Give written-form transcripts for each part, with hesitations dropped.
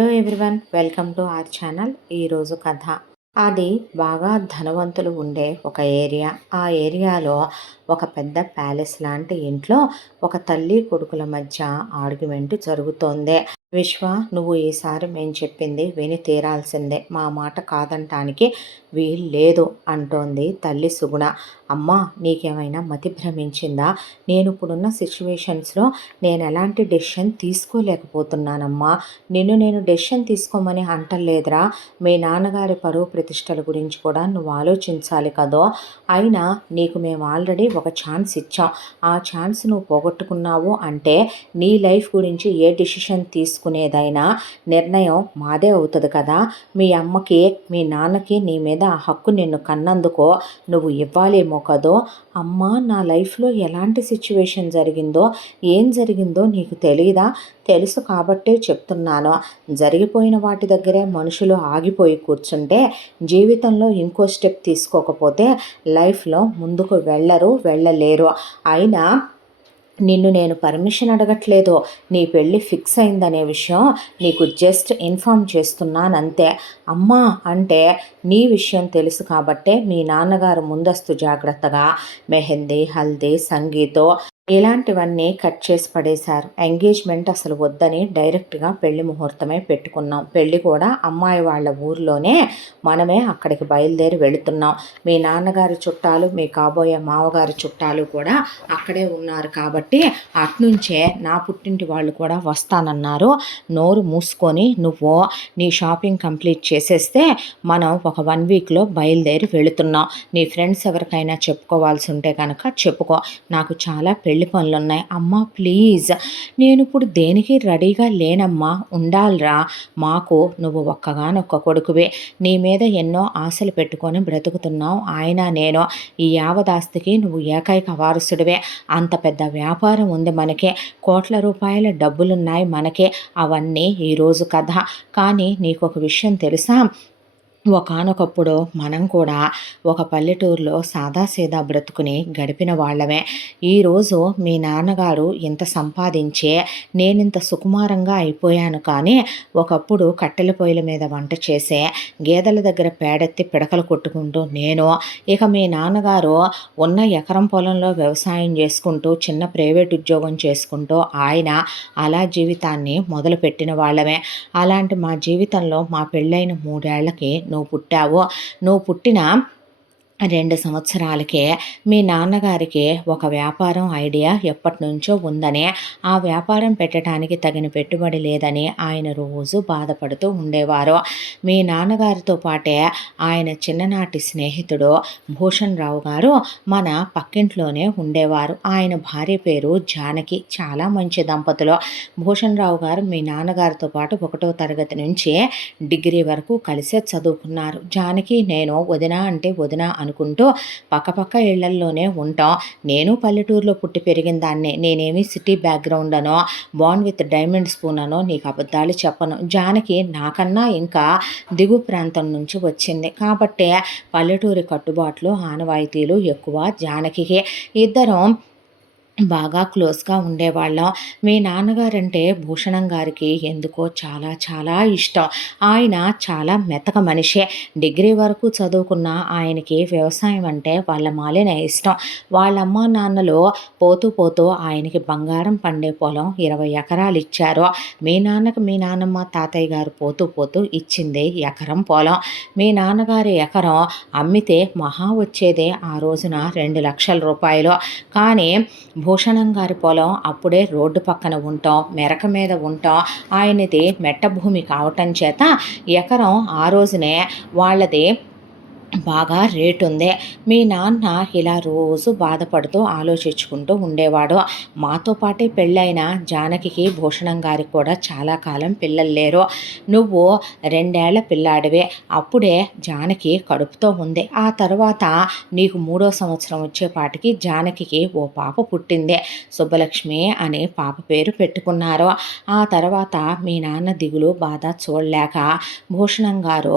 Hello everyone, welcome to our channel. ఈరోజు కథ. అది బాగా ధనవంతులు ఉండే ఒక ఏరియా. ఆ ఏరియాలో ఒక పెద్ద ప్యాలెస్ లాంటి ఇంట్లో ఒక తల్లి కొడుకుల మధ్య ఆర్గ్యుమెంట్ జరుగుతోంది. విశ్వ, నువ్వు ఈసారి మేము చెప్పింది విని తీరాల్సిందే, మా మాట కాదంటానికి వీలు లేదు అంటోంది తల్లి సుగుణ. అమ్మా, నీకేమైనా మతి భ్రమించిందా? నేను ఇప్పుడున్న సిచ్యువేషన్స్లో నేను ఎలాంటి డెసిషన్ తీసుకోలేకపోతున్నానమ్మా. నేను డెసిషన్ తీసుకోమని అంటలేదురా. మీ నాన్నగారి పరువు ప్రతిష్టల గురించి కూడా నువ్వు ఆలోచించాలి కదో. అయినా నీకు మేము ఆల్రెడీ ఒక ఛాన్స్ ఇచ్చాం. ఆ ఛాన్స్ నువ్వు పోగొట్టుకున్నావు అంటే నీ లైఫ్ గురించి ఏ డిసిషన్ తీసుకునేదైనా నిర్ణయం మాదే అవుతుంది కదా. మీ అమ్మకి మీ నాన్నకి నీ మీద ఆ హక్కు నిన్ను కన్నందుకో నువ్వు ఇవ్వాలేమో కదో. అమ్మ, నా లైఫ్లో ఎలాంటి సిచ్యువేషన్ జరిగిందో ఏం జరిగిందో నీకు తెలీదా? తెలుసు కాబట్టే చెప్తున్నాను. జరిగిపోయిన వాటి దగ్గరే మనుషులు ఆగిపోయి కూర్చుంటే జీవితంలో ఇంకో స్టెప్ తీసుకోకపోతే లైఫ్లో ముందుకు వెళ్ళలేరు. అయినా నిన్ను నేను పర్మిషన్ అడగట్లేదు. నీ పెళ్ళి ఫిక్స్ అయిందనే విషయం నీకు జస్ట్ ఇన్ఫామ్ చేస్తున్నానంతే. అమ్మా అంటే నీ విషయం తెలుసు కాబట్టే మీ నాన్నగారు ముందస్తు జాగ్రత్తగా మెహందీ, హల్దీ, సంగీతో ఇలాంటివన్నీ కట్ చేసి పడేశారు. ఎంగేజ్మెంట్ అసలు వద్దని డైరెక్ట్గా పెళ్లి ముహూర్తమే పెట్టుకున్నాం. పెళ్ళి కూడా అమ్మాయి వాళ్ళ ఊర్లోనే, మనమే అక్కడికి బయలుదేరి వెళుతున్నాం. మీ నాన్నగారి చుట్టాలు, మీ కాబోయే మామగారి చుట్టాలు కూడా అక్కడే ఉన్నారు కాబట్టి అట్నుంచే నా పుట్టింటి వాళ్ళు కూడా వస్తానన్నారు. నోరు మూసుకొని నువ్వు నీ షాపింగ్ కంప్లీట్ చేసేస్తే మనం ఒక 1 వీక్లో బయలుదేరి వెళుతున్నాం. నీ ఫ్రెండ్స్ ఎవరికైనా చెప్పుకోవాల్సి ఉంటే కనుక చెప్పుకో. నాకు చాలా పెళ్లి పనులు ఉన్నాయి. అమ్మా ప్లీజ్, నేను ఇప్పుడు దేనికి రెడీగా లేనమ్మా. ఉండాలిరా. మాకు నువ్వు ఒక్కగానొక్క కొడుకువే. నీ మీద ఎన్నో ఆశలు పెట్టుకొని బ్రతుకుతున్నావు. ఆయన నేను ఈ యావదాస్తికి నువ్వు ఏకైక వారసుడివే. అంత పెద్ద వ్యాపారం ఉంది మనకే, కోట్ల రూపాయల డబ్బులున్నాయి మనకే. అవన్నీ ఈరోజు కథ. కానీ నీకు ఒక విషయం తెలుసా? ఒకానొకప్పుడు మనం కూడా ఒక పల్లెటూరులో సాదాసీదా బ్రతుకుని గడిపిన వాళ్ళమే. ఈరోజు మీ నాన్నగారు ఇంత సంపాదించే నేనింత సుకుమారంగా అయిపోయాను. కానీ ఒకప్పుడు కట్టెల పొయ్యిల మీద వంట చేసే, గేదెల దగ్గర పేడెత్తి పిడకలు కొట్టుకుంటూ నేను, ఇక మీ నాన్నగారు ఉన్న ఎకరం పొలంలో వ్యవసాయం చేసుకుంటూ చిన్న ప్రైవేట్ ఉద్యోగం చేసుకుంటూ ఆయన అలా జీవితాన్ని మొదలుపెట్టిన వాళ్ళమే. అలాంటి మా జీవితంలో మా పెళ్ళైన 3 ఏళ్లకి నువ్వు పుట్టిన 2 సంవత్సరాలకే మీ నాన్నగారికి ఒక వ్యాపారం ఐడియా ఎప్పటి నుంచో ఉందని, ఆ వ్యాపారం పెట్టడానికి తగిన పెట్టుబడి లేదని ఆయన రోజు బాధపడుతూ ఉండేవారు. మీ నాన్నగారితో పాటే ఆయన చిన్ననాటి స్నేహితుడు భూషణ్ రావు గారు మన పక్కింట్లోనే ఉండేవారు. ఆయన భార్య పేరు జానకి. చాలా మంచి దంపతులు. భూషణ్ రావు గారు మీ నాన్నగారితో పాటు 1వ తరగతి నుంచి డిగ్రీ వరకు కలిసే చదువుకున్నారు. జానకి నేను వదిన అంటే వదిన అనుకుంటూ పక్కపక్క ఇళ్లల్లోనే ఉంటాం. నేను పల్లెటూరులో పుట్టి పెరిగిన దాన్నే. నేనేమి సిటీ బ్యాక్గ్రౌండ్ అనో బాండ్ విత్ డైమండ్ స్పూన్ అనో నీకు అబద్ధాలు చెప్పను. జానకి నాకన్నా ఇంకా దిగు ప్రాంతం నుంచి వచ్చింది కాబట్టే పల్లెటూరి కట్టుబాట్లు, ఆనవాయితీలు ఎక్కువ జానకికి. ఇద్దరం బాగా క్లోజ్గా ఉండేవాళ్ళం. మీ నాన్నగారంటే భూషణం గారికి ఎందుకో చాలా చాలా ఇష్టం. ఆయన చాలా మెతక మనిషే. డిగ్రీ వరకు చదువుకున్న ఆయనకి వ్యవసాయం అంటే వాళ్ళ మాలిన ఇష్టం. వాళ్ళ అమ్మ నాన్నలు పోతూ పోతూ ఆయనకి బంగారం పండే పొలం 20 ఎకరాలు ఇచ్చారు. మీ నాన్నకు మీ నాన్నమ్మ తాతయ్య గారు పోతూ పోతూ ఇచ్చింది ఎకరం పొలం. మీ నాన్నగారి ఎకరం అమ్మితే మహా వచ్చేదే ఆ రోజున 2 లక్షల రూపాయలు. కానీ భూషణం గారి పొలం అప్పుడే రోడ్డు పక్కన ఉంటాం, మెరక మీద ఉంటాం. ఆయనది మెట్ట భూమి కావటం చేత ఎకరం ఆ రోజునే వాళ్ళది బాగా రేటు ఉంది. మీ నాన్న ఇలా రోజు బాధపడుతూ ఆలోచించుకుంటూ ఉండేవాడు. మాతో పాటే పెళ్ళైన జానకి భూషణం గారికి కూడా చాలా కాలం పిల్లలు లేరు. నువ్వు 2 ఏళ్ల పిల్లాడివే. అప్పుడే జానకి కడుపుతో ఉంది. ఆ తర్వాత నీకు 3వ సంవత్సరం వచ్చేపాటికి జానకి ఓ పాప పుట్టింది. సుబ్బలక్ష్మి అనే పాప పేరు పెట్టుకున్నారు. ఆ తర్వాత మీ నాన్న దిగులు బాధ చూడలేక భూషణం గారు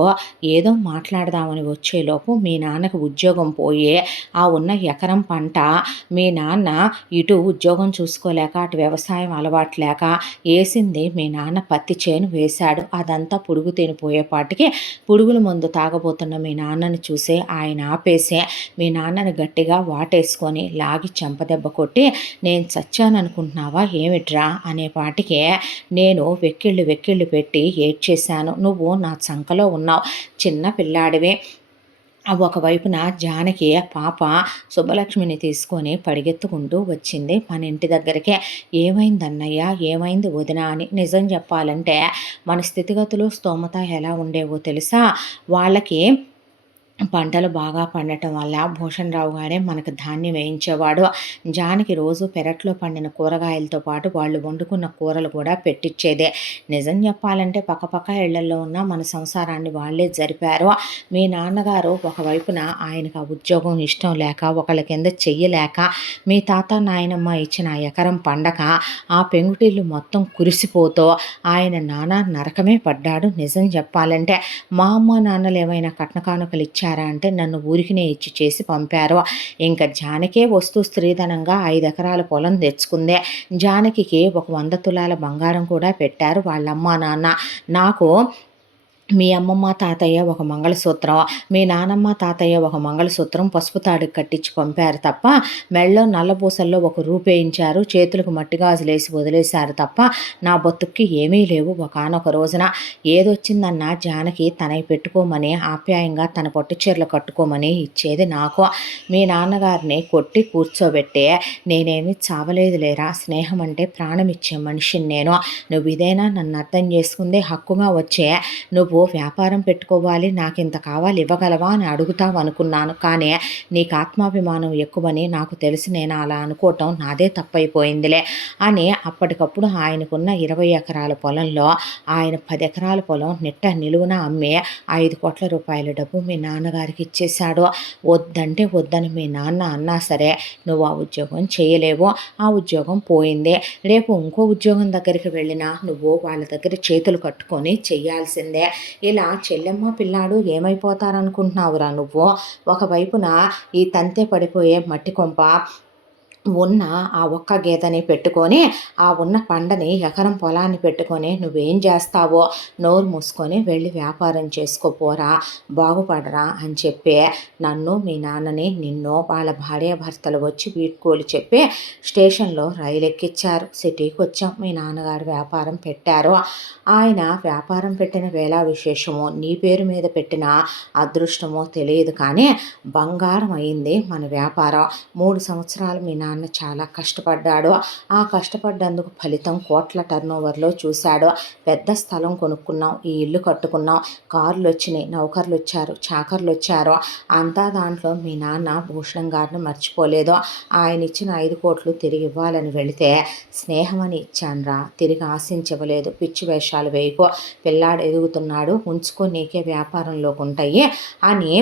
ఏదో మాట్లాడదామని వచ్చేలో అయ్యేలోపు మీ నాన్నకి ఉద్యోగం పోయి ఆ ఉన్న ఎకరం పంట మీ నాన్న ఇటు ఉద్యోగం చూసుకోలేక అటు వ్యవసాయం అలవాటు లేక వేసింది మీ నాన్న పత్తి చేను వేశాడు. అదంతా పురుగు తినిపోయేపాటికి పురుగుల మందు తాగబోతున్న మీ నాన్నని చూసి ఆయన ఆపేసి మీ నాన్నని గట్టిగా వాటేసుకొని లాగి చెంపదెబ్బ కొట్టి నేను చచ్చాననుకుంటున్నావా ఏమిట్రా అనేపాటికి నేను వెక్కిళ్ళు వెక్కిళ్ళు పెట్టి ఏడ్చేశాను. నువ్వు నా చంకలో ఉన్నావు, చిన్న పిల్లాడివి. ఒకవైపున జానకి పాప శుభలక్ష్మిని తీసుకొని పరిగెత్తుకుంటూ వచ్చింది మన ఇంటి దగ్గరికే. ఏమైంది అన్నయ్య, ఏమైంది వదిన అని. నిజం చెప్పాలంటే మన స్థితిగతులు స్తోమత ఎలా ఉండేవో తెలుసా? వాళ్ళకి పంటలు బాగా పండటం వల్ల భూషణరావు గారే మనకు ధాన్యం వేయించేవాడు. జానకి రోజు పెరట్లో పండిన కూరగాయలతో పాటు వాళ్ళు వండుకున్న కూరలు కూడా పెట్టించేదే. నిజం చెప్పాలంటే పక్కపక్క ఇళ్లలో ఉన్న మన సంసారాన్ని వాళ్ళే జరిపారు. మీ నాన్నగారు ఒకవైపున ఆయనకు ఆ ఉద్యోగం ఇష్టం లేక ఒకళ్ళ కింద చెయ్యలేక మీ తాత నాయనమ్మ ఇచ్చిన ఎకరం పండక ఆ పెంకుటిల్లు మొత్తం కురిసిపోతూ ఆయన నానా నరకమే పడ్డాడు. నిజం చెప్పాలంటే మా అమ్మ నాన్నలు ఏమైనా కట్న కానుకలు ఇచ్చారా అంటే నన్ను ఊరికినే ఇచ్చి చేసి పంపారు. ఇంకా జానకే వస్తూ స్త్రీధనంగా 5 ఎకరాల పొలం తెచ్చుకుందే. జానకికి ఒక 100 తులాల బంగారం కూడా పెట్టారు వాళ్ళమ్మ నాన్న. నాకు మీ అమ్మమ్మ తాతయ్య ఒక మంగళసూత్రం, మీ నానమ్మ తాతయ్య ఒక మంగళసూత్రం పసుపు తాడుకి కట్టించి పంపారు తప్ప మెళ్ళో నల్లపూసల్లో ఒక రూపేయించారు, చేతులకు మట్టి గాజులేసి వదిలేశారు తప్ప నా బతుక్కి ఏమీ లేవు. ఒకానొక రోజున ఏదొచ్చిందన్నా జానకి తనవి పెట్టుకోమని ఆప్యాయంగా తన పట్టు చీరలు కట్టుకోమని ఇచ్చేది నాకు. మీ నాన్నగారిని కొట్టి కూర్చోబెట్టే నేనేమి చావలేదు లేరా, స్నేహం అంటే ప్రాణం ఇచ్చే మనిషిని నేను. నువ్వు ఇదేనా నన్ను అర్థం చేసుకుందే? హక్కుగా వచ్చే నువ్వు వ్యాపారం పెట్టుకోవాలి, నాకు ఇంత కావాలి ఇవ్వగలవా అని అడుగుతావు అనుకున్నాను. కానీ నీకు ఆత్మాభిమానం ఎక్కువని నాకు తెలిసి నేను అలా అనుకోవటం నాదే తప్పైపోయిందిలే అని అప్పటికప్పుడు ఆయనకున్న 20 ఎకరాల పొలంలో ఆయన 10 ఎకరాల పొలం నిట్ట నిలువున అమ్మి 5 కోట్ల రూపాయల డబ్బు మీ నాన్నగారికి ఇచ్చేశాడు. వద్దంటే వద్దని మీ నాన్న అన్నా సరే నువ్వు ఆ ఉద్యోగం చేయలేవు, ఆ ఉద్యోగం పోయిందే. రేపు ఇంకో ఉద్యోగం దగ్గరికి వెళ్ళినా నువ్వు వాళ్ళ దగ్గర చేతులు కట్టుకొని చెయ్యాల్సిందే. ఇలా చెల్లెమ్మ పిల్లాడు ఏమైపోతారనుకుంటున్నావురా నువ్వు? ఒకవైపున ఈ తంతె పడిపోయే మట్టి కొంప ఉన్న ఆ ఒక్క గీతని పెట్టుకొని ఆ ఉన్న పంటని ఎకరం పొలాన్ని పెట్టుకొని నువ్వేం చేస్తావో నోరు మూసుకొని వెళ్ళి వ్యాపారం చేసుకోపోరా, బాగుపడరా అని చెప్పి నన్ను మీ నాన్నని నిన్ను వాళ్ళ భార్యాభర్తలు వచ్చి వీడ్కోలు చెప్పి స్టేషన్లో రైలు ఎక్కించారు. సిటీకి వచ్చాం. మీ నాన్నగారు వ్యాపారం పెట్టారు. ఆయన వ్యాపారం పెట్టిన వేళ విశేషమో నీ పేరు మీద పెట్టిన అదృష్టమో తెలియదు కానీ బంగారం అయింది మన వ్యాపారం. 3 సంవత్సరాలు మీ నాన్న చాలా కష్టపడ్డాడు. ఆ కష్టపడ్డందుకు ఫలితం కోట్ల టర్నోవర్లో చూశాడు. పెద్ద స్థలం కొనుక్కున్నాం, ఈ ఇల్లు కట్టుకున్నాం, కార్లు వచ్చినాయి, నౌకర్లు వచ్చారు, చాకర్లు వచ్చారు. అంతా దాంట్లో మీ నాన్న భూషణం గారిని మర్చిపోలేదు. ఆయన ఇచ్చిన 5 కోట్లు తిరిగి ఇవ్వాలని వెళితే స్నేహమని ఇచ్చానురా, తిరిగి ఆశించవలేదు, పిచ్చి వేషాలు వేయకు, పిల్లాడు ఎదుగుతున్నాడు, ఉంచుకో, నీకే వ్యాపారంలోకి ఉంటాయి అని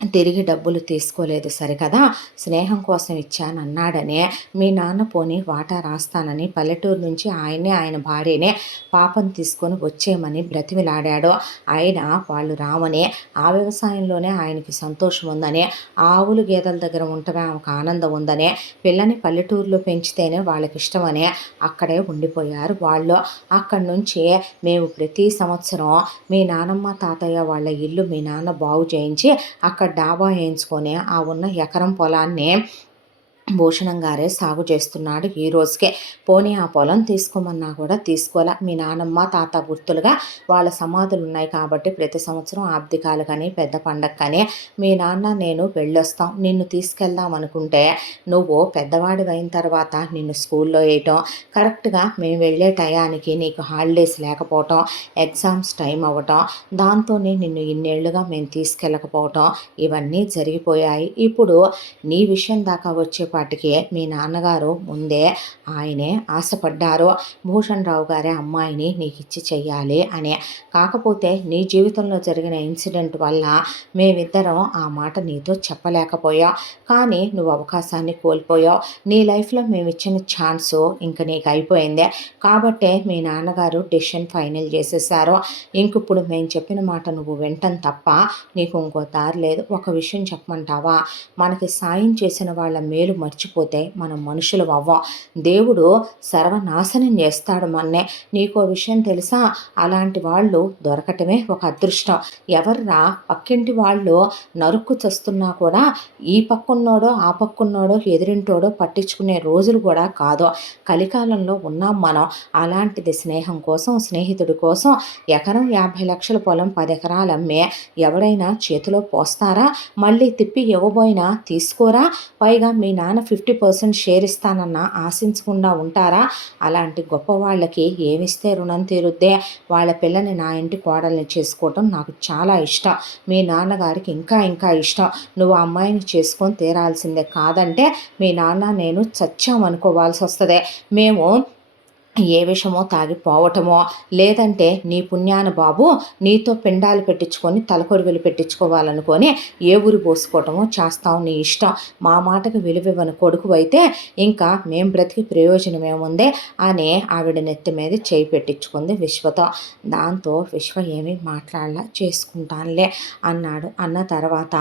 తిరిగి డబ్బులు తీసుకోలేదు సరికదా, స్నేహం కోసం ఇచ్చానన్నాడనే మీ నాన్న పోని వాటా రాస్తానని పల్లెటూరు నుంచి ఆయన్ని ఆయన భార్యనే పాపం తీసుకొని వచ్చేయమని బ్రతిమిలాడాడు. అయినా వాళ్ళు రామని ఆ వ్యవసాయంలోనే ఆయనకి సంతోషం ఉందని, ఆవులు గేదెల దగ్గర ఉండటమే ఆమెకు ఆనందం ఉందని, పిల్లని పల్లెటూరులో పెంచితేనే వాళ్ళకి ఇష్టమని అక్కడే ఉండిపోయారు వాళ్ళు. అక్కడి నుంచి మేము ప్రతి సంవత్సరం మీ నానమ్మ తాతయ్య వాళ్ళ ఇల్లు మీ నాన్న బాగు చేయించి అక్కడ డాబా వేయించుకొని ఆ ఉన్న ఎకరం పొలాన్ని భూషణం గారే సాగు చేస్తున్నాడు ఈ రోజుకే. పోనీ ఆ పొలం తీసుకోమన్నా కూడా తీసుకోలే. మీ నానమ్మ తాత గుర్తులుగా వాళ్ళ సమాధులు ఉన్నాయి కాబట్టి ప్రతి సంవత్సరం ఆబ్దికాలు కానీ పెద్ద పండగ కానీ మీ నాన్న నేను వెళ్ళొస్తాం. నిన్ను తీసుకెళ్దాం అనుకుంటే నువ్వు పెద్దవాడి అయిన తర్వాత నిన్ను స్కూల్లో వేయటం, కరెక్ట్గా మేము వెళ్ళే టయానికి నీకు హాలిడేస్ లేకపోవటం, ఎగ్జామ్స్ టైం అవ్వటం, దాంతోనే నిన్ను ఇన్నేళ్లుగా మేము తీసుకెళ్ళకపోవటం, ఇవన్నీ జరిగిపోయాయి. ఇప్పుడు నీ విషయం దాకా వచ్చే వచ్చేపాటికి మీ నాన్నగారు ముందే ఆయనే ఆశపడ్డారు, భూషణ్ రావు గారి అమ్మాయిని నీకు ఇచ్చి చెయ్యాలి అని. కాకపోతే నీ జీవితంలో జరిగిన ఇన్సిడెంట్ వల్ల మేమిద్దరం ఆ మాట నీతో చెప్పలేకపోయాం. కానీ నువ్వు అవకాశాన్ని కోల్పోయావు. నీ లైఫ్లో మేము ఇచ్చిన ఛాన్సు ఇంక నీకు అయిపోయిందే. కాబట్టే మీ నాన్నగారు డెసిషన్ ఫైనల్ చేసేసారు. ఇంకిప్పుడు మేము చెప్పిన మాట నువ్వు వింటం తప్ప నీకు ఇంకో దారి లేదు. ఒక విషయం చెప్పమంటావా? మనకి సాయం చేసిన వాళ్ళ మేలు మర్చిపోతే మనం మనుషులు అవ్వం. దేవుడు సర్వనాశనం చేస్తాడు మన్నే. నీకో విషయం తెలుసా? అలాంటి వాళ్ళు దొరకటమే ఒక అదృష్టం. ఎవర్రా పక్కింటి వాళ్ళు నరుక్కు చస్తున్నా కూడా ఈ పక్కున్నోడో ఆ పక్కున్నోడో ఎదిరింటోడో పట్టించుకునే రోజులు కూడా కాదు. కలికాలంలో ఉన్నాం మనం. అలాంటిది స్నేహం కోసం, స్నేహితుడి కోసం ఎకరం 50 లక్షల పొలం 10 ఎకరాలు అమ్మే ఎవడైనా చేతిలో పోస్తారా? మళ్ళీ తిప్పి ఇవ్వబోయినా తీసుకోరా? పైగా మీ నాన్న 50% షేర్ ఇస్తానన్నా ఆశించకుండా ఉంటారా? అలాంటి గొప్ప వాళ్ళకి ఏమిస్తే రుణం తీరుద్దే? వాళ్ళ పిల్లని నా ఇంటి కోడల్ని చేసుకోవటం నాకు చాలా ఇష్టం. మీ నాన్నగారికి ఇంకా ఇంకా ఇష్టం. నువ్వు ఆ అమ్మాయిని చేసుకొని తీరాల్సిందే. కాదంటే మీ నాన్న నేను చచ్చామనుకోవాల్సి వస్తుంది. మేము ఏ విషమో తాగిపోవటమో, లేదంటే నీ పుణ్యాన బాబు నీతో పిండాలు పెట్టించుకొని తలకొరివిలు పెట్టించుకోవాలనుకొని ఏ ఊరు పోసుకోవటమో చేస్తావు, నీ ఇష్టం. మా మాటకు విలువివ్వని కొడుకు అయితే ఇంకా మేం బ్రతికి ప్రయోజనం ఏముంది అని ఆవిడ నెత్తి మీద చేయి పెట్టించుకుంది విశ్వతో. దాంతో విశ్వ ఏమీ మాట్లాడలా. చేసుకుంటానులే అన్నాడు. అన్న తర్వాత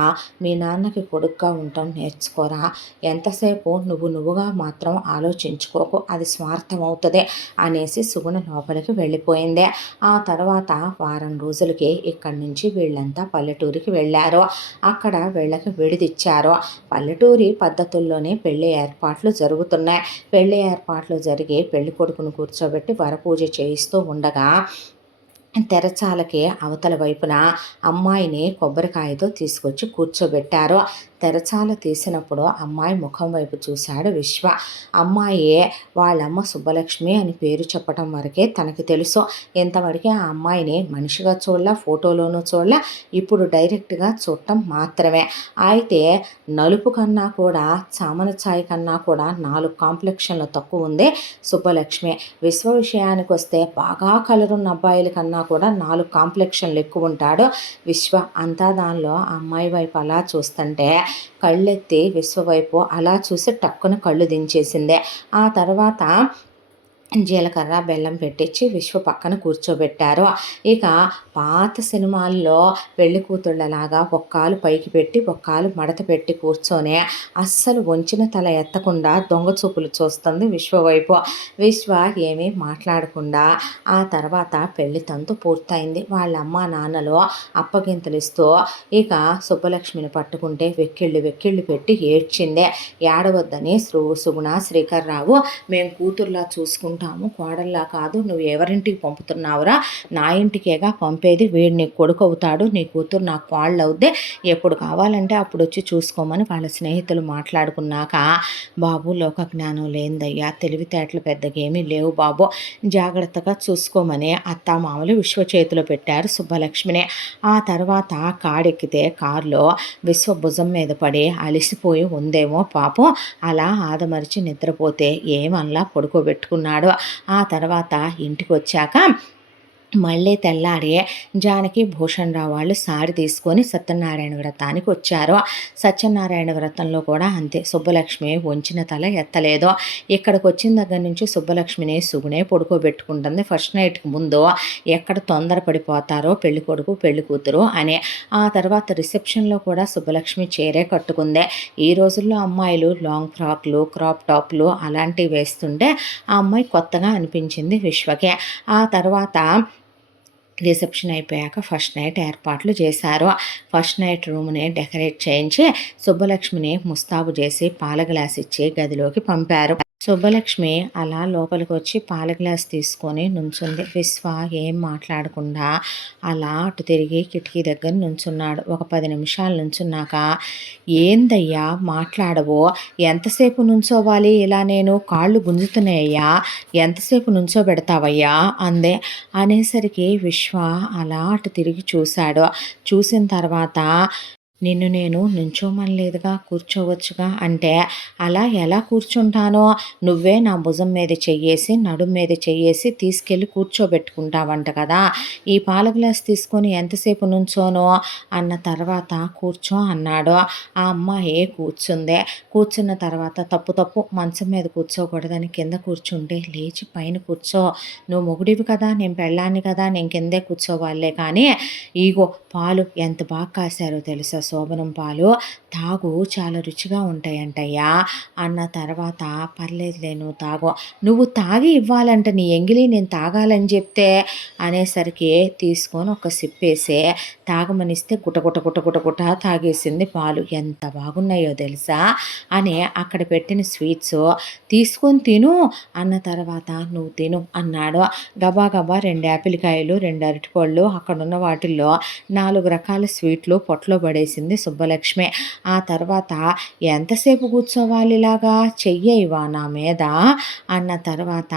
మీ నాన్నకి కొడుకుగా ఉండటం నేర్చుకోరా. ఎంతసేపు నువ్వుగా మాత్రం ఆలోచించుకోకు, అది స్వార్థం అవుతుంది అనేసి సుగుణ లోపలికి వెళ్ళిపోయింది. ఆ తర్వాత వారం రోజులకి ఇక్కడి నుంచి వీళ్ళంతా పల్లెటూరికి వెళ్ళారు. అక్కడ వీళ్ళకి విడిదిచ్చారు. పల్లెటూరి పద్ధతుల్లోనే పెళ్లి ఏర్పాట్లు జరుగుతున్నాయి. పెళ్లి ఏర్పాట్లు జరిగి పెళ్లి కొడుకును కూర్చోబెట్టి వరపూజ చేయిస్తూ ఉండగా తెరచాలకి అవతల వైపున అమ్మాయిని కొబ్బరికాయతో తీసుకొచ్చి కూర్చోబెట్టారు. తెరచాల తీసినప్పుడు అమ్మాయి ముఖం వైపు చూశాడు విశ్వ. అమ్మాయి వాళ్ళమ్మ సుబ్బలక్ష్మి అని పేరు చెప్పడం వరకే తనకి తెలుసు. ఇంతవరకే ఆ అమ్మాయిని మనిషిగా చూడలే, ఫోటోలోనూ చూడలే, ఇప్పుడు డైరెక్ట్గా చూడటం మాత్రమే. అయితే నలుపు కన్నా కూడా చామన ఛాయ్ కన్నా కూడా 4 కాంప్లెక్షన్లు తక్కువ ఉంది సుబ్బలక్ష్మి. విశ్వ విషయానికి వస్తే బాగా కలరున్న అబ్బాయిల కన్నా కూడా 4 కాంప్లెక్షన్లు ఎక్కువ ఉంటాడు విశ్వ. అంతా దానిలో అమ్మాయి వైపు అలా చూస్తుంటే కళ్ళెత్తి విశ్వ వైపు అలా చూసి టక్కున కళ్ళు దించేసిందే. ఆ తర్వాత జీలకర్ర బెల్లం పెట్టించి విశ్వ పక్కన కూర్చోబెట్టారు. ఇక పాత సినిమాల్లో పెళ్లి కూతుళ్ళలాగా ఒక్కాలు పైకి పెట్టి ఒక్కాలు మడత పెట్టి కూర్చొని అస్సలు వంచిన తల ఎత్తకుండా దొంగ చూపులు చూస్తుంది విశ్వ వైపు. విశ్వ ఏమీ మాట్లాడకుండా ఆ తర్వాత పెళ్లి తంతు పూర్తయింది. వాళ్ళ అమ్మ నాన్నలు అప్పగింతలు ఇస్తూ ఇక సుబ్బలక్ష్మిని పట్టుకుంటే వెక్కిళ్ళు పెట్టి ఏడ్చిందే. ఏడవద్దని సుగుణ శ్రీకర్రావు మేము కూతుర్లా చూసుకుంటాము, కోడల్లా కాదు, నువ్వు ఎవరింటికి పంపుతున్నావురా? నా ఇంటికేగా పంపేది. వీడు నీ కొడుకు అవుతాడు, నీ కూతురు నాకు కోళ్ళు అవుద్దే, ఎప్పుడు కావాలంటే అప్పుడు వచ్చి చూసుకోమని వాళ్ళ స్నేహితులు మాట్లాడుకున్నాక, బాబు లోక జ్ఞానం లేదయ్యా, తెలివితేటలు పెద్దగా ఏమీ లేవు బాబు, జాగ్రత్తగా చూసుకోమని అత్తామామలు విశ్వ చేతిలో పెట్టారు సుబ్బలక్ష్మిని. ఆ తర్వాత కాడెక్కితే కారులో విశ్వ భుజం మీద పడి అలిసిపోయి ఉందేమో పాపం, అలా ఆదమరిచి నిద్రపోతే ఏమల్లా పడుకోబెట్టుకున్నాడు. ఆ తర్వాత ఇంటికి వచ్చాక మళ్ళీ తెల్లారి జానకి భూషణ్ రావు వాళ్ళు సారి తీసుకొని సత్యనారాయణ వ్రతానికి వచ్చారు. సత్యనారాయణ వ్రతంలో కూడా అంతే, సుబ్బలక్ష్మి వంచిన తల ఎత్తలేదు. ఇక్కడికి వచ్చిన దగ్గర నుంచి సుబ్బలక్ష్మిని సుగునే పడుకోబెట్టుకుంటుంది. ఫస్ట్ నైట్కి ముందు ఎక్కడ తొందరపడిపోతారో పెళ్లి కొడుకు పెళ్లి కూతురు అని. ఆ తర్వాత రిసెప్షన్లో కూడా సుబ్బలక్ష్మి చీరే కట్టుకుందే. ఈ రోజుల్లో అమ్మాయిలు లాంగ్ ఫ్రాక్లు, క్రాప్ టాప్లు అలాంటివి వేస్తుంటే ఆ అమ్మాయి కొత్తగా అనిపించింది విశ్వకే. ఆ తర్వాత రిసెప్షన్ అయిపోయాక ఫస్ట్ నైట్ ఏర్పాట్లు చేశారు. ఫస్ట్ నైట్ రూమ్ని డెకరేట్ చేయించి సుబ్బలక్ష్మిని ముస్తాబు చేసి పాల గ్లాస్ ఇచ్చి గదిలోకి పంపారు. సుబ్బలక్ష్మి అలా లోపలికి వచ్చి పాల గ్లాస్ తీసుకొని నుంచుంది. విశ్వ ఏం మాట్లాడకుండా అలా అటు తిరిగి కిటికీ దగ్గర నుంచున్నాడు. ఒక 10 నిమిషాలు నుంచున్నాక, ఏందయ్యా మాట్లాడవో, ఎంతసేపు నుంచోవాలి ఇలా, నేను కాళ్ళు గుంజుతున్నాయ్యా, ఎంతసేపు నుంచోబెడతావయ్యా అందే. అనేసరికి విశ్వ అలా అటు తిరిగి చూశాడు. చూసిన తర్వాత, నిన్ను నేను నుంచోమనలేదుగా, కూర్చోవచ్చుగా అంటే, అలా ఎలా కూర్చుంటానో, నువ్వే నా భుజం మీద చెయ్యేసి, నడుం మీద చెయ్యేసి తీసుకెళ్ళి కూర్చోబెట్టుకుంటావంట కదా! ఈ పాల గ్లాస్ తీసుకొని ఎంతసేపు నుంచోను అన్న తర్వాత కూర్చో అన్నాడు. ఆ అమ్మాయి కూర్చుంది. కూర్చున్న తర్వాత తప్పు తప్పు మంచం మీద కూర్చోకూడదని కింద కూర్చుంటే, లేచి పైన కూర్చో, నువ్వు మొగుడివి కదా, నేను పెళ్ళాన్ని కదా, నేను కిందే కూర్చోవాలే కానీ ఇగో పాలు ఎంత బాగా కాశారో తెలుసా, శోభనం పాలు తాగు, చాలా రుచిగా ఉంటాయంటయ్యా అన్న తర్వాత, పర్లేదులే నువ్వు తాగు, నువ్వు తాగి ఇవ్వాలంట, నీ ఎంగిలి నేను తాగాలని చెప్తే అనేసరికి తీసుకొని ఒక సిప్పేసి తాగమనిస్తే గుటగుట గుటగుట గుట తాగేసింది పాలు. ఎంత బాగున్నాయో తెలుసా అని అక్కడ పెట్టిన స్వీట్స్ తీసుకొని తిను అన్న తర్వాత, నువ్వు తిను అన్నాడు. గబా గబా 2 యాపిల్ కాయలు, 2 అరటిపళ్ళు అక్కడున్న వాటిల్లో 4 రకాల స్వీట్లు పొట్టలో పడేసింది సుబ్బలక్ష్మి. ఆ తర్వాత, ఎంతసేపు కూర్చోవాలి ఇలాగా, చెయ్యయివా నా మీద అన్న తర్వాత,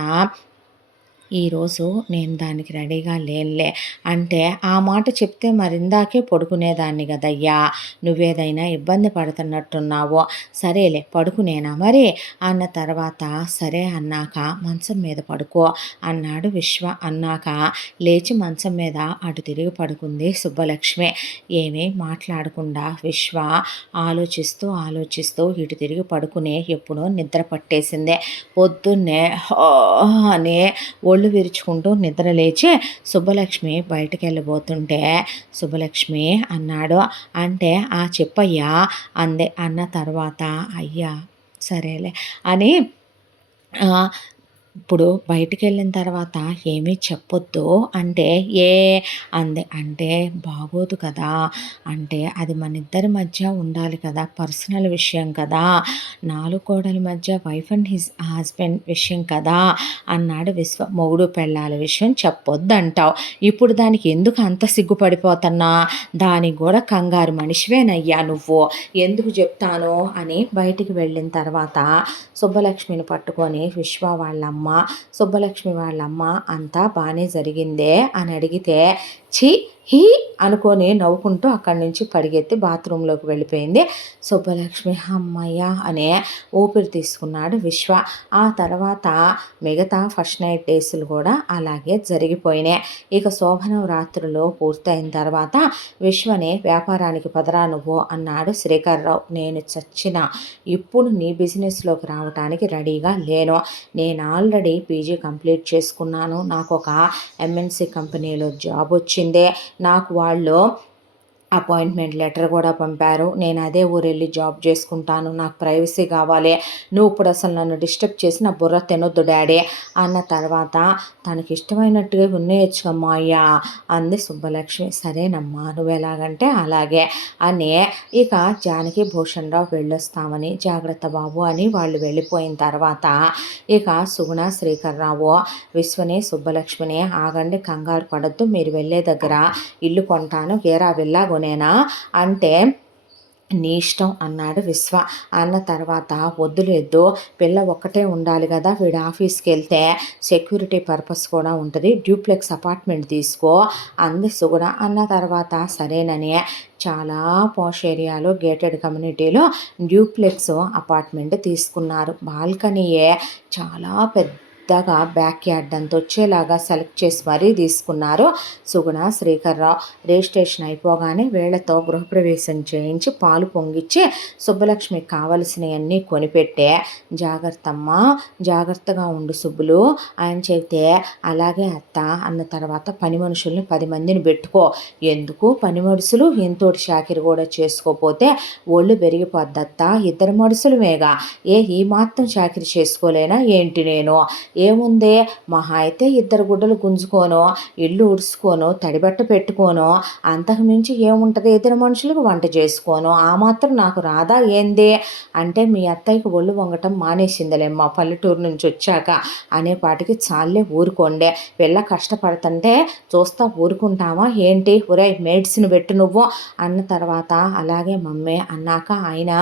ఈరోజు నేను దానికి రెడీగా లేనులే అంటే, ఆ మాట చెప్తే మరిందాకే పడుకునేదాన్ని కదయ్యా, నువ్వేదైనా ఇబ్బంది పడుతున్నట్టున్నావు, సరేలే పడుకునేనా మరి అన్న తర్వాత, సరే అన్నాక మంచం మీద పడుకో అన్నాడు విశ్వ. అన్నాక లేచి మంచం మీద అటు తిరిగి పడుకుంది సుబ్బలక్ష్మి. ఏమీ మాట్లాడకుండా విశ్వ ఆలోచిస్తూ ఆలోచిస్తూ ఇటు తిరిగి పడుకుని ఎప్పుడో నిద్ర పట్టేసింది. పొద్దున్నే అని ఒళ్ళు విరుచుకుంటూ నిద్ర లేచి సుబ్బలక్ష్మి బయటికి వెళ్ళబోతుంటే, సుబ్బలక్ష్మి అన్నాడు. అంటే, ఆ చెప్పయ్యా అందే. అన్న తర్వాత, అయ్యా సరేలే అని ఇప్పుడు బయటికెళ్ళిన తర్వాత ఏమీ చెప్పొద్దు అంటే, ఏ అంది. అంటే బాగోదు కదా, అంటే అది మన ఇద్దరి మధ్య ఉండాలి కదా, పర్సనల్ విషయం కదా, 4 గోడల మధ్య వైఫ్ అండ్ హస్బెండ్ విషయం కదా అన్నాడు విశ్వ. మొగుడు పెళ్ళాల విషయం చెప్పొద్దంటావు, ఇప్పుడు దానికి ఎందుకు అంత సిగ్గుపడిపోతున్నా, దానికి కూడా కంగారు మనిషివేనయ్యా నువ్వు, ఎందుకు చెప్తాను అని బయటికి వెళ్ళిన తర్వాత సుబ్బలక్ష్మిని పట్టుకొని విశ్వ వాళ్ళమ్మ, సుబ్బలక్ష్మి వాళ్ళమ్మ అంతా బాగానే జరిగిందే అని అడిగితే, ఛీ హీ అనుకొని నవ్వుకుంటూ అక్కడి నుంచి పరిగెత్తి బాత్రూంలోకి వెళ్ళిపోయింది సుబ్బలక్ష్మి. అమ్మయ్య అనే ఊపిరి తీసుకున్నాడు విశ్వ. ఆ తర్వాత మిగతా ఫస్ట్ నైట్ డేస్లు కూడా అలాగే జరిగిపోయినాయి. ఇక శోభనం రాత్రులు పూర్తయిన తర్వాత విశ్వని వ్యాపారానికి పదరా నువ్వు అన్నాడు శ్రీకర్రావు. నేను చచ్చిన ఇప్పుడు నీ బిజినెస్లోకి రావడానికి రెడీగా లేను, నేను ఆల్రెడీ పీజీ కంప్లీట్ చేసుకున్నాను, నాకు ఒక ఎంఎన్సి కంపెనీలో జాబ్ వచ్చింది, నాకు వాళ్ళు అపాయింట్మెంట్ లెటర్ కూడా పంపారు, నేను అదే ఊరు వెళ్ళి జాబ్ చేసుకుంటాను, నాకు ప్రైవసీ కావాలి, నువ్వు ఇప్పుడు అసలు నన్ను డిస్టర్బ్ చేసి నా బుర్ర తినొద్దు డాడీ అన్న తర్వాత, తనకి ఇష్టమైనట్టుగా ఉన్నయచ్చుకమ్మా అయ్యా అంది సుబ్బలక్ష్మి. సరేనమ్మా నువ్వు ఎలాగంటే అలాగే అని ఇక జానకి భూషణరావు వెళ్ళొస్తామని, జాగ్రత్త బాబు అని వాళ్ళు వెళ్ళిపోయిన తర్వాత ఇక సుగుణ శ్రీకర్రావు విశ్వని సుబ్బలక్ష్మిని, ఆగండి కంగారు పడద్దు, మీరు వెళ్ళే దగ్గర ఇల్లు కొంటాను, గేరా వెళ్ళాగోనేనా అంటే, నీ ఇష్టం అన్నాడు విశ్వ. అన్న తర్వాత, వద్దులేదు పిల్ల ఒక్కటే ఉండాలి కదా, వీడు ఆఫీస్కి వెళ్తే సెక్యూరిటీ పర్పస్ కూడా ఉంటుంది, డ్యూప్లెక్స్ అపార్ట్మెంట్ తీసుకో అంది సుగుణ. అన్న తర్వాత సరేనని చాలా పాష్ ఏరియాలో గేటెడ్ కమ్యూనిటీలో డ్యూప్లెక్స్ అపార్ట్మెంట్ తీసుకున్నారు. బాల్కనీయే చాలా పెద్దగా బ్యాక్ యార్డ్ అంత వచ్చేలాగా సెలెక్ట్ చేసి మరీ తీసుకున్నారు సుగుణ శ్రీకర్రావు. రిజిస్ట్రేషన్ అయిపోగానే వీళ్లతో గృహప్రవేశం చేయించి పాలు పొంగిచ్చి సుబ్బలక్ష్మికి కావలసినవన్నీ కొనిపెట్టే, జాగ్రత్తమ్మా జాగ్రత్తగా ఉండు సుబ్బులు అని చెబితే, అలాగే అత్త అన్న తర్వాత, పని మనుషుల్ని 10 మందిని పెట్టుకో, ఎందుకు పని మనుషులు ఇంతోటి షాకిరి కూడా చేసుకోపోతే ఒళ్ళు పెరిగిపోద్దత్త, ఇద్దరు మనుషులమేగా, ఈ మాత్రం షాకిరి చేసుకోలేనా ఏంటి నేను, ఏముందే మహా అయితే 2 గుడ్డలు గుంజుకోను, ఇల్లు ఉడుచుకోను, తడిబట్ట పెట్టుకోను, అంతకుమించి ఏముంటుంది, ఇద్దరు మనుషులకు వంట చేసుకోను, ఆ మాత్రం నాకు రాదా ఏంది అంటే, మీ అత్తయ్యకి ఒళ్ళు వంగటం మానేసిందిలేమ్మా పల్లెటూరు నుంచి వచ్చాక అనేపాటికి, చాలే ఊరుకోండే, పిల్ల కష్టపడుతుంటే చూస్తా ఊరుకుంటావా ఏంటి, ఒరే మేడ్స్ని పెట్టు నువ్వు అన్న తర్వాత, అలాగే మమ్మీ అన్నాక, ఆయన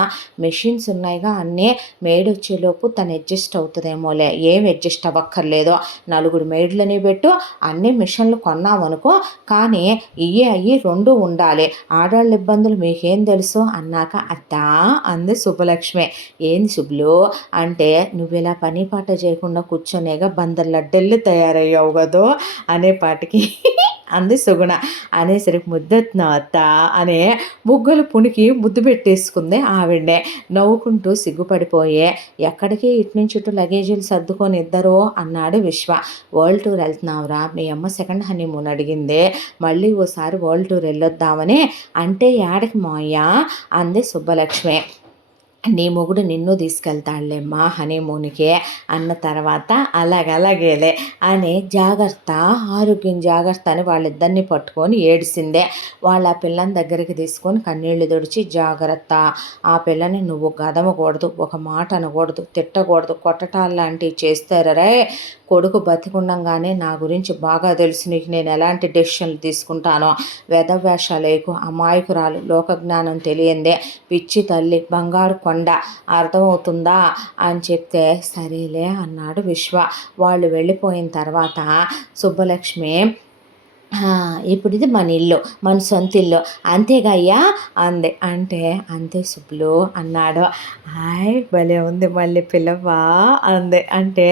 మెషిన్స్ ఉన్నాయిగా అన్నీ, మేడ్ వచ్చేలోపు తను అడ్జస్ట్ అవుతుందేమోలే, ఏం అడ్జస్ట్ స్టవ్ అక్కర్లేదు, నలుగురు మెయిడ్లని పెట్టు, అన్ని మిషన్లు కొన్నామనుకో, కానీ ఇయ్యే అయ్యి 2 ఉండాలి, ఆడవాళ్ళ ఇబ్బందులు మీకేం తెలుసు అన్నాక, అత్తా అంది సుబ్బలక్ష్మి. ఏంది సుబ్బులు అంటే, నువ్విలా పని పాట చేయకుండా కూర్చొనేగా బందర్లడ్డెల్లి తయారయ్యావు కదో అనేపాటికి అంది సుగుణ. అనేసరికి ముద్దెత్తున అత్త అనే బుగ్గలు పుణికి ముద్దు పెట్టేసుకుంది ఆవిడ్నే. నవ్వుకుంటూ సిగ్గుపడిపోయే, ఎక్కడికి ఇటు నుంచి ఇటు లగేజీలు సర్దుకొని ఇద్దరు అన్నాడు విశ్వ. వరల్డ్ టూర్ వెళ్తున్నావురా, మీ అమ్మ సెకండ్ హనీమూన్ అడిగింది, మళ్ళీ ఓసారి వరల్డ్ టూర్ వెళ్ళొద్దామని. అంటే యాడికి మావయ్య అంది సుబ్బలక్ష్మి. నీ మొగుడు నిన్ను తీసుకెళ్తాడులేమ్మా హనీమూన్కి అన్న తర్వాత, అలాగేలే అని జాగ్రత్త, ఆరోగ్యం జాగ్రత్త అని వాళ్ళిద్దరిని పట్టుకొని ఏడిసిందే. వాళ్ళ ఆ పిల్లని దగ్గరికి తీసుకొని కన్నీళ్లు తుడిచి, జాగ్రత్త, ఆ పిల్లని నువ్వు గదమకూడదు, ఒక మాట అనకూడదు, తిట్టకూడదు, కొట్టటాలు లాంటివి చేస్తారే, కొడుకు బతికుండంగానే నా గురించి బాగా తెలుసు నీకు, నేను ఎలాంటి డెసిషన్లు తీసుకుంటానో, వేషాలేకు, అమాయకురాలు, లోకజ్ఞానం తెలియందే, పిచ్చి తల్లి, బంగారు కొండ, అర్థమవుతుందా అని చెప్తే, సరేలే అన్నాడు విశ్వ. వాళ్ళు వెళ్ళిపోయిన తర్వాత సుబ్బలక్ష్మి, ఇప్పుడు ఇది మన ఇల్లు, మన సొంత ఇల్లు అంతేగా అయ్యా అంది. అంటే అంతే సుబ్బులు అన్నాడు. హాయ్ భలే ఉంది మళ్ళీ పిల్లవా అంది. అంటే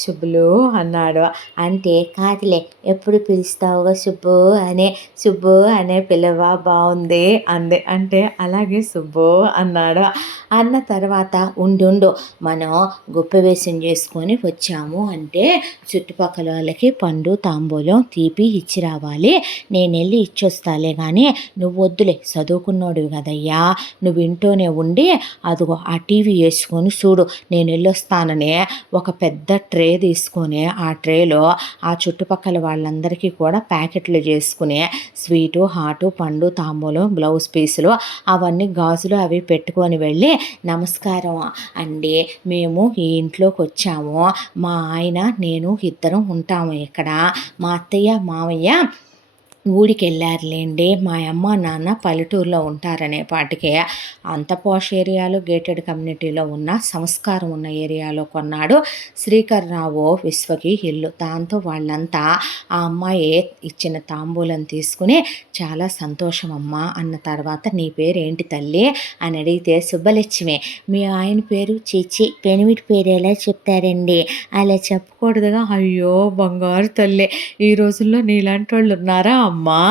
సుబ్బులు అన్నాడు. అంటే కాదులే, ఎప్పుడు పిలుస్తావుగా సుబ్బు అనే పిల్లవా, బాగుంది అంది. అంటే అలాగే సుబ్బు అన్నాడు. అన్న తర్వాత, ఉండు మనం గుప్పవేషం చేసుకొని వచ్చాము అంటే చుట్టుపక్కల వాళ్ళకి పండు తాంబూలం తీపి ఇచ్చి రావాలి, నేను వెళ్ళి ఇచ్చొస్తాలే, కానీ నువ్వు వద్దులే, చదువుకున్నాడు కదయ్యా, నువ్వు ఇంట్లోనే ఉండి అదిగో ఆ టీవీ వేసుకొని చూడు, నేను వెళ్ళొస్తానని ఒక పెద్ద ట్రే తీసుకొని ఆ ట్రేలో ఆ చుట్టుపక్కల వాళ్ళందరికీ కూడా ప్యాకెట్లు చేసుకుని స్వీటు, హాటు, పండు తాంబూలం, బ్లౌజ్ పీసులు అవన్నీ గాజులు అవి పెట్టుకొని వెళ్ళి, నమస్కారం అండి, మేము ఈ ఇంట్లోకి వచ్చాము, మా ఆయన నేను ఇద్దరం ఉంటాము ఇక్కడ, మా అత్తయ్య మామయ్య ఊరికి వెళ్ళారులేండి, మా అమ్మ నాన్న పల్లెటూరులో ఉంటారనే పాటికే అంత పాష్ ఏరియాలో గేటెడ్ కమ్యూనిటీలో ఉన్న సంస్కారం ఉన్న ఏరియాలో కొన్నాడు శ్రీకర్రావు విశ్వకి ఇల్లు. దాంతో వాళ్ళంతా ఆ అమ్మాయి ఇచ్చిన తాంబూలం తీసుకుని, చాలా సంతోషం అమ్మా అన్న తర్వాత, నీ పేరు ఏంటి తల్లి అని అడిగితే, సుబ్బలక్ష్మి. మీ ఆయన పేరు చీచి, పెనిమిటి పేరు ఎలా చెప్తారండి, అలా చెప్పకూడదుగా. అయ్యో బంగారు తల్లి, ఈ రోజుల్లో నీలాంటి వాళ్ళు ఉన్నారా అమ్మా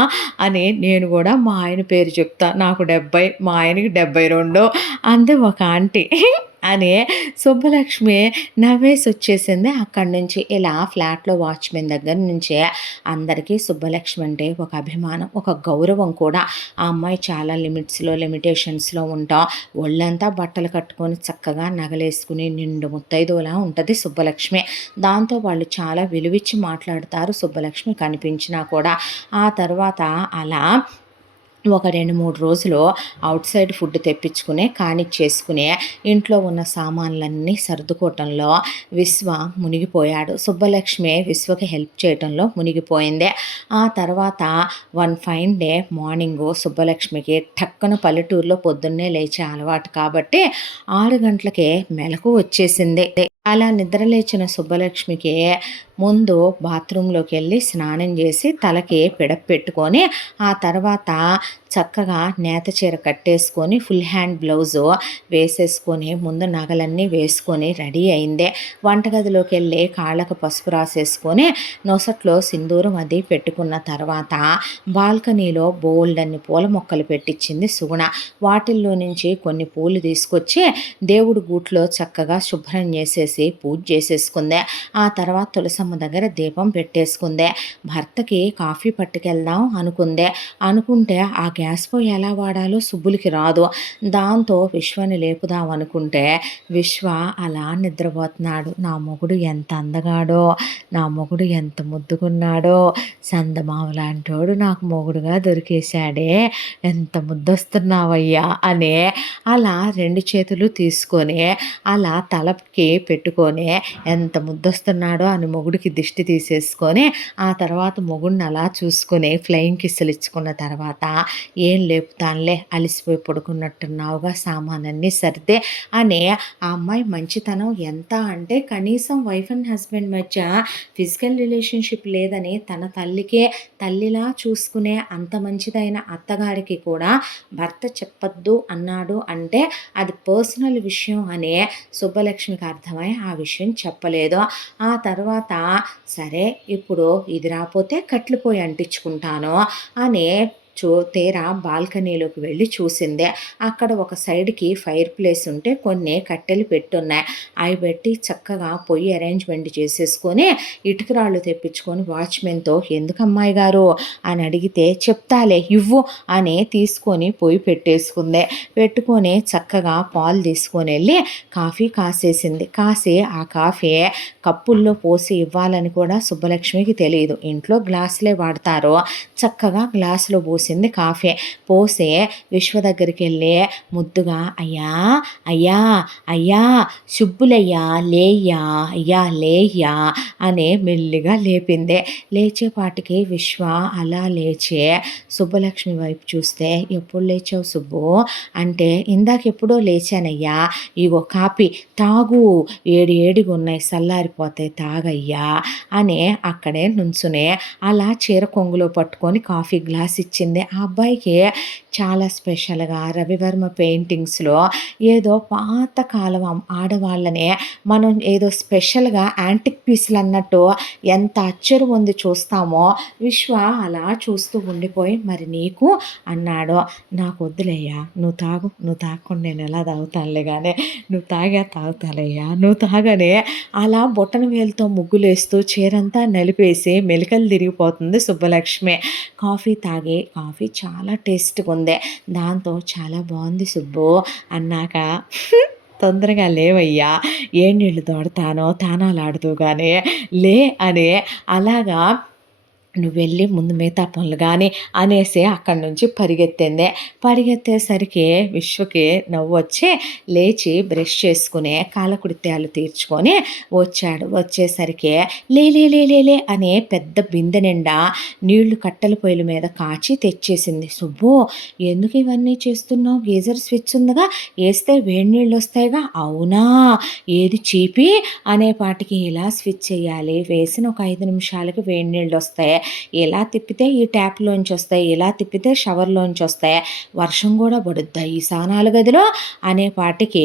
అని నేను కూడా మా ఆయన పేరు చెప్తా, నాకు 70, మా ఆయనకి 72 అంది ఒక ఆంటీ అని సుబ్బలక్ష్మి నవ్వేసి వచ్చేసింది అక్కడి నుంచి. ఇలా ఫ్లాట్లో వాచ్మెన్ దగ్గర నుంచే అందరికీ సుబ్బలక్ష్మి అంటే ఒక అభిమానం, ఒక గౌరవం కూడా. ఆ అమ్మాయి చాలా లిమిటేషన్స్లో ఉంటాం, ఒళ్ళంతా బట్టలు కట్టుకొని చక్కగా నగలేసుకుని నిండు ముత్తైదులా ఉంటుంది సుబ్బలక్ష్మి. దాంతో వాళ్ళు చాలా విలువిచ్చి మాట్లాడతారు సుబ్బలక్ష్మి కనిపించినా కూడా. ఆ తర్వాత అలా ఒక 2-3 రోజులు అవుట్ సైడ్ ఫుడ్ తెప్పించుకునే కానిచ్చేసుకునే ఇంట్లో ఉన్న సామాన్లన్నీ సర్దుకోవటంలో విశ్వ మునిగిపోయాడు. సుబ్బలక్ష్మి విశ్వకి హెల్ప్ చేయటంలో మునిగిపోయింది. ఆ తర్వాత వన్ ఫైన్ డే మార్నింగు సుబ్బలక్ష్మికి టక్కున పల్లెటూరులో పొద్దున్నే లేచే అలవాటు కాబట్టి 6 గంటలకే మెలకు వచ్చేసింది. అలా నిద్రలేచిన సుబ్బలక్ష్మికి ముందు బాత్రూంలోకి వెళ్ళి స్నానం చేసి తలకి పిడప్ పెట్టుకొని, ఆ తర్వాత చక్కగా నేత చీర కట్టేసుకొని ఫుల్ హ్యాండ్ బ్లౌజు వేసేసుకొని ముందు నగలన్నీ వేసుకొని రెడీ అయిందే. వంటగదిలోకి వెళ్ళి కాళ్ళకు పసుపు రాసేసుకొని నొసట్లో సింధూరం అది పెట్టుకున్న తర్వాత బాల్కనీలో బోల్డన్ని పూల మొక్కలు పెట్టించింది సుగుణ. వాటిల్లో నుంచి కొన్ని పూలు తీసుకొచ్చి దేవుడి గూట్లో చక్కగా శుభ్రం చేసేసి పూజ చేసేసుకుందే. ఆ తర్వాత తులసమ్మ దగ్గర దీపం పెట్టేసుకుందే. భర్తకి కాఫీ పట్టుకెళ్దాం అనుకుంటే ఆ గ్యాస్ పొయ్యి ఎలా వాడాలో సుబ్బులకి రాదు. దాంతో విశ్వని లేపుదాం అనుకుంటే విశ్వ అలా నిద్రపోతున్నాడు. నా మొగుడు ఎంత అందగాడో, నా మొగుడు ఎంత ముద్దుకున్నాడో, సందమామ లాంటోడు నాకు మొగుడుగా దొరికేశాడే, ఎంత ముద్దొస్తున్నావయ్యా అని అలా 2 చేతులు తీసుకొని అలా తలకి పెట్టుకొని ఎంత ముద్దొస్తున్నాడో అని మొగుడు మొగుడికి దిష్టి తీసేసుకొని, ఆ తర్వాత మొగుడిని అలా చూసుకొని ఫ్లయింగ్ కిస్సులు ఇచ్చుకున్న తర్వాత, "ఏం లేపుతానులే అలిసిపోయి పడుకున్నట్టున్నావుగా సామానన్నీ సర్దే" అని ఆ అమ్మాయి మంచితనం ఎంత అంటే కనీసం వైఫ్ అండ్ హస్బెండ్ మధ్య ఫిజికల్ రిలేషన్‌షిప్ లేదని తన తల్లికే తల్లిలా చూసుకునే అంత మంచిదైన అత్తగారికి కూడా భర్త చెప్పొద్దు అన్నాడు అంటే అది పర్సనల్ విషయం అని సుబ్బలక్ష్మికి అర్థమై ఆ విషయం చెప్పలేదు. ఆ తర్వాత సరే ఇప్పుడు ఇది రాపోతే కట్టెల పొయ్యి అంటించుకుంటాను అని తీరా బాల్కనీలోకి వెళ్ళి చూసింది. అక్కడ ఒక సైడ్‌కి ఫైర్ ప్లేస్ ఉంటే కొన్ని కట్టెలు పెట్టున్నాయి. అవి పెట్టి చక్కగా పొయ్యి అరేంజ్‌మెంట్ చేసేసుకొని ఇటుకరాళ్ళు తెప్పించుకొని వాచ్‌మెన్‌తో "ఎందుకు అమ్మాయి గారు" అని అడిగితే "చెప్తాలే ఇవ్వు" అని తీసుకొని పొయ్యి పెట్టేసుకుంది. పెట్టుకొని చక్కగా పాలు తీసుకొని వెళ్ళి కాఫీ కాసేసింది. కాసి ఆ కాఫీ కప్పుల్లో పోసి ఇవ్వాలని కూడా సుబ్బలక్ష్మికి తెలియదు. ఇంట్లో గ్లాసులే వాడతారు. చక్కగా గ్లాసులో పోసింది కాఫీ. పోసి విశ్వ దగ్గరికి వెళ్ళి ముద్దుగా "అయ్యా అయ్యా అయ్యా సుబ్బులయ్యా లేయ్యా అయ్యా లేయ్యా" అని మెల్లిగా లేపింది. లేచేపాటికి విశ్వ అలా లేచి సుబ్బలక్ష్మి వైపు చూస్తే "ఎప్పుడు లేచావు సుబ్బు" అంటే "ఇందాకెప్పుడో లేచానయ్యా, ఇగో కాపీ తాగు, ఏడిగున్నాయి చల్లారిపోతాయి తాగయ్యా" అని అక్కడే నుంచుని అలా చీర కొంగులో పట్టుకొని కాఫీ గ్లాస్ ఇచ్చింది. ఆ అబ్బాయికి చాలా స్పెషల్‌గా రవివర్మ పెయింటింగ్స్‌లో ఏదో పాతకాలం ఆడవాళ్ళని మనం ఏదో స్పెషల్‌గా యాంటిక్ పీసులు అన్నట్టు ఎంత అచ్చరు ఉంది చూస్తామో విశ్వ అలా చూస్తూ ఉండిపోయి "మరి నీకు" అన్నాడు. "నాకు వద్దులేయ్యా, నువ్వు తాగు, నువ్వు తాగకుండా నేను ఎలా తాగుతానులే కానీ, నువ్వు తాగుతాలయ్యా, నువ్వు తాగని" అలా బొటన వేలుతో ముగ్గులేస్తూ చీరంతా నలిపేసి మెలికలు తిరిగిపోతుంది సుబ్బలక్ష్మి. కాఫీ తాగి కాఫీ చాలా టేస్ట్‌గా ఉంది. దాంతో "చాలా బాగుంది సుబ్బు" అన్నాక "తొందరగా లేవయ్యా, ఏ నీళ్ళు తోడతానో తానాలాడుతూ గానీ లే" అని అలాగా "నువ్వెళ్ళి ముందు మిగతా పనులు గాని" అనేసి అక్కడి నుంచి పరిగెత్తింది. పరిగెత్తేసరికి విశ్వకి నవ్వొచ్చి లేచి బ్రష్ చేసుకుని కాలకృత్యాలు తీర్చుకొని వచ్చాడు. వచ్చేసరికి "లే లే లే లే లే" అని పెద్ద బిందె నిండా నీళ్లు కట్టెల పొయ్యిల మీద కాచి తెచ్చేసింది. "సుబ్బు ఎందుకు ఇవన్నీ చేస్తున్నావు? గీజర్ స్విచ్ ఉందిగా, వేస్తే వేడి నీళ్ళు వస్తాయిగా" "అవునా, ఏది చీపి" అనేపాటికి ఇలా స్విచ్ చేయాలి, వేసిన ఒక 5 నిమిషాలకి వేడి నీళ్ళు వస్తాయి, ఇలా తిప్పితే ఈ ట్యాప్‌లోంచి వస్తాయి, ఇలా తిప్పితే షవర్‌లోంచి వస్తాయి, వర్షం కూడా పడుద్దా ఈ స్నానాల గదిలో అనేపాటికి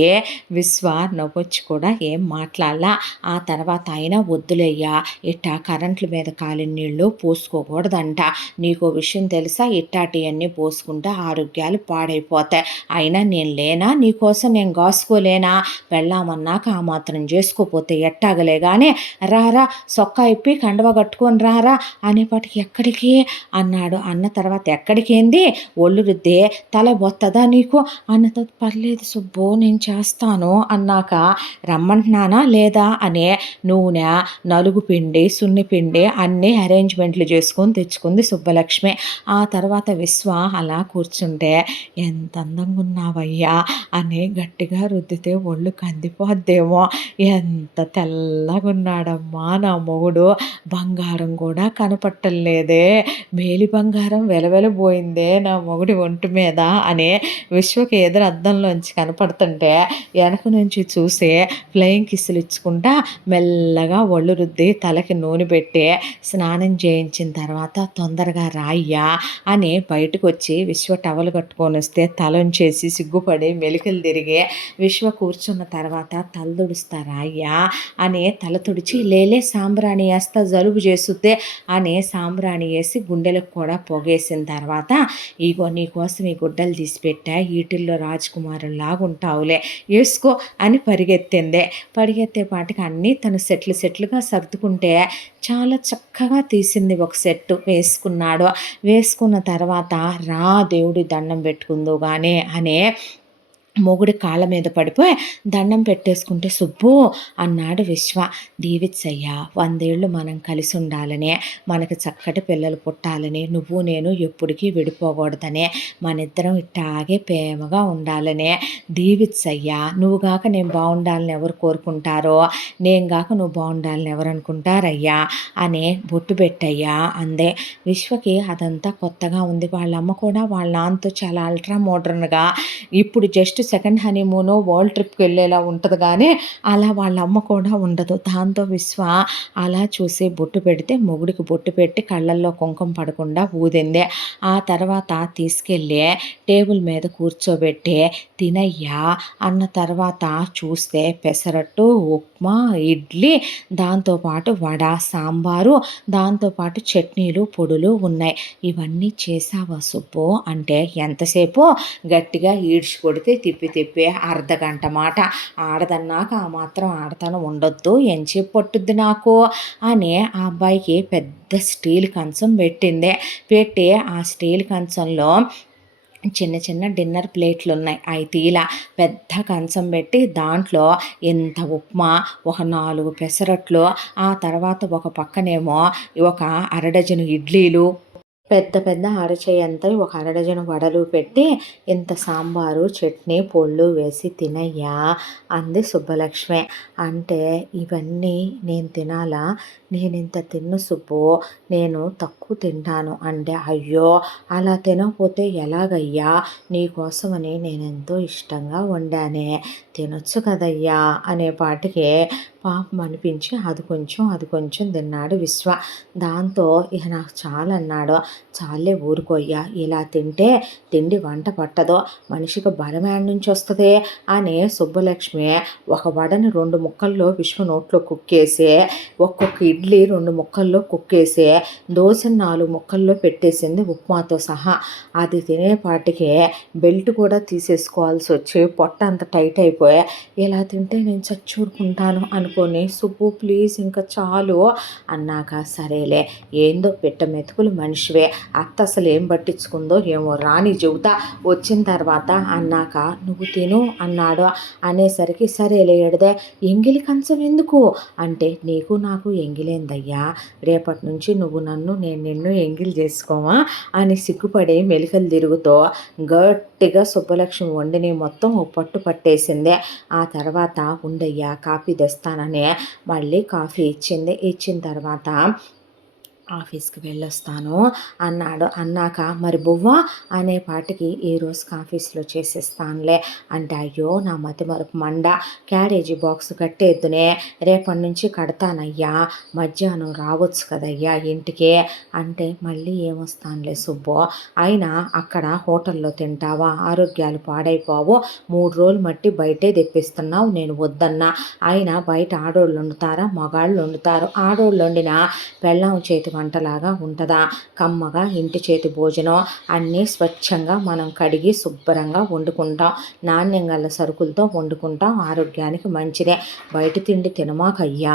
విశ్వ నవ్వొచ్చి కూడా ఏం మాట్లాడలా. ఆ తర్వాత "అయినా వద్దులేయ్యా, ఇట్టా కరెంట్ల మీద కాలిన నీళ్ళు పోసుకోకూడదంట, నీకో విషయం తెలుసా, ఇట్టాటివన్నీ పోసుకుంటే ఆరోగ్యాలు పాడైపోతాయి, అయినా నేను లేనా నీకోసం, నేను కాసుకోలేనా, పెళ్ళామన్నాక ఆ మాత్రం చేసుకోపోతే ఎట్టాగలే కానీ రారా సొక్కా ఇప్పి కండవ కట్టుకొని రారా" అనేపాటికి "ఎక్కడికి" అన్నాడు. అన్న తర్వాత "ఎక్కడికేంది, ఒళ్ళు రుద్దే తల బొత్తదా నీకు" అన్నతో "పర్లేదు సుబ్బు నేను చేస్తాను" అన్నాక "రమ్మంటున్నానా లేదా" అనే నూనె, నలుగు పిండి, సున్ని పిండి అన్నీ అరేంజ్మెంట్లు చేసుకొని తెచ్చుకుంది సుబ్బలక్ష్మి. ఆ తర్వాత విశ్వ అలా కూర్చుంటే "ఎంత అందంగా ఉన్నావయ్యా" అని గట్టిగా రుద్దితే ఒళ్ళు కందిపోద్దేమో, "ఎంత తెల్లగా ఉన్నాడమ్మా నా మొగుడు, బంగారం కూడా కనపట్టం లేదే, మేలి బంగారం వెలవెలబోయిందే నా మొగుడి ఒంటి మీద" అని విశ్వకి ఎదురు అద్దంలోంచి కనపడుతుంటే వెనక నుంచి చూసి ఫ్లయింగ్ కిస్సులు ఇచ్చుకుంటా మెల్లగా ఒళ్ళు రుద్ది తలకి నూనె పెట్టి స్నానం చేయించిన తర్వాత "తొందరగా రాయ్యా" అని బయటకు వచ్చి విశ్వ టవల్ కట్టుకొని వస్తే తలంచేసి సిగ్గుపడి మెలికలు తిరిగి విశ్వ కూర్చున్న తర్వాత "తల తుడుస్తారా అయ్యా" అని తల తుడిచి "లేలే సాంబ్రాణి వేస్తా జలుబు చేసుద్దే" అని సాంబ్రాణి వేసి గుండెలకు కూడా పొగేసిన తర్వాత "ఇగో నీకోసం ఈ గుడ్డలు తీసి పెట్టా, వీటిల్లో రాజకుమారుల్లాగా ఉంటావులే, వేసుకో" అని పరిగెత్తింది. పరిగెత్తేపాటికి అన్నీ తను సెట్లుగా సర్దుకుంటే చాలా చక్కగా తీసింది. ఒక సెట్టు వేసుకున్నాడు. వేసుకున్న తర్వాత "రా దేవుడి దండం పెట్టుకుందువు గానీ" అనే మొగుడి కాళ్ళ మీద పడిపోయి దండం పెట్టేసుకుంటే, "సుబ్బు" అన్నాడు విశ్వ. "దీవిచ్చయ్యా, 100 ఏళ్ళు మనం కలిసి ఉండాలని, మనకి చక్కటి పిల్లలు పుట్టాలని, నువ్వు నేను ఎప్పటికీ విడిపోకూడదని, మనిద్దరం ఇట్టాగే ప్రేమగా ఉండాలని దీవిచ్చయ్యా. నువ్వు గాక నేను బావుండాలని ఎవరు కోరుకుంటారో, నేను గాక నువ్వు బావుండాలని ఎవరనుకుంటారయ్యా" అని బొట్టు పెట్టయ్యా అందే. విశ్వకి అదంతా కొత్తగా ఉంది. వాళ్ళమ్మ కూడా వాళ్ళ నాన్నతో చాలా అల్ట్రా మోడ్రన్‌గా ఇప్పుడు జస్ట్ సెకండ్ హనీమూను వరల్డ్ ట్రిప్‌కి వెళ్ళేలా ఉంటది గానీ, అలా వాళ్ళ అమ్మ కూడా ఉండదు. దాంతో విశ్వ అలా చూసి బొట్టు పెడితే మొగుడికి బొట్టు పెట్టి కళ్ళల్లో కుంకుమ పడకుండా ఊదింది. ఆ తర్వాత తీసుకెళ్ళి టేబుల్ మీద కూర్చోబెట్టి తినయ్యా అన్న తర్వాత చూస్తే పెసరట్టు, ఉప్మా, ఇడ్లీ, దాంతో పాటు వడ, సాంబారు, దాంతో పాటు చట్నీలు, పొడులు ఉన్నాయి. "ఇవన్నీ చేశావా సుబ్బు" అంటే ఎంతసేపు గట్టిగా ఈడ్చి కొడితే తిప్పి తిప్పి అర్ధగంట మాట. ఆడదన్నాక ఆ మాత్రం ఆడతనం ఉండొద్దు, ఎంతసేపు పట్టుద్ది నాకు అని ఆ అబ్బాయికి పెద్ద స్టీల్ కంచం పెట్టింది. పెట్టి ఆ స్టీల్ కంచంలో చిన్న చిన్న డిన్నర్ ప్లేట్లున్నాయి. అయి తీలా పెద్ద కంచం పెట్టి దాంట్లో ఇంత ఉప్మా, ఒక 4 పెసరట్లు, ఆ తర్వాత ఒక పక్కనేమో ఒక అరడజను ఇడ్లీలు, పెద్ద పెద్ద అరచేయంతవి ఒక అరడజను వడలు పెట్టి, ఇంత సాంబారు, చట్నీ, పొళ్ళు వేసి తినయ్యా అంది సుబ్బలక్ష్మి. అంటే ఇవన్నీ నేను తినాలా? నేనింత తిన్ను సుబ్బు, నేను తక్కువ తింటాను అంటే, అయ్యో అలా తినకపోతే ఎలాగయ్యా, నీకోసమని నేనెంతో ఇష్టంగా వండానే, తినొచ్చు కదయ్యా అనేపాటికి పాపం అనిపించి అది కొంచెం తిన్నాడు విశ్వ. దాంతో ఇక నాకు చాలన్నాడు. చాలే ఊరుకోయ్యా, ఇలా తింటే తిండి వంట పట్టదు, మనిషికి బలం ఏడ నుంచి వస్తుంది అని సుబ్బలక్ష్మి ఒక వడని 2 ముక్కల్లో విశ్వ నోట్లో కుక్కేసి, ఒక్కొక్క ఇడ్లీ 2 ముక్కల్లో కుక్కేసి, దోశని 4 ముక్కల్లో పెట్టేసింది ఉప్మాతో సహా. అది తినేపాటికి బెల్ట్ కూడా తీసేసుకోవాల్సి వచ్చి పొట్ట అంత టైట్ అయిపోయి, ఇలా తింటే నేను చచ్చూరుకుంటాను అనుకొని, "సుబ్బు ప్లీజ్ ఇంకా చాలు" అన్నాక, "సరేలే, ఏందో పెట్ట మెతుకులు మనిషివే, అత్త అసలు ఏం పట్టించుకుందో ఏమో, రాని చెబుతా వచ్చిన తర్వాత" అన్నాక, "నువ్వు తిను" అన్నాడు. అనేసరికి, "సరేలే ఎడదే, ఎంగిలి కంచం ఎందుకు" అంటే, "నీకు నాకు ఎంగిలేందయ్యా, రేపటి నుంచి నువ్వు నన్ను నేను నిన్ను ఎంగిలి చేసుకోవా" అని సిగ్గుపడి మెలికలు తిరుగుతూ గట్టిగా సుబ్బలక్ష్మి వండిని మొత్తం ఓ పట్టు పట్టేసింది. ఆ తర్వాత, "ఉండయ్యా కాఫీ తెస్తానని" మళ్ళీ కాఫీ ఇచ్చింది. ఇచ్చిన తర్వాత, "ఆఫీస్కి వెళ్ళొస్తాను" అన్నాడు. అన్నాక, "మరి బువ్వ" అనేపాటికి, "ఈరోజు ఆఫీస్లో చేసేస్తానులే" అంటే, "అయ్యో నా మతిమరుపు మండ, క్యారేజీ బాక్స్ కట్టేద్దునే, రేపటి నుంచి కడతానయ్యా, మధ్యాహ్నం రావచ్చు కదయ్యా ఇంటికి" అంటే, "మళ్ళీ ఏమొస్తానులే సుబ్బు, అయినా అక్కడ హోటల్లో తింటావా, ఆరోగ్యాలు పాడైపోవు, 3 రోజులు మట్టి బయటే తెప్పిస్తున్నావు, నేను వద్దన్నా, అయినా బయట ఆడోళ్ళు వండుతారా, మగాళ్ళు వండుతారు, ఆడోళ్ళు వండిన పెళ్ళాం చేతి వంటలాగా ఉంటుందా, కమ్మగా ఇంటి చేతి భోజనం, అన్నీ స్వచ్ఛంగా మనం కడిగి శుభ్రంగా వండుకుంటాం, నాణ్యం గల సరుకులతో వండుకుంటాం, ఆరోగ్యానికి మంచిదే, బయట తిండి తినమాకయ్యా"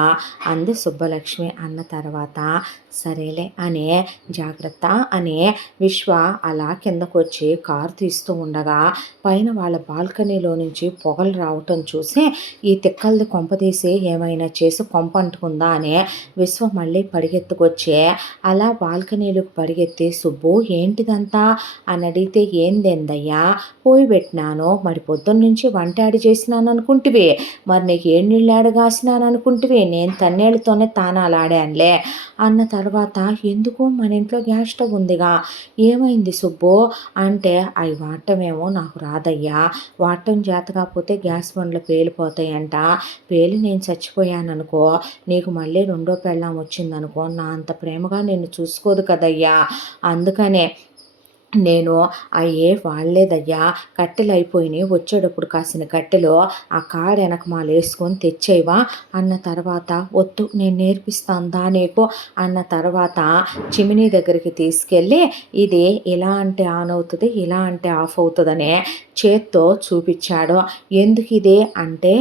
అంది సుబ్బలక్ష్మి. అన్న తర్వాత, "సరేలే" అనే జాగ్రత్త అని విశ్వ అలా కిందకొచ్చి కారు తీస్తూ ఉండగా, పైన వాళ్ళ బాల్కనీలో నుంచి పొగలు రావటం చూసి, ఈ తిక్కలది కొంపదీసి ఏమైనా చేసి కొంప అంటుకుందా అని విశ్వ మళ్ళీ పరిగెత్తుకొచ్చి అలా బాల్కనీలోకి పరిగెత్తి, "సుబ్బు ఏంటిదంతా" అని అడిగితే, "ఏందేందయ్యా, పోయి పెట్టినాను, మరి పొద్దున్నుంచి వంట యాడ చేసినాను అనుకుంటివి, మరి నీకు ఏ నీళ్ళు యాడ కాసినాను అనుకుంటివి, నేను తన్నేళ్ళతోనే తానాలు ఆడానులే" అన్న తర్వాత, "ఎందుకు మన ఇంట్లో గ్యాస్ స్టవ్ ఉందిగా, ఏమైంది సుబ్బు" అంటే, "అవి వాడటమేమో నాకు రాదయ్యా, వాడటం చేత కాకపోతే గ్యాస్ బండ్లు పేలిపోతాయంట, పేలి నేను చచ్చిపోయాననుకో, నీకు మళ్ళీ రెండో పెళ్ళాం వచ్చిందనుకో, నా అంత ప్రేమగా నిన్ను చూసుకోదు కదయ్యా, అందుకనే నేను అయ్యే వాడలేదయ్యా, కట్టెలు అయిపోయినాయి, వచ్చేటప్పుడు కాసిన కట్టెలు ఆ కారు వెనకమాల వేసుకొని తెచ్చేవా" అన్న తర్వాత, "వద్దు నేను నేర్పిస్తాను దా నీకు" అన్న తర్వాత చిమినీ దగ్గరికి తీసుకెళ్ళి, ఇది ఇలా అంటే ఆన్ అవుతుంది, ఇలా అంటే ఆఫ్ అవుతుందని చేత్తో చూపించాడు. ఎందుకిదే అంటే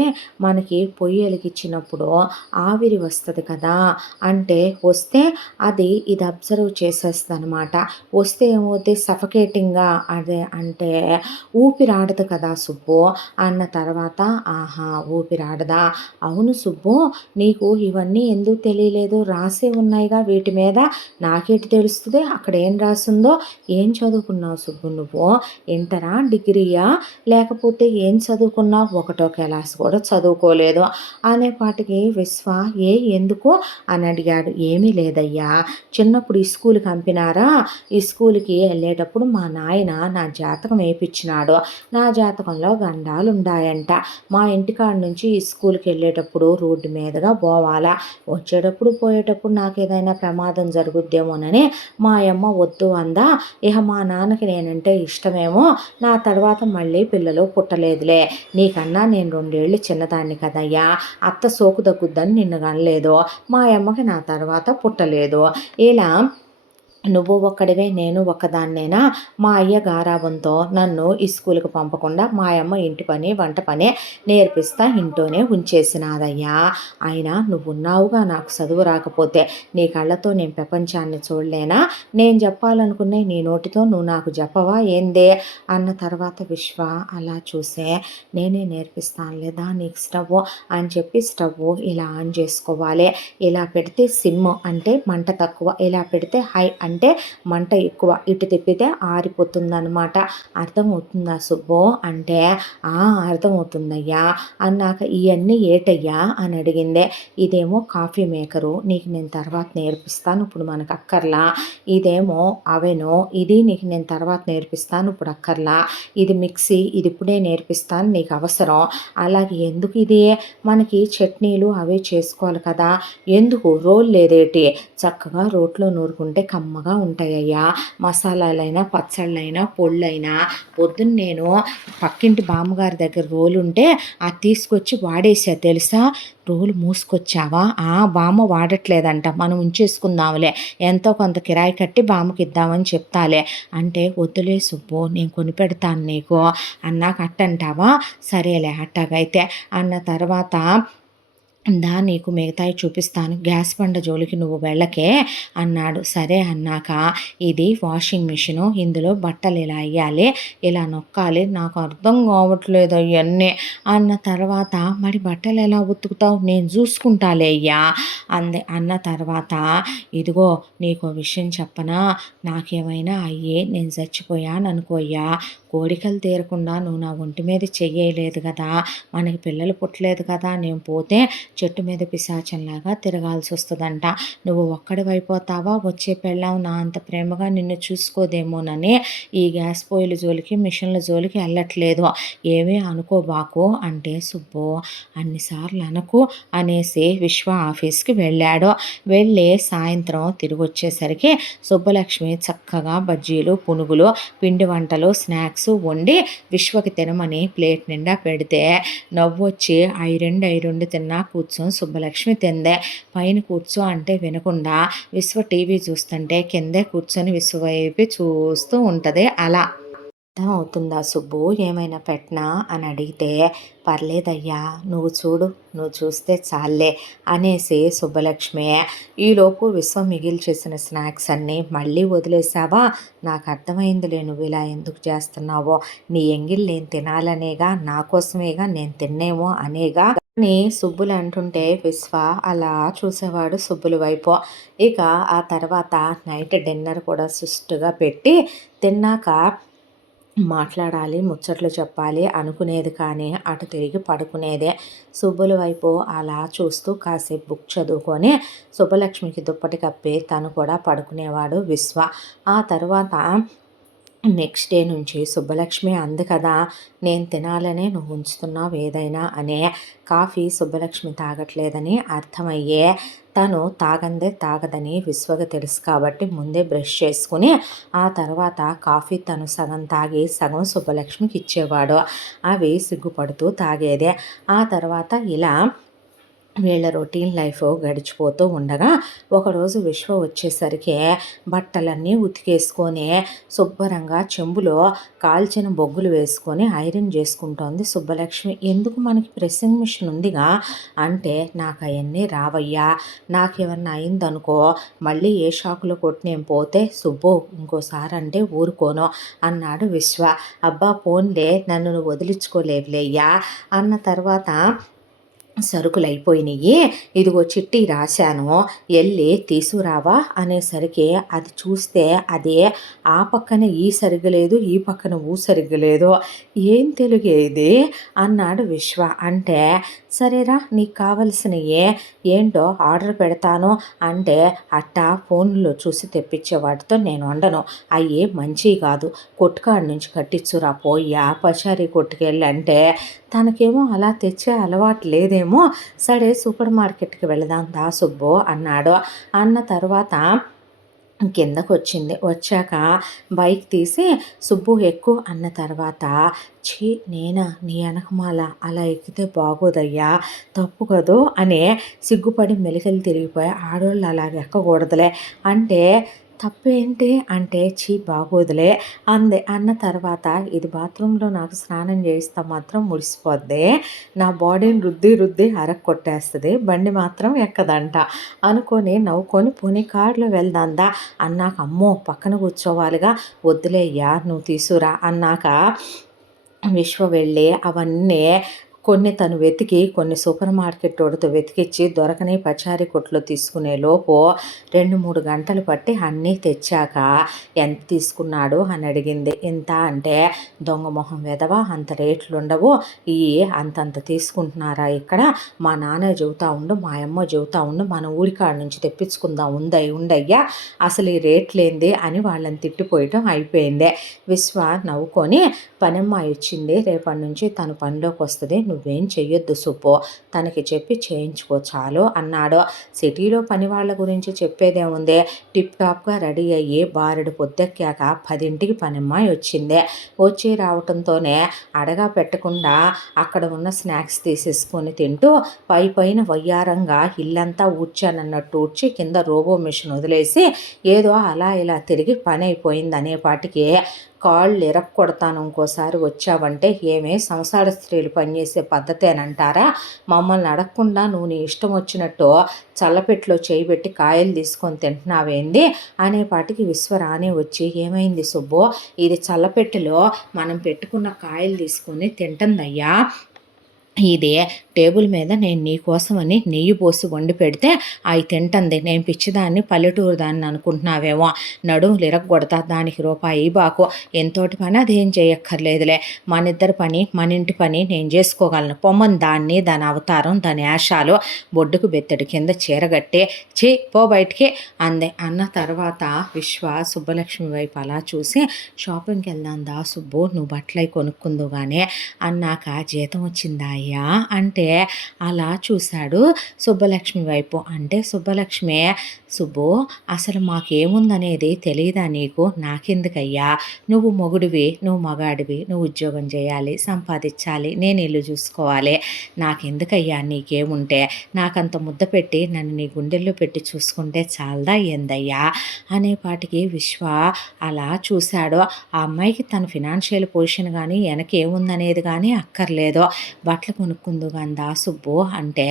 మనకి పొయ్యి వెలిగించినప్పుడు ఆవిరి వస్తుంది కదా, అంటే వస్తే అది ఇది అబ్జర్వ్ చేసేస్తుందనమాట. వస్తే ఏమవుద్ది సఫకేటింగ్గా, అదే అంటే ఊపిరాడదు కదా సుబ్బు అన్న తర్వాత, ఆహా ఊపిరాడదా, అవును సుబ్బు నీకు ఇవన్నీ ఎందుకు తెలియలేదు, రాసి ఉన్నాయిగా వీటి మీద, నాకేంటి తెలుస్తుంది అక్కడ ఏం రాసిందో. ఏం చదువుకున్నావు సుబ్బు నువ్వు, ఇంటరా డిగ్రీయా లేకపోతే ఏం చదువుకున్నావు, ఒకటో క్లాస్ కూడా చదువుకోలేదు అనేపాటికి విశ్వ ఎందుకు అని అడిగాడు. ఏమీ లేదయ్యా, చిన్నప్పుడు ఈ స్కూల్కి పంపినారా, ఈ స్కూల్కి వెళ్ళేటప్పుడు మా నాయన నా జాతకం వేయించినాడు. నా జాతకంలో గండాలు ఉన్నాయంట. మా ఇంటికాడ నుంచి ఈ స్కూల్కి వెళ్ళేటప్పుడు రోడ్డు మీదుగా పోవాలా, వచ్చేటప్పుడు పోయేటప్పుడు నాకు ఏదైనా ప్రమాదం జరుగుద్దేమోనని మా అమ్మ వద్దు అందా. ఇక మా నాన్నకి నేనంటే ఇష్టమేమో, నా తర్వాత మళ్ళీ పిల్లలు పుట్టలేదులే, నీకన్నా నేను 2 ఏళ్ళు చిన్నదాన్ని కదయ్యా, అత్త సోకు దగ్గుద్దని నిన్ను కనలేదు, మా అమ్మకి నా తర్వాత పుట్టలేదు. ఇలా నువ్వు ఒక్కడివే నేను ఒక్కదాన్నేనా, మా అయ్య గారాబంతో నన్ను ఈ స్కూల్కి పంపకుండా మా అమ్మ ఇంటి పని వంట పనే నేర్పిస్తా ఇంట్లోనే ఉంచేసినాదయ్యా. అయినా నువ్వు ఉన్నావుగా, నాకు చదువు రాకపోతే నీ కళ్ళతో నేను ప్రపంచాన్ని చూడలేనా, నేను చెప్పాలనుకునే నీ నోటితో నువ్వు నాకు చెప్పవా ఏందే అన్న తర్వాత విశ్వ అలా చూసే, నేనే నేర్పిస్తాను లేదా నీకు స్టవ్ అని చెప్పి స్టవ్ ఇలా ఆన్ చేసుకోవాలి, ఇలా పెడితే సిమ్ అంటే మంట తక్కువ, ఇలా పెడితే హై అంటే మంట ఎక్కువ, ఇటు తిప్పితే ఆరిపోతుందన్నమాట. అర్థమవుతుందా సుబ్బు అంటే, అర్థమవుతుందయ్యా అన్నాక, ఇవన్నీ ఏటయ్యా అని అడిగిందే. ఇదేమో కాఫీ మేకరు, నీకు నేను తర్వాత నేర్పిస్తాను, ఇప్పుడు మనకు అక్కర్లా. ఇదేమో అవెను, ఇది నీకు నేను తర్వాత నేర్పిస్తాను, ఇప్పుడు అక్కర్లా. ఇది మిక్సీ, ఇది ఇప్పుడే నేర్పిస్తాను, నీకు అవసరం. అలాగే ఎందుకు ఇది, మనకి చట్నీలు అవి చేసుకోవాలి కదా, ఎందుకు రోల్ లేదేటి, చక్కగా రోట్లో నూరుకుంటే కమ్మగా ఉంటాయ్యా, మసాలాలైనా పచ్చళ్ళైనా పొళ్ళైనా. పొద్దున్న నేను పక్కింటి బామ్మగారి దగ్గర రోలు ఉంటే అది తీసుకొచ్చి వాడేసా తెలుసా, రోలు మూసుకొచ్చావా, బామ్మ వాడట్లేదంట, మనం ఉంచేసుకుందాంలే, ఎంతో కొంత కిరాయి కట్టి బామ్మకి ఇద్దామని చెప్తాలే అంటే, వద్దులే సుబ్బు నేను కొనిపెడతాను నీకు అన్నాక, అట్టంటావా, సరేలే అట్టాగైతే అన్న తర్వాత, నీకు మిగతాయి చూపిస్తాను, గ్యాస్ బండ జోలికి నువ్వు వెళ్ళకే అన్నాడు. సరే అన్నాక, ఇది వాషింగ్ మిషను, ఇందులో బట్టలు ఇలా వేయాలి, ఇలా నొక్కాలి, నాకు అర్థం కావట్లేదు అవన్నీ అన్న తర్వాత, మరి బట్టలు ఎలా ఉతుకుతావు, నేను చూసుకుంటాలే అయ్యా అన్న తర్వాత, ఇదిగో నీకు విషయం చెప్పనా, నాకేమైనా అయ్యే నేను చచ్చిపోయాను అనుకోయ్యా, కోరికలు తీరకుండా నువ్వు నా ఒంటి మీద చెయ్యలేదు కదా, మనకి పిల్లలు పుట్టలేదు కదా, నేను పోతే చెట్టు మీద పిశాచంలాగా తిరగాల్సి వస్తుందంట, నువ్వు ఒక్కడివైపోతావా, వచ్చే పెళ్ళాం నా అంత ప్రేమగా నిన్ను చూసుకోదేమోనని ఈ గ్యాస్ పొయ్యిల జోలికి మిషన్ల జోలికి వెళ్ళట్లేదు, ఏమీ అనుకోబాకు అంటే, సుబ్బు అన్నిసార్లు అనకు అనేసి విశ్వ ఆఫీస్కి వెళ్ళాడు. వెళ్ళి సాయంత్రం తిరిగి వచ్చేసరికి సుబ్బలక్ష్మి చక్కగా బజ్జీలు పునుగులు పిండి వంటలు స్నాక్స్ వండి విశ్వకి తినమని ప్లేట్ నిండా పెడితే, నవ్వొచ్చి అయి రెండు తిన్నా కూర్చొని సుబ్బలక్ష్మి తిందే. పైన కూర్చో అంటే వినకుండా విశ్వ టీవీ చూస్తుంటే కిందే కూర్చొని విశ్వ వైపు చూస్తూ ఉంటుంది. అలా అవుతుందా సుబ్బు, ఏమైనా పెట్టనా అని అడిగితే, పర్లేదయ్యా నువ్వు చూడు, నువ్వు చూస్తే చాలే అనేసి సుబ్బలక్ష్మి. ఈలోపు విశ్వం మిగిల్చేసిన స్నాక్స్ అన్నీ మళ్ళీ వదిలేసావా, నాకు అర్థమైందిలే నువ్వు ఇలా ఎందుకు చేస్తున్నావో, నీ ఎంగిల్ నేను తినాలనేగా, నా కోసమేగా, నేను తిన్నేమో అనేగా అని సుబ్బులు అంటుంటే విశ్వ అలా చూసేవాడు సుబ్బుల వైపు. ఇక ఆ తర్వాత నైట్ డిన్నర్ కూడా సుష్టుగా పెట్టి తిన్నాక మాట్లాడాలి, ముచ్చట్లు చెప్పాలి అనుకునేది కానీ అటు తిరిగి పడుకునేదే. సుబ్బుల వైపు అలా చూస్తూ కాసేపు బుక్ చదువుకొని సుబ్బలక్ష్మికి దుప్పటి కప్పి తను కూడా పడుకునేవాడు విశ్వ. ఆ తర్వాత నెక్స్ట్ డే నుంచి సుబ్బలక్ష్మి అంది కదా, నేను తినాలనే నువ్వు ఉంచుతున్నావు ఏదైనా అనే, కాఫీ సుబ్బలక్ష్మి తాగట్లేదని అర్థమయ్యే, తను తాగదని విశ్వగా తెలుసు కాబట్టి ముందే బ్రష్ చేసుకుని ఆ తర్వాత కాఫీ తను సగం తాగి సగం సుబ్బలక్ష్మికి ఇచ్చేవాడు. అవి సిగ్గుపడుతూ తాగేదే. ఆ తర్వాత ఇలా వీళ్ళ రొటీన్ లైఫ్ గడిచిపోతూ ఉండగా ఒకరోజు విశ్వ వచ్చేసరికి బట్టలన్నీ ఉతికేసుకొని శుభ్రంగా చెంబులో కాల్చిన బొగ్గులు వేసుకొని ఐరన్ చేసుకుంటోంది సుబ్బలక్ష్మి. ఎందుకు మనకి ప్రెస్సింగ్ మిషన్ ఉందిగా అంటే, నాకు అవన్నీ రావయ్యా, నాకేమన్నా అయిందనుకో మళ్ళీ ఏ షాకులో కొట్టి నేను పోతే సుబ్బు ఇంకోసారి అంటే ఊరుకోను అన్నాడు విశ్వ. అబ్బా పోన్లే, నన్ను నువ్వు వదిలించుకోలేవులేయ్యా అన్న తర్వాత సరుకులయిపోయినాయి, ఇదిగో చిట్టి రాశాను, వెళ్ళి తీసుకురావా అనేసరికి అది చూస్తే అదే ఆ పక్కన ఈ సరిగ్గా లేదు, ఈ పక్కన ఊ సరిగ్గా లేదు, ఏం తెలుగే ఇది అన్నాడు విశ్వ. అంటే సరేరా నీకు కావలసినవి ఏంటో ఆర్డర్ పెడతాను అంటే, అట్టా ఫోన్లో చూసి తెప్పించే వాటితో నేను వండను, అవి మంచివి కాదు, కొట్టుకాడి నుంచి కట్టించురా పోయ్యా పచారీ కొట్టుకెళ్ళి అంటే, తనకేమో అలా తెచ్చే అలవాటు లేదేమో. సరే సూపర్ మార్కెట్కి వెళదాం దా సుబ్బు అన్నాడు. అన్న తర్వాత కిందకు వచ్చింది. వచ్చాక బైక్ తీసి సుబ్బు ఎక్కు అన్న తర్వాత, ఛీ నేనా నీ వెనకమాల అలా ఎక్కితే బాగోదయ్యా, తప్పు కదూ అని సిగ్గుపడి మెలికలు తిరిగిపోయి, ఆడవాళ్ళు అలాగ ఎక్కకూడదులే అంటే, తప్పేంటి అంటే, చీ బాగోదులే అంది. అన్న తర్వాత, ఇది బాత్రూంలో నాకు స్నానం చేయిస్తా మాత్రం ముడిసిపోద్ది, నా బాడీని రుద్ది రుద్ది కొట్టేస్తుంది, బండి మాత్రం ఎక్కదంట అనుకొని నవ్వుకొని పోనీ కారులో వెళ్దాందా అన్నాక, అమ్మో పక్కన కూర్చోవాలిగా, వద్దులేయ్యా నువ్వు తీసురా అన్నాక విశ్వ వెళ్ళి అవన్నీ కొన్ని తను వెతికి కొన్ని సూపర్ మార్కెట్ వాడితో వెతికిచ్చి దొరకని పచారీ కొట్లో తీసుకునే లోపు 2-3 గంటలు పట్టి అన్నీ తెచ్చాక ఎంత తీసుకున్నాడు అని అడిగింది. ఇంత అంటే, దొంగ మొహం వెదవా, అంత రేట్లు ఉండవు, ఈ అంతంత తీసుకుంటున్నారా ఇక్కడ, మా నాన్న చెబుతా ఉండు, మా అమ్మ చెబుతా ఉండు, మన ఊరికాడ నుంచి తెప్పించుకుందాం ఉండయ్యా, అసలు ఈ రేట్లేంది అని వాళ్ళని తిట్టిపోయటం అయిపోయింది. విశ్వ నవ్వుకొని, పనమ్మాయి వచ్చింది, రేపటి నుంచి తను పనిలోకి వస్తుంది, నువ్వేం చెయ్యొద్దు సుబ్బు, తనకి చెప్పి చేయించుకో చాలు అన్నాడు. సిటీలో పని వాళ్ళ గురించి చెప్పేదేముంది, టిప్ టాప్గా రెడీ అయ్యి బారెడు పొద్దెక్కాక 10ంటికి పనమ్మాయి వచ్చింది. వచ్చి రావటంతోనే అడగా పెట్టకుండా అక్కడ ఉన్న స్నాక్స్ తీసేసుకొని తింటూ పైన వయ్యారంగా ఇల్లంతా ఊడ్చానన్నట్టు ఊడ్చి కింద రోబో మిషన్ వదిలేసి ఏదో అలా ఇలా తిరిగి పని అయిపోయింది అనేపాటికి, కాళ్ళు ఇరక్కొడతాను ఇంకోసారి వచ్చావంటే, ఏమే సంసార స్త్రీలు పనిచేసే పద్ధతేనంటారా, మమ్మల్ని అడగకుండా నువ్వు నీ ఇష్టం వచ్చినట్టు చల్లపెట్టులో చేయిబెట్టి కాయలు తీసుకొని తింటున్నావేంది అనేపాటికి విశ్వరాణి వచ్చి, ఏమైంది సుబ్బు, ఇది చల్లపెట్టులో మనం పెట్టుకున్న కాయలు తీసుకొని తింటుందయ్యా, ఇది టేబుల్ మీద నేను నీకోసమని నెయ్యి పోసి వండి పెడితే అవి తింటుంది, నేను పిచ్చిదాన్ని పల్లెటూరు దాన్ని అనుకుంటున్నావేమో, నడుము లిరగొడతా, దానికి రూపాయి బాకు, ఎంతోటి పని అదేం చేయక్కర్లేదులే, మన ఇద్దరి పని మన ఇంటి పని నేను చేసుకోగలను, పొమ్మని దాన్ని దాని అవతారం దాని యాషాలు బొడ్డుకు బెత్తడి కింద చీరగట్టి చీ పో బయటికి అంది. అన్న తర్వాత విశ్వ సుబ్బలక్ష్మి వైపు అలా చూసి, షాపింగ్కి వెళ్దాం దా సుబ్బు, నువ్వు బట్టలు కొనుక్కుందు కానీ అన్నాక, జీతం వచ్చిందా అయ్యా అంటే అలా చూశాడు సుబ్బలక్ష్మి వైపు. అంటే సుబ్బలక్ష్మి, సుబ్బు అసలు మాకేముందనేది తెలియదా నీకు, నాకెందుకయ్యా, నువ్వు మొగుడివి, నువ్వు మగాడివి, నువ్వు ఉద్యోగం చేయాలి, సంపాదించాలి, నేను ఇల్లు చూసుకోవాలి, నాకెందుకయ్యా నీకేముంటే, నాకంత ముద్ద పెట్టి నన్ను నీ గుండెల్లో పెట్టి చూసుకుంటే చాలదా ఏందయ్యా అనేపాటికి విశ్వ అలా చూశాడు. ఆ అమ్మాయికి తన ఫినాన్షియల్ పొజిషన్ కానీ వెనకేముందనేది కానీ అక్కర్లేదు, బట్టలు కొనుక్కుందు కందా సుబ్బు అంటే,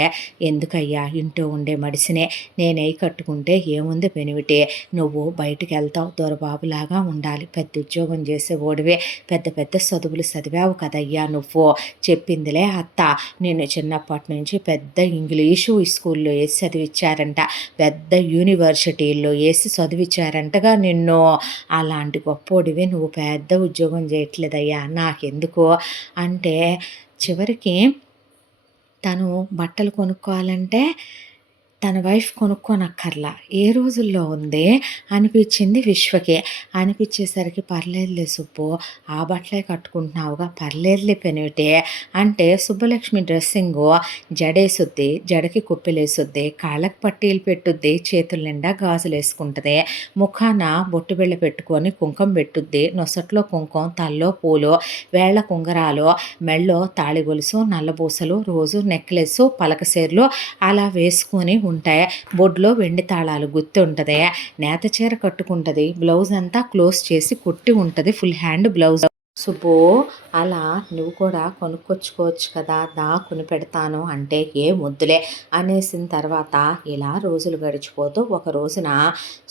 ఎందుకయ్యా ఇంట్లో ఉండే మడిసినే నేనే కట్టుకుంటే ఏముంది బెనివిటే, నువ్వు బయటికి వెళ్తావు, దొరబాబులాగా ఉండాలి, పెద్ద ఉద్యోగం చేసే ఓడివే, పెద్ద పెద్ద చదువులు చదివావు కదయ్యా నువ్వు, చెప్పిందిలే అత్త, నేను చిన్నప్పటి నుంచి పెద్ద ఇంగ్లీషు స్కూల్లో వేసి చదివించారంట, పెద్ద యూనివర్సిటీల్లో వేసి చదివించారంటగా నిన్ను, అలాంటి గొప్పోడివి నువ్వు పెద్ద ఉద్యోగం చేయట్లేదయ్యా, నాకెందుకు అంటే, చివరికి తను బట్టలు కొనుక్కోవాలంటే తన వైఫ్ కొనుక్కోనక్కర్లా. ఏ రోజుల్లో ఉందే అనిపిచ్చింది విశ్వకి. అనిపిచ్చేసరికి పర్లేదులే సుబ్బు, ఆ బట్టలే కట్టుకుంటున్నావుగా పర్లేదులే పెనివిటి అంటే సుబ్బలక్ష్మి డ్రెస్సింగు జడేసుద్ది, జడకి కుప్పెలేసుద్ది, కాళ్ళకి పట్టీలు పెట్టుద్ది, చేతుల నిండా గాజులేసుకుంటది, ముఖాన బొట్టు బిళ్ళ పెట్టుకొని కుంకుమ పెట్టుద్ది, నొసట్లో కుంకుమ, తల్లో పూలు, వేళ్ళ ఉంగరాలు, మెళ్ళో తాళి గొలుసు, నల్లబూసలు, రోజు నెక్లెస్సు, పలకసేర్లు అలా వేసుకొని ఉంటాయి. బొడ్లో వెండి తాళాలు గుత్తి ఉంటది. నేత చీర కట్టుకుంటది. బ్లౌజ్ అంతా క్లోజ్ చేసి కుట్టి ఉంటది. Full hand blouse. సుబ్బు, అలా నువ్వు కూడా కొనుక్కొచ్చుకోవచ్చు కదా, దా కొనిపెడతాను అంటే ఏ ముద్దులే అనేసిన తర్వాత ఇలా రోజులు గడిచిపోతూ ఒక రోజున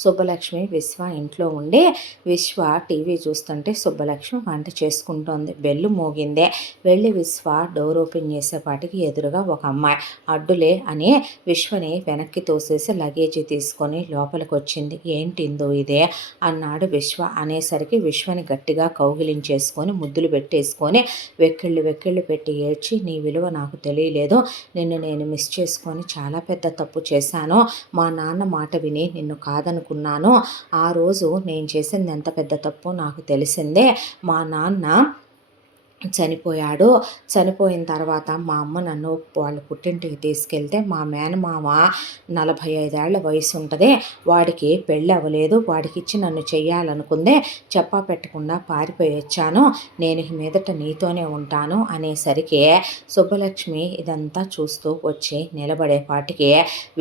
సుబ్బలక్ష్మి విశ్వ ఇంట్లో ఉండి విశ్వ టీవీ చూస్తుంటే సుబ్బలక్ష్మి వంట చేసుకుంటోంది. బెల్లు మోగిందే. వెళ్ళి విశ్వ డోర్ ఓపెన్ చేసేపాటికి ఎదురుగా ఒక అమ్మాయి. అడ్డులే అని విశ్వని వెనక్కి తోసేసి లగేజీ తీసుకొని లోపలికి వచ్చింది. ఏంటిందో ఇదే అన్నాడు విశ్వ. అనేసరికి విశ్వని గట్టిగా కౌగిలించేసుకొని ముద్దులు పెట్టేసుకొని వెక్కిళ్ళు పెట్టి ఏడ్చి, నీ విలువ నాకు తెలియలేదు, నిన్ను నేను మిస్ చేసుకొని చాలా పెద్ద తప్పు చేశాను, మా నాన్న మాట విని నిన్ను కాదనుకున్నాను, ఆ రోజు నేను చేసింది ఎంత పెద్ద తప్పు నాకు తెలిసిందే, మా నాన్న చనిపోయాడు. చనిపోయిన తర్వాత మా అమ్మ నన్ను వాళ్ళ పుట్టింటికి తీసుకెళ్తే మా మేనమామ 45 ఏళ్ల వయసు ఉంటుంది, వాడికి పెళ్ళి అవ్వలేదు, వాడికి ఇచ్చి నన్ను చెయ్యాలనుకుందే, చెప్పా పెట్టకుండా పారిపోయి వచ్చాను, నేను మీదట నీతోనే ఉంటాను అనేసరికి సుబ్బలక్ష్మి ఇదంతా చూస్తూ వచ్చి నిలబడేపాటికి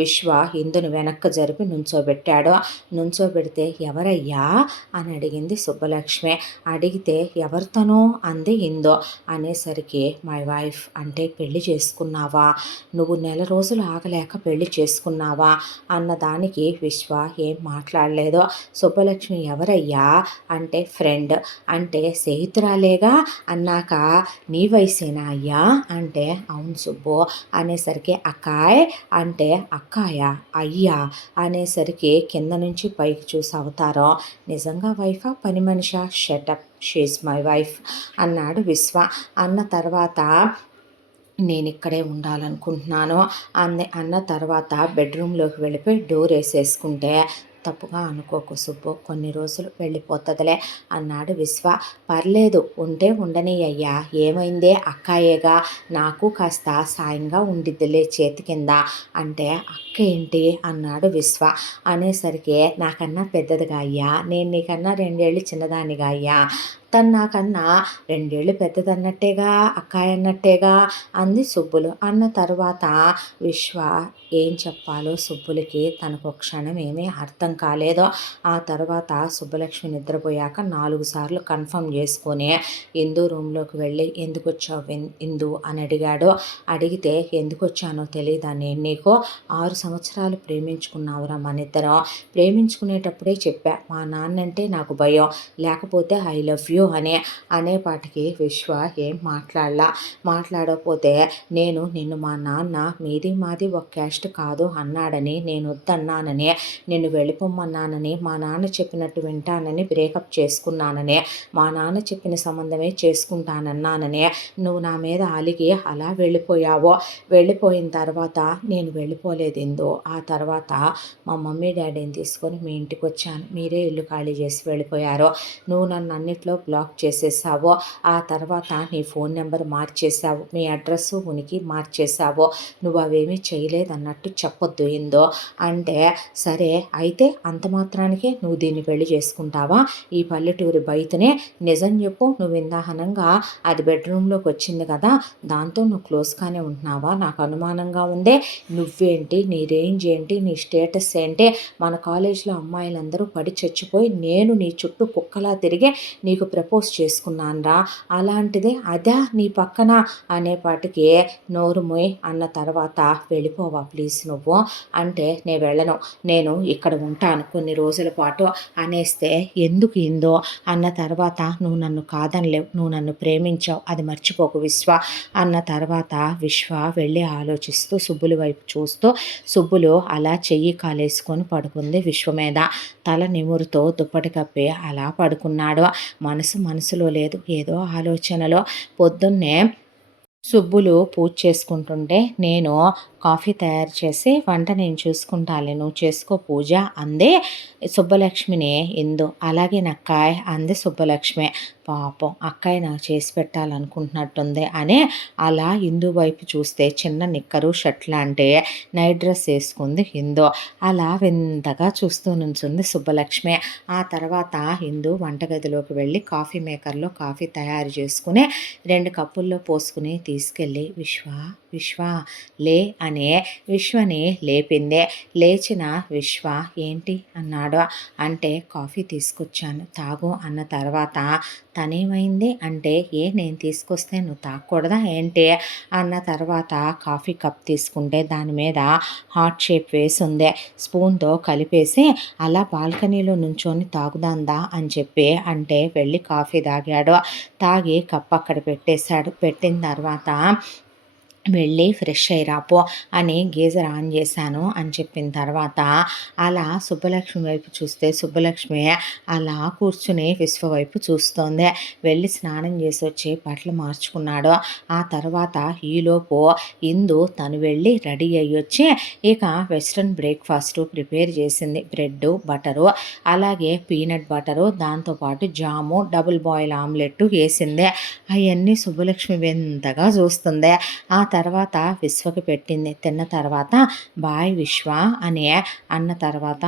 విశ్వ ఇందును వెనక్కి జరిపి నుంచోబెట్టాడు. నుంచోబెడితే ఎవరయ్యా అని అడిగింది సుబ్బలక్ష్మి. అడిగితే ఎవరితోనూ అంది ఇందు. అనేసరికి మై వైఫ్ అంటే పెళ్లి చేసుకున్నావా, నువ్వు నెల రోజులు ఆగలేక పెళ్లి చేసుకున్నావా అన్నదానికి విశ్వ ఏం మాట్లాడలేదు. సుబ్బలక్ష్మి ఎవరయ్యా అంటే ఫ్రెండ్ అంటే స్నేహితురాలేగా అన్నాక నీ వయసేనా అయ్యా అంటే అవును సుబ్బు అనేసరికి అక్కాయ్ అంటే అక్కాయ అయ్యా అనేసరికి కింద నుంచి పైకి చూసి అవతారం నిజంగా వైఫా పని మనిషా షటప్ షీఈస్ మై వైఫ్ అన్నాడు విశ్వ. అన్న తర్వాత నేను ఇక్కడే ఉండాలనుకుంటున్నాను అన్న తర్వాత బెడ్రూమ్లోకి వెళ్ళిపోయి డోర్ వేసేసుకుంటే తప్పుగా అనుకోకు సుబ్బు, కొన్ని రోజులు వెళ్ళిపోతుందిలే అన్నాడు విశ్వ. పర్లేదు ఉంటే ఉండని అయ్యా, ఏమైందే అక్కాయేగా, నాకు కాస్త సాయంగా ఉండిద్దిలే చేతి కింద అంటే అక్క ఏంటి అన్నాడు విశ్వ. అనేసరికి నాకన్నా పెద్దదిగా అయ్యా, నేను నీకన్నా 2 ఏళ్ళు చిన్నదానిగా అయ్యా, తను నాకన్నా 2 ఏళ్ళు పెద్దదన్నట్టేగా, అక్కాయ అన్నట్టేగా అంది సుబ్బులు. అన్న తర్వాత విశ్వ ఏం చెప్పాలో సుబ్బులకి తనకు క్షణం ఏమీ అర్థం కాలేదో. ఆ తర్వాత సుబ్బలక్ష్మి నిద్రపోయాక 4 సార్లు కన్ఫర్మ్ చేసుకొని ఇందు రూమ్లోకి వెళ్ళి ఎందుకు వచ్చావు ఇందు అని అడిగాడు. అడిగితే ఎందుకు వచ్చానో తెలియదా నేను నీకు, 6 సంవత్సరాలు ప్రేమించుకున్నావురా మనిద్దరం, ప్రేమించుకునేటప్పుడే చెప్పా మా నాన్నంటే నాకు భయం, లేకపోతే ఐ లవ్ యూ అనేపాటికి విశ్వ ఏం మాట్లాడకపోతే నేను నిన్ను మా నాన్న మీది మాది ఒక క్యాస్ట్ కాదు అన్నాడని, నేను వద్దన్నానని, నిన్ను వెళ్ళిపోమ్మన్నానని, మా నాన్న చెప్పినట్టు వింటానని బ్రేకప్ చేసుకున్నానని, మా నాన్న చెప్పిన సంబంధమే చేసుకుంటానన్నానని నువ్వు నా మీద అలిగి అలా వెళ్ళిపోయిన తర్వాత నేను వెళ్ళిపోలేదు ఎందు. ఆ తర్వాత మా మమ్మీ డాడీని తీసుకొని మీ ఇంటికి వచ్చాను, మీరే ఇల్లు ఖాళీ చేసి వెళ్ళిపోయారు, నువ్వు నన్ను అన్నిట్లో బ్లాక్ చేసేసావు, ఆ తర్వాత నీ ఫోన్ నెంబర్ మార్చేసావు, మీ అడ్రస్ ఉనికి మార్చేసావు, నువ్వు అవేమీ చేయలేదన్నట్టు చెప్పొద్దు ఏందో అంటే సరే అయితే అంత మాత్రానికే నువ్వు దీన్ని పెళ్లి చేసుకుంటావా, ఈ పల్లెటూరి బయటనే నిజం చెప్పు, నువ్వు ఇందాహనంగా అది బెడ్రూమ్లోకి వచ్చింది కదా, దాంతో నువ్వు క్లోజ్గానే ఉంటున్నావా, నాకు అనుమానంగా ఉందే, నువ్వేంటి, నీ రేంజ్ ఏంటి, నీ స్టేటస్ ఏంటి, మన కాలేజీలో అమ్మాయిలందరూ పడి చచ్చిపోయి నేను నీ చుట్టూ కుక్కలా తిరిగి నీకు ప్రపోజ్ చేసుకున్నానురా, అలాంటిదే అదా నీ పక్కన అనేపాటికి నోరు మొయ్ అన్న తర్వాత వెళ్ళిపోవా ప్లీజ్ నువ్వు అంటే నేను వెళ్ళను, నేను ఇక్కడ ఉంటాను కొన్ని రోజుల పాటు అనేస్తే ఎందుకు ఇందో అన్న తర్వాత నువ్వు నన్ను కాదనలేవు, నువ్వు నన్ను ప్రేమించావు అది మర్చిపోకు విశ్వ అన్న తర్వాత విశ్వ వెళ్ళి ఆలోచిస్తూ సుబ్బులు వైపు చూస్తూ సుబ్బులు అలా చెయ్యి కాలేసుకొని పడుకుంది విశ్వ మీద, తల నిమురుతో దుప్పటి కప్పి అలా పడుకున్నాడు. మనసులో లేదు, ఏదో ఆలోచనలో. పొద్దున్నే సుబ్బులు పూజ చేసుకుంటుంటే నేను కాఫీ తయారు చేసి వంట నేను చూసుకుంటాలే, నువ్వు చేసుకో పూజ అందే సుబ్బలక్ష్మిని ఇందు. అలాగే నక్కాయ్ అంది సుబ్బలక్ష్మి. పాపం అక్కయ్య నాకు చేసి పెట్టాలనుకుంటున్నట్టుంది అని అలా ఇందు వైపు చూస్తే చిన్న నిక్కరు షర్ట్ లాంటి నైట్ డ్రెస్ వేసుకుంది ఇందు. అలా వింతగా చూస్తూ నుంచుంది సుబ్బలక్ష్మి. ఆ తర్వాత ఇందు వంటగదిలోకి వెళ్ళి కాఫీ మేకర్లో కాఫీ తయారు చేసుకుని 2 కప్పుల్లో పోసుకుని తీసుకెళ్ళి విశ్వ లే అనే విశ్వని లేపిందే. లేచిన విశ్వ ఏంటి అన్నాడు. అంటే కాఫీ తీసుకొచ్చాను తాగు అన్న తర్వాత తనేమైంది అంటే నేను తీసుకొస్తే నువ్వు తాగకూడదా ఏంటి అన్న తర్వాత కాఫీ కప్ తీసుకుంటే దాని మీద హార్ట్ షేప్ వేసి ఉంది. స్పూన్తో కలిపేసి అలా బాల్కనీలో నుంచొని తాగుదాందా అని చెప్పి అంటే వెళ్ళి కాఫీ తాగాడు. తాగి కప్ అక్కడ పెట్టేశాడు. పెట్టిన తర్వాత వెళ్ళి ఫ్రెష్ అయ్యి రాపో అని గీజర్ ఆన్ చేశాను అని చెప్పిన తర్వాత అలా సుబ్బలక్ష్మి వైపు చూస్తే సుబ్బలక్ష్మి అలా కూర్చుని విశ్వ వైపు చూస్తోంది. వెళ్ళి స్నానం చేసి వచ్చి బట్టలు మార్చుకున్నాడు. ఆ తర్వాత ఈలోపు ఇందు తను వెళ్ళి రెడీ అయ్యి వచ్చి ఇక వెస్ట్రన్ బ్రేక్ఫాస్ట్ ప్రిపేర్ చేసింది. బ్రెడ్ బటరు అలాగే పీనట్ బటరు దాంతోపాటు జాము డబుల్ బాయిల్ ఆమ్లెట్ వేసింది. అవన్నీ సుబ్బలక్ష్మి వింతగా చూస్తుంది. ఆ తర్వాత విశ్వకి పెట్టింది. తిన్న తర్వాత బాయ్ విశ్వ అని అన్న తర్వాత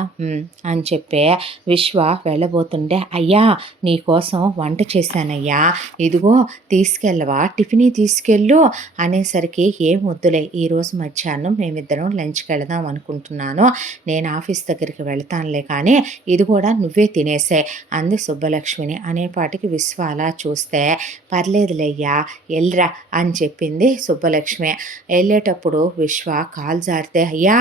అని చెప్పి విశ్వ వెళ్ళబోతుండే అయ్యా నీకోసం వంట చేశానయ్యా, ఇదిగో తీసుకెళ్ళవా, టిఫిన్ తీసుకెళ్ళు అనేసరికి ఏం వద్దులే, ఈరోజు మధ్యాహ్నం మేమిద్దరం లంచ్కి వెళదాం అనుకుంటున్నాను, నేను ఆఫీస్ దగ్గరికి వెళ్తానులే కానీ ఇది కూడా నువ్వే తినేసే అంది సుబ్బలక్ష్మిని. అనేపాటికి విశ్వ అలా చూస్తే పర్లేదులేయ్యా ఎల్రా అని చెప్పింది సుబ్బలక్ష్మి. వెళ్ళేటప్పుడు విశ్వ కాలు జారితే అయ్యా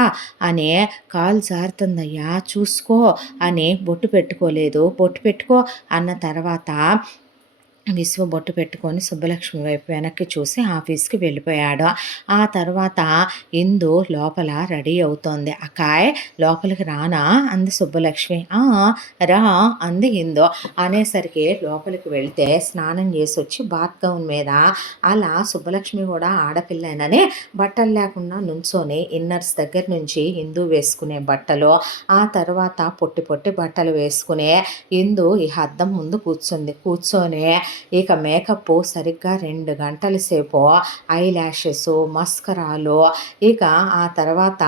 అనే కాలు జారుతుందయ్యా చూసుకో అని బొట్టు పెట్టుకోలేదు. బొట్టు పెట్టుకో అన్న తర్వాత విశ్వ బొట్టు పెట్టుకొని సుబ్బలక్ష్మి వైపు వెనక్కి చూసి ఆఫీస్కి వెళ్ళిపోయాడు. ఆ తర్వాత ఇందు లోపల రెడీ అవుతోంది. అక్కాయ్ లోపలికి రానా అంది సుబ్బలక్ష్మి. రా అంది ఇందు. అనేసరికి లోపలికి వెళ్తే స్నానం చేసి వచ్చి బాత్ గౌన్ మీద అలా సుబ్బలక్ష్మి కూడా ఆడపిల్లనని బట్టలు లేకుండా నుంచొని ఇన్నర్స్ దగ్గర నుంచి ఇందు వేసుకునే బట్టలు, ఆ తర్వాత పొట్టి పొట్టి బట్టలు వేసుకునే ఇందు ఈ అద్దం ముందు కూర్చొని ఇక మేకప్ సరిగ్గా 2 గంటల సేపు ఐ ల్యాషెస్ మస్కరాలు ఇక ఆ తర్వాత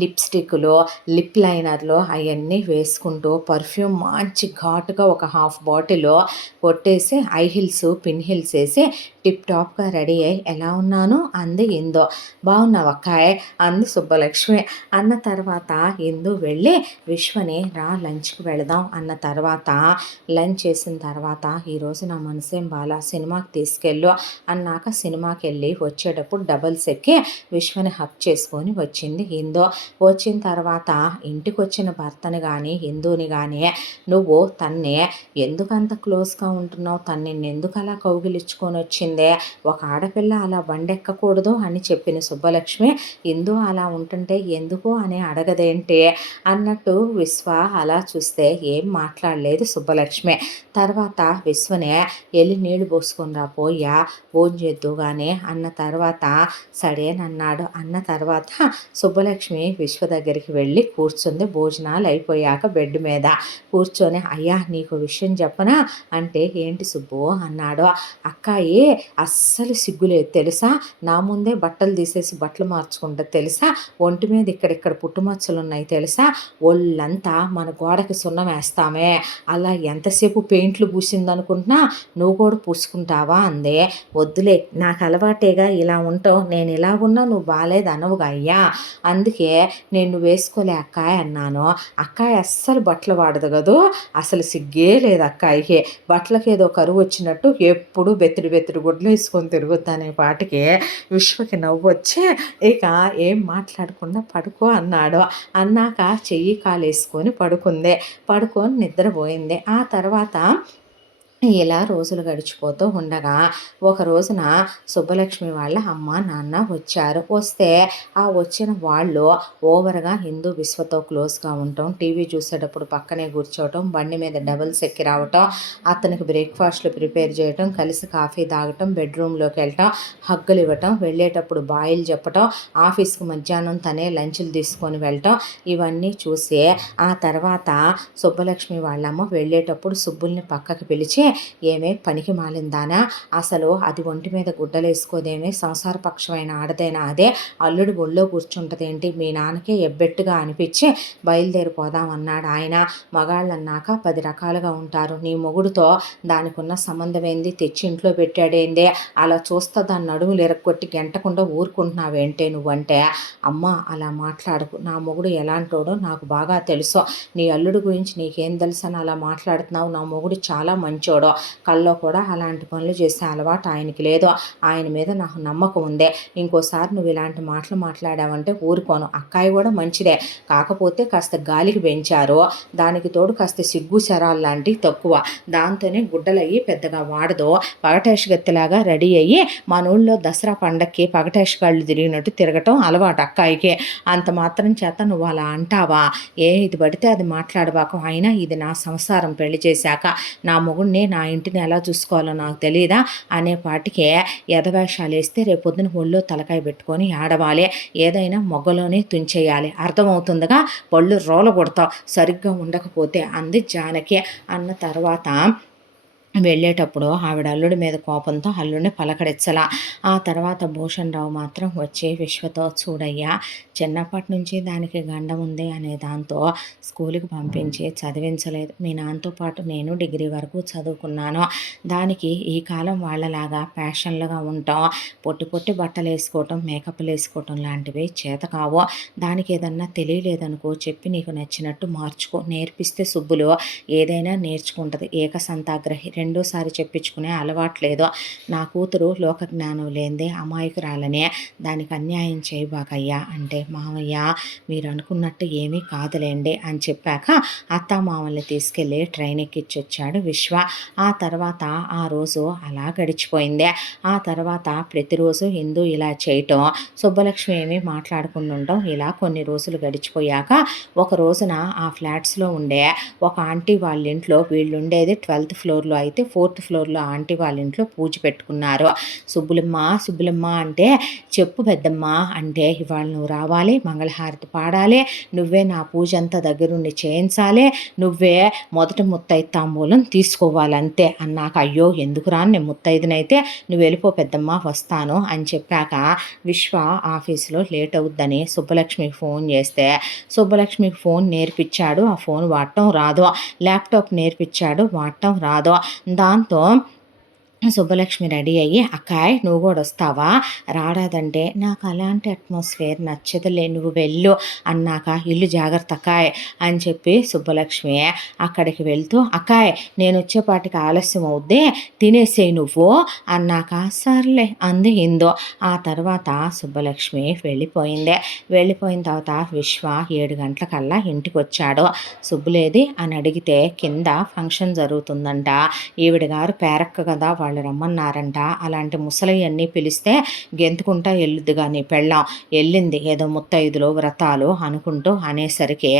లిప్స్టిక్లు లిప్ లైనర్లు అవన్నీ వేసుకుంటూ పర్ఫ్యూమ్ మంచి ఘాటుగా ఒక హాఫ్ బాటిల్ కొట్టేసి ఐ హిల్స్ పిన్ హిల్స్ వేసి టిప్ టాప్గా రెడీ అయ్యి ఎలా ఉన్నాను అంది ఇందు. బాగున్నావు అక్కాయ్ అంది సుబ్బలక్ష్మి. అన్న తర్వాత ఇందు వెళ్ళి విశ్వని రా లంచ్కి వెళదాం అన్న తర్వాత లంచ్ చేసిన తర్వాత ఈరోజు నా మనసేం బాలా, సినిమాకి తీసుకెళ్ళు అన్నాక సినిమాకి వెళ్ళి వచ్చేటప్పుడు డబల్స్ ఎక్కి విశ్వని హక్ చేసుకొని వచ్చింది ఇందు. వచ్చిన తర్వాత ఇంటికి వచ్చిన భర్తని కానీ హిందూని కానీ నువ్వు తన్నే ఎందుకంత క్లోజ్గా ఉంటున్నావు, తన్ని ఎందుకు అలా కౌగిలించుకొని వచ్చిందే, ఒక ఆడపిల్ల అలా బండెక్కకూడదు అని చెప్పిన సుబ్బలక్ష్మి హిందూ అలా ఉంటుంటే ఎందుకు అని అడగదేంటి అన్నట్టు విశ్వ అలా చూస్తే ఏం మాట్లాడలేదు సుబ్బలక్ష్మి. తర్వాత విశ్వనే వెళ్ళి నీళ్లు పోసుకొని రా పోయా భోజనం చేద్దుగానే అన్న తర్వాత సరేనన్నాడు. అన్న తర్వాత సుబ్బలక్ష్మి విశ్వ దగ్గరికి వెళ్ళి కూర్చుంది. భోజనాలు అయిపోయాక బెడ్ మీద కూర్చొని అయ్యా నీకు విషయం చెప్పనా అంటే ఏంటి సుబ్బు అన్నాడు. అక్కాయి అస్సలు సిగ్గులేదు తెలుసా, నా ముందే బట్టలు తీసేసి బట్టలు మార్చుకుంటా తెలుసా, ఒంటి మీద ఇక్కడిక్కడ పుట్టుమచ్చలు ఉన్నాయి తెలుసా, ఒళ్ళంతా మన గోడకి సున్నం వేస్తామే అలా ఎంతసేపు పెయింట్లు పూసిందనుకుంటున్నా నువ్వు కూడా పూసుకుంటావా అందే. వద్దులే నాకు అలవాటేగా ఇలా ఉంటావు, నేను ఇలా ఉన్నా నువ్వు బాగాలేదు అనవుగా అయ్యా, అందుకే నేను వేసుకోలే అక్కాయ్ అన్నాను. అక్కాయ్ అస్సలు బట్టలు వాడదు కదూ, అసలు సిగ్గే లేదు అక్కాయికి, బట్టలకి ఏదో కరువు వచ్చినట్టు ఎప్పుడు బెత్తిడి గుడ్లు వేసుకొని తిరుగుతానే పాటికి విశ్వకి నవ్వు వచ్చి ఇక ఏం మాట్లాడకుండా పడుకో అన్నాడు. అన్నాక చెయ్యి కాలు వేసుకొని పడుకుంది. పడుకొని నిద్రపోయింది. ఆ తర్వాత ఇలా రోజులు గడిచిపోతూ ఉండగా ఒక రోజున సుబ్బలక్ష్మి వాళ్ళ అమ్మ నాన్న వచ్చారు. వస్తే ఆ వచ్చిన వాళ్ళు ఓవర్‌గా హిందూ విశ్వతో క్లోజ్‌గా ఉండటం, టీవీ చూసేటప్పుడు పక్కనే కూర్చోవటం, బండి మీద డబుల్స్ ఎక్కి రావటం, అతనికి బ్రేక్‌ఫాస్ట్‌లు ప్రిపేర్ చేయటం, కలిసి కాఫీ తాగటం, బెడ్‌రూమ్‌లోకి వెళ్ళటం, హగ్గులు ఇవ్వటం, వెళ్ళేటప్పుడు బాయ్‌లు చెప్పటం, ఆఫీస్‌కి మధ్యాహ్నం తనే లంచ్‌లు తీసుకొని వెళ్ళటం, ఇవన్నీ చూసి ఆ తర్వాత సుబ్బలక్ష్మి వాళ్ళమ్మ వెళ్ళేటప్పుడు సుబ్బుల్ని పక్కకి పిలిచి, ఏమే పనికి మాలిందానా, అసలు అది ఒంటి మీద గుడ్డలేసుకోదేమే, సంసారపక్షమైన ఆడదేనా అదే, అల్లుడు ఒళ్ళో కూర్చుంటదేంటి, మీ నాన్నకే ఎబ్బెట్టుగా అనిపించి బయలుదేరిపోదామన్నాడు ఆయన. మగాళ్ళన్నాక 10 రకాలుగా ఉంటారు, నీ మొగుడుతో దానికున్న సంబంధం ఏంది, తెచ్చి ఇంట్లో పెట్టాడేందే, అలా చూస్తా దాని నడుములు ఎరగొట్టి గెంటకుండా ఊరుకుంటున్నావేంటే నువ్వంటే, అమ్మ అలా మాట్లాడకు, నా మొగుడు ఎలాంటోడో నాకు బాగా తెలుసు, నీ అల్లుడు గురించి నీకేం తెలుసు అని అలా మాట్లాడుతున్నావు, నా మొగుడు చాలా మంచోడు, కల్లో కూడా అలాంటి పనులు చేసే అలవాటు ఆయనకి లేదు, ఆయన మీద నాకు నమ్మకం ఉందే, ఇంకోసారి నువ్వు ఇలాంటి మాటలు మాట్లాడావంటే ఊరుకోను, అక్కాయి కూడా మంచిదే, కాకపోతే కాస్త గాలికి పెంచారు, దానికి తోడు కాస్త సిగ్గు శరాలు లాంటివి తక్కువ, దాంతోనే గుడ్డలయ్యి పెద్దగా వాడదు, పగటేష్ గత్తిలాగా రెడీ అయ్యి మన ఊళ్ళో దసరా పండక్కి పగటేష్ కళ్ళు తిరిగినట్టు తిరగటం అలవాటు అక్కాయికి, అంత మాత్రం చేత నువ్వు అలా అంటావా, ఇది పడితే అది మాట్లాడబాకు, అయినా ఇది నా సంసారం, పెళ్లి చేశాక నా మొగుడిని నా ఇంటిని ఎలా చూసుకోవాలో నాకు తెలియదా అనే పాటికే ఎదవేషాలు వేస్తే రేపొద్దున ఒళ్ళో తలకాయ పెట్టుకొని ఆడవాలి, ఏదైనా మొగ్గలోనే తుంచేయాలి, అర్థమవుతుందిగా, పళ్ళు రోల కొడతావు సరిగ్గా ఉండకపోతే అంది జానకి. అన్న తర్వాత వెళ్ళేటప్పుడు ఆవిడ అల్లుడి మీద కోపంతో అల్లుడిని పలకరించలా. ఆ తర్వాత భూషణ్ రావు మాత్రం వచ్చి విశ్వతో, చూడయ్యా, చిన్నప్పటి నుంచి దానికి గండం ఉంది అనే దాంతో స్కూల్కి పంపించి చదివించలేదు, మీ నాన్నతో పాటు నేను డిగ్రీ వరకు చదువుకున్నాను, దానికి ఈ కాలం వాళ్ళలాగా ఫ్యాషన్లుగా ఉంటాం, పొట్టి పొట్టి బట్టలు వేసుకోవటం, మేకప్లు వేసుకోవటం లాంటివి చేత కావు, దానికి ఏదన్నా తెలియలేదనుకో చెప్పి నీకు నచ్చినట్టు మార్చుకో, నేర్పిస్తే సుబ్బులు ఏదైనా నేర్చుకుంటుంది, ఏకసంతాగ్రహి, రెండోసారి చెప్పించుకునే అలవాట్లేదు, నా కూతురు లోక జ్ఞానం లేనిదే అమాయకురాలనే, దానికి అన్యాయం చేయబాకయ్యా అంటే, మామయ్య మీరు అనుకున్నట్టు ఏమీ కాదులేండి అని చెప్పాక అత్తామామల్ని తీసుకెళ్ళి ట్రైన్ ఎక్కించొచ్చాడు విశ్వ. ఆ తర్వాత ఆ రోజు అలా గడిచిపోయింది. ఆ తర్వాత ప్రతిరోజు హిందూ ఇలా చేయటం, సుబ్బలక్ష్మి ఏమీ మాట్లాడకుండా ఉండటం, ఇలా కొన్ని రోజులు గడిచిపోయాక ఒక రోజున ఆ ఫ్లాట్స్లో ఉండే ఒక ఆంటీ వాళ్ళ ఇంట్లో, వీళ్ళు ఉండేది 12th ఫ్లోర్లో అయితే 4th ఫ్లోర్లో ఆంటీ వాళ్ళ ఇంట్లో పూజ పెట్టుకున్నారు. సుబ్బులమ్మ సుబ్బులమ్మ అంటే, చెప్పు పెద్దమ్మ అంటే, ఇవాళ నువ్వు రావాలి, మంగళహారతి పాడాలి, నువ్వే నా పూజ అంతా దగ్గరుండి చేయించాలి, నువ్వే మొదటి ముత్తైదు తాంబూలం తీసుకోవాలంతే అన్నాక, అయ్యో ఎందుకు రాను, నేను ముత్తైదునైతే, నువ్వు వెళ్ళిపో పెద్దమ్మ వస్తాను అని చెప్పాక విశ్వ ఆఫీసులో లేట్ అవుద్దని సుబ్బలక్ష్మికి ఫోన్ చేస్తే, సుబ్బలక్ష్మికి ఫోన్ నేర్పించాడు, ఆ ఫోన్ వాడటం రాదు, ల్యాప్టాప్ నేర్పించాడు, వాడటం రాదు, దాంతో సుబ్బలక్ష్మి రెడీ అయ్యి, అక్కాయ్ నువ్వు కూడా వస్తావా, రారాదంటే, నాకు అలాంటి అట్మాస్ఫియర్ నచ్చదులే, నువ్వు వెళ్ళు అన్నాక, ఇల్లు జాగ్రత్త అక్కాయ్ అని చెప్పి సుబ్బలక్ష్మి అక్కడికి వెళ్తూ, అక్కాయ్ నేను వచ్చేపాటికి ఆలస్యం అవుద్ది, తినేసేయి నువ్వు అన్నాక, సర్లే అంది ఇందో. ఆ తర్వాత సుబ్బలక్ష్మి వెళ్ళిపోయింది. వెళ్ళిపోయిన తర్వాత విశ్వ 7 గంటలకల్లా ఇంటికి వచ్చాడు. సుబ్బులేది అని అడిగితే, కింద ఫంక్షన్ జరుగుతుందంట, ఈవిడ గారు పేరక్క కదా, వాళ్ళు రమ్మన్నారంట, అలాంటి ముసలయ్యన్నీ పిలిస్తే గెంతుకుంటా ఎల్లుద్దిగా నీ పెళ్ళాం, వెళ్ళింది ఏదో ముత్తైదులు వ్రతాలు అనుకుంటూ అనేసరికి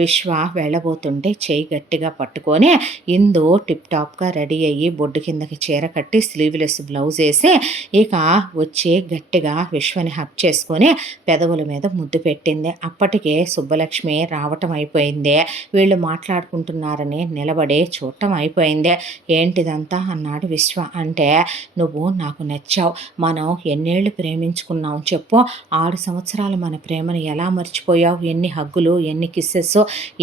విశ్వ వెళ్ళబోతుంటే చేయి గట్టిగా పట్టుకొని ఇందు టిప్ టాప్గా రెడీ అయ్యి బొడ్డు కిందకి చీర కట్టి స్లీవ్లెస్ బ్లౌజ్ వేసి ఇక వచ్చి గట్టిగా విశ్వని హక్ చేసుకొని పెదవుల మీద ముద్దు పెట్టింది. అప్పటికే సుబ్బలక్ష్మి రావటం అయిపోయింది, వీళ్ళు మాట్లాడుకుంటున్నారని నిలబడి చూడటం అయిపోయింది. ఏంటిదంతా అన్నాడు విశ్వ. అంటే, నువ్వు నాకు నచ్చావు, మనం ఎన్నేళ్ళు ప్రేమించుకున్నావు చెప్పు, 6 సంవత్సరాలు మన ప్రేమను ఎలా మర్చిపోయావు, ఎన్ని హగ్గులు, ఎన్ని కిస్సెస్,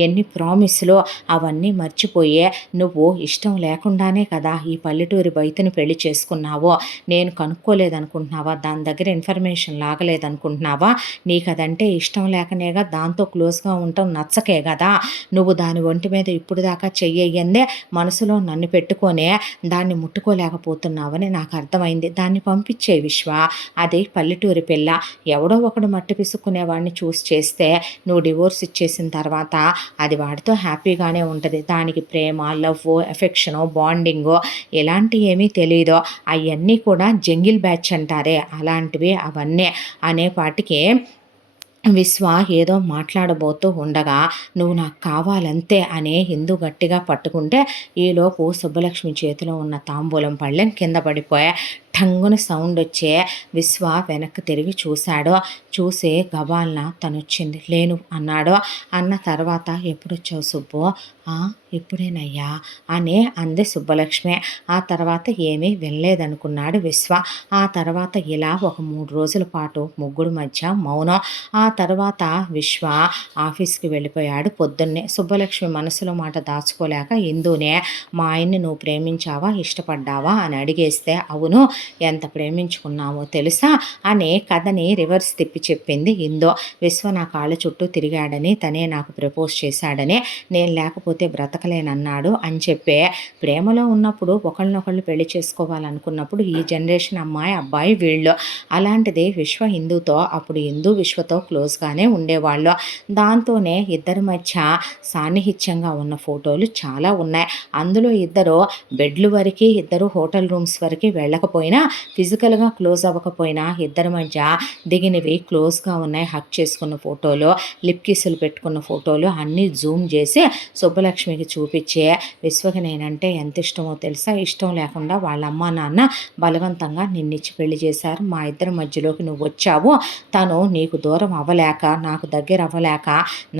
ఎన్ని ప్రామిస్లు, అవన్నీ మర్చిపోయే నువ్వు ఇష్టం లేకుండానే కదా ఈ పల్లెటూరి బయటని పెళ్లి చేసుకున్నావు, నేను కనుక్కోలేదనుకుంటున్నావా, దాని దగ్గర ఇన్ఫర్మేషన్ లాగలేదనుకుంటున్నావా, నీకు అదంటే ఇష్టం లేకనేగా దాంతో క్లోజ్గా ఉండటం నచ్చకే కదా, నువ్వు దాని ఒంటి మీద ఇప్పుడు దాకా చెయ్యందే మనసులో నన్ను పెట్టుకొనే దాన్ని ముట్టుకోలేక తట్టుకోలేకపోతున్నావని నాకు అర్థమైంది. దాన్ని పంపించే విశ్వ. అది పల్లెటూరి పిల్ల. ఎవడో ఒకడు మట్టి పిసుక్కునేవాడిని చూసి చేస్తే నువ్వు డివోర్స్ ఇచ్చేసిన తర్వాత అది వాడితో హ్యాపీగానే ఉంటుంది. దానికి ప్రేమ, లవ్వు, ఎఫెక్షను, బాండింగు ఇలాంటివి ఏమీ తెలీదు. అవన్నీ కూడా జంగిల్ బ్యాచ్ అంటారే అలాంటివి అవన్నీ అనేపాటికి విశ్వ ఏదో మాట్లాడబోతూ ఉండగా నువ్వు నాకు కావాలంతే అనే హిందూ గట్టిగా పట్టుకుంటే ఈలోపు సుబ్బలక్ష్మి చేతిలో ఉన్న తాంబూలం పళ్ళెం కింద పడిపోయా. ఠంగున సౌండ్ వచ్చే విశ్వ వెనక్కి తిరిగి చూశాడు. చూసి గబాల్న తనొచ్చింది. లేను అన్నాడు. అన్న తర్వాత ఎప్పుడొచ్చావు సుబ్బు? ఇప్పుడేనయ్యా అని అంది సుబ్బలక్ష్మి. ఆ తర్వాత ఏమీ వినలేదనుకున్నాడు విశ్వ. ఆ తర్వాత ఇలా ఒక 3 రోజుల పాటు ముగ్గురు మధ్య మౌనం. ఆ తర్వాత విశ్వ ఆఫీస్కి వెళ్ళిపోయాడు పొద్దున్నే. సుబ్బలక్ష్మి మనసులో మాట దాచుకోలేక ఇందునే మా ఆయన్ని నువ్వు ప్రేమించావా, ఇష్టపడ్డావా అని అడిగేస్తే అవును, ఎంత ప్రేమించుకున్నామో తెలుసా అనే కథని రివర్స్ తిప్పి చెప్పింది ఇందో. విశ్వ నా కాళ్ళ చుట్టూ తిరిగాడని, తనే నాకు ప్రపోజ్ చేశాడని, నేను లేకపోతే బ్రతకలేనన్నాడు అని చెప్పే. ప్రేమలో ఉన్నప్పుడు ఒకళ్ళనొకళ్ళు పెళ్లి చేసుకోవాలనుకున్నప్పుడు ఈ జనరేషన్ అమ్మాయి అబ్బాయి వీళ్ళు. అలాంటిది విశ్వ హిందూతో, అప్పుడు హిందూ విశ్వతో క్లోజ్గానే ఉండేవాళ్ళు. దాంతోనే ఇద్దరి మధ్య సాన్నిహిత్యంగా ఉన్న ఫోటోలు చాలా ఉన్నాయి. అందులో ఇద్దరు బెడ్లు వరకు, ఇద్దరు హోటల్ రూమ్స్ వరకు వెళ్ళకపోయినా, ఫిజికల్గా క్లోజ్ అవ్వకపోయినా ఇద్దరి మధ్య దిగినవి క్లోజ్గా ఉన్నాయి. హక్ చేసుకున్న ఫోటోలు, లిప్ కిస్సులు పెట్టుకున్న ఫోటోలు అన్నీ జూమ్ చేసి సుబ్బలక్ష్మికి చూపించే. విశ్వకి నేనంటే ఎంత ఇష్టమో తెలుసా? ఇష్టం లేకుండా వాళ్ళ అమ్మ నాన్న బలవంతంగా నిన్నిచ్చి పెళ్లి చేశారు. మా ఇద్దరి మధ్యలోకి నువ్వు వచ్చావు. తను నీకు దూరం అవ్వలేక, నాకు దగ్గర అవ్వలేక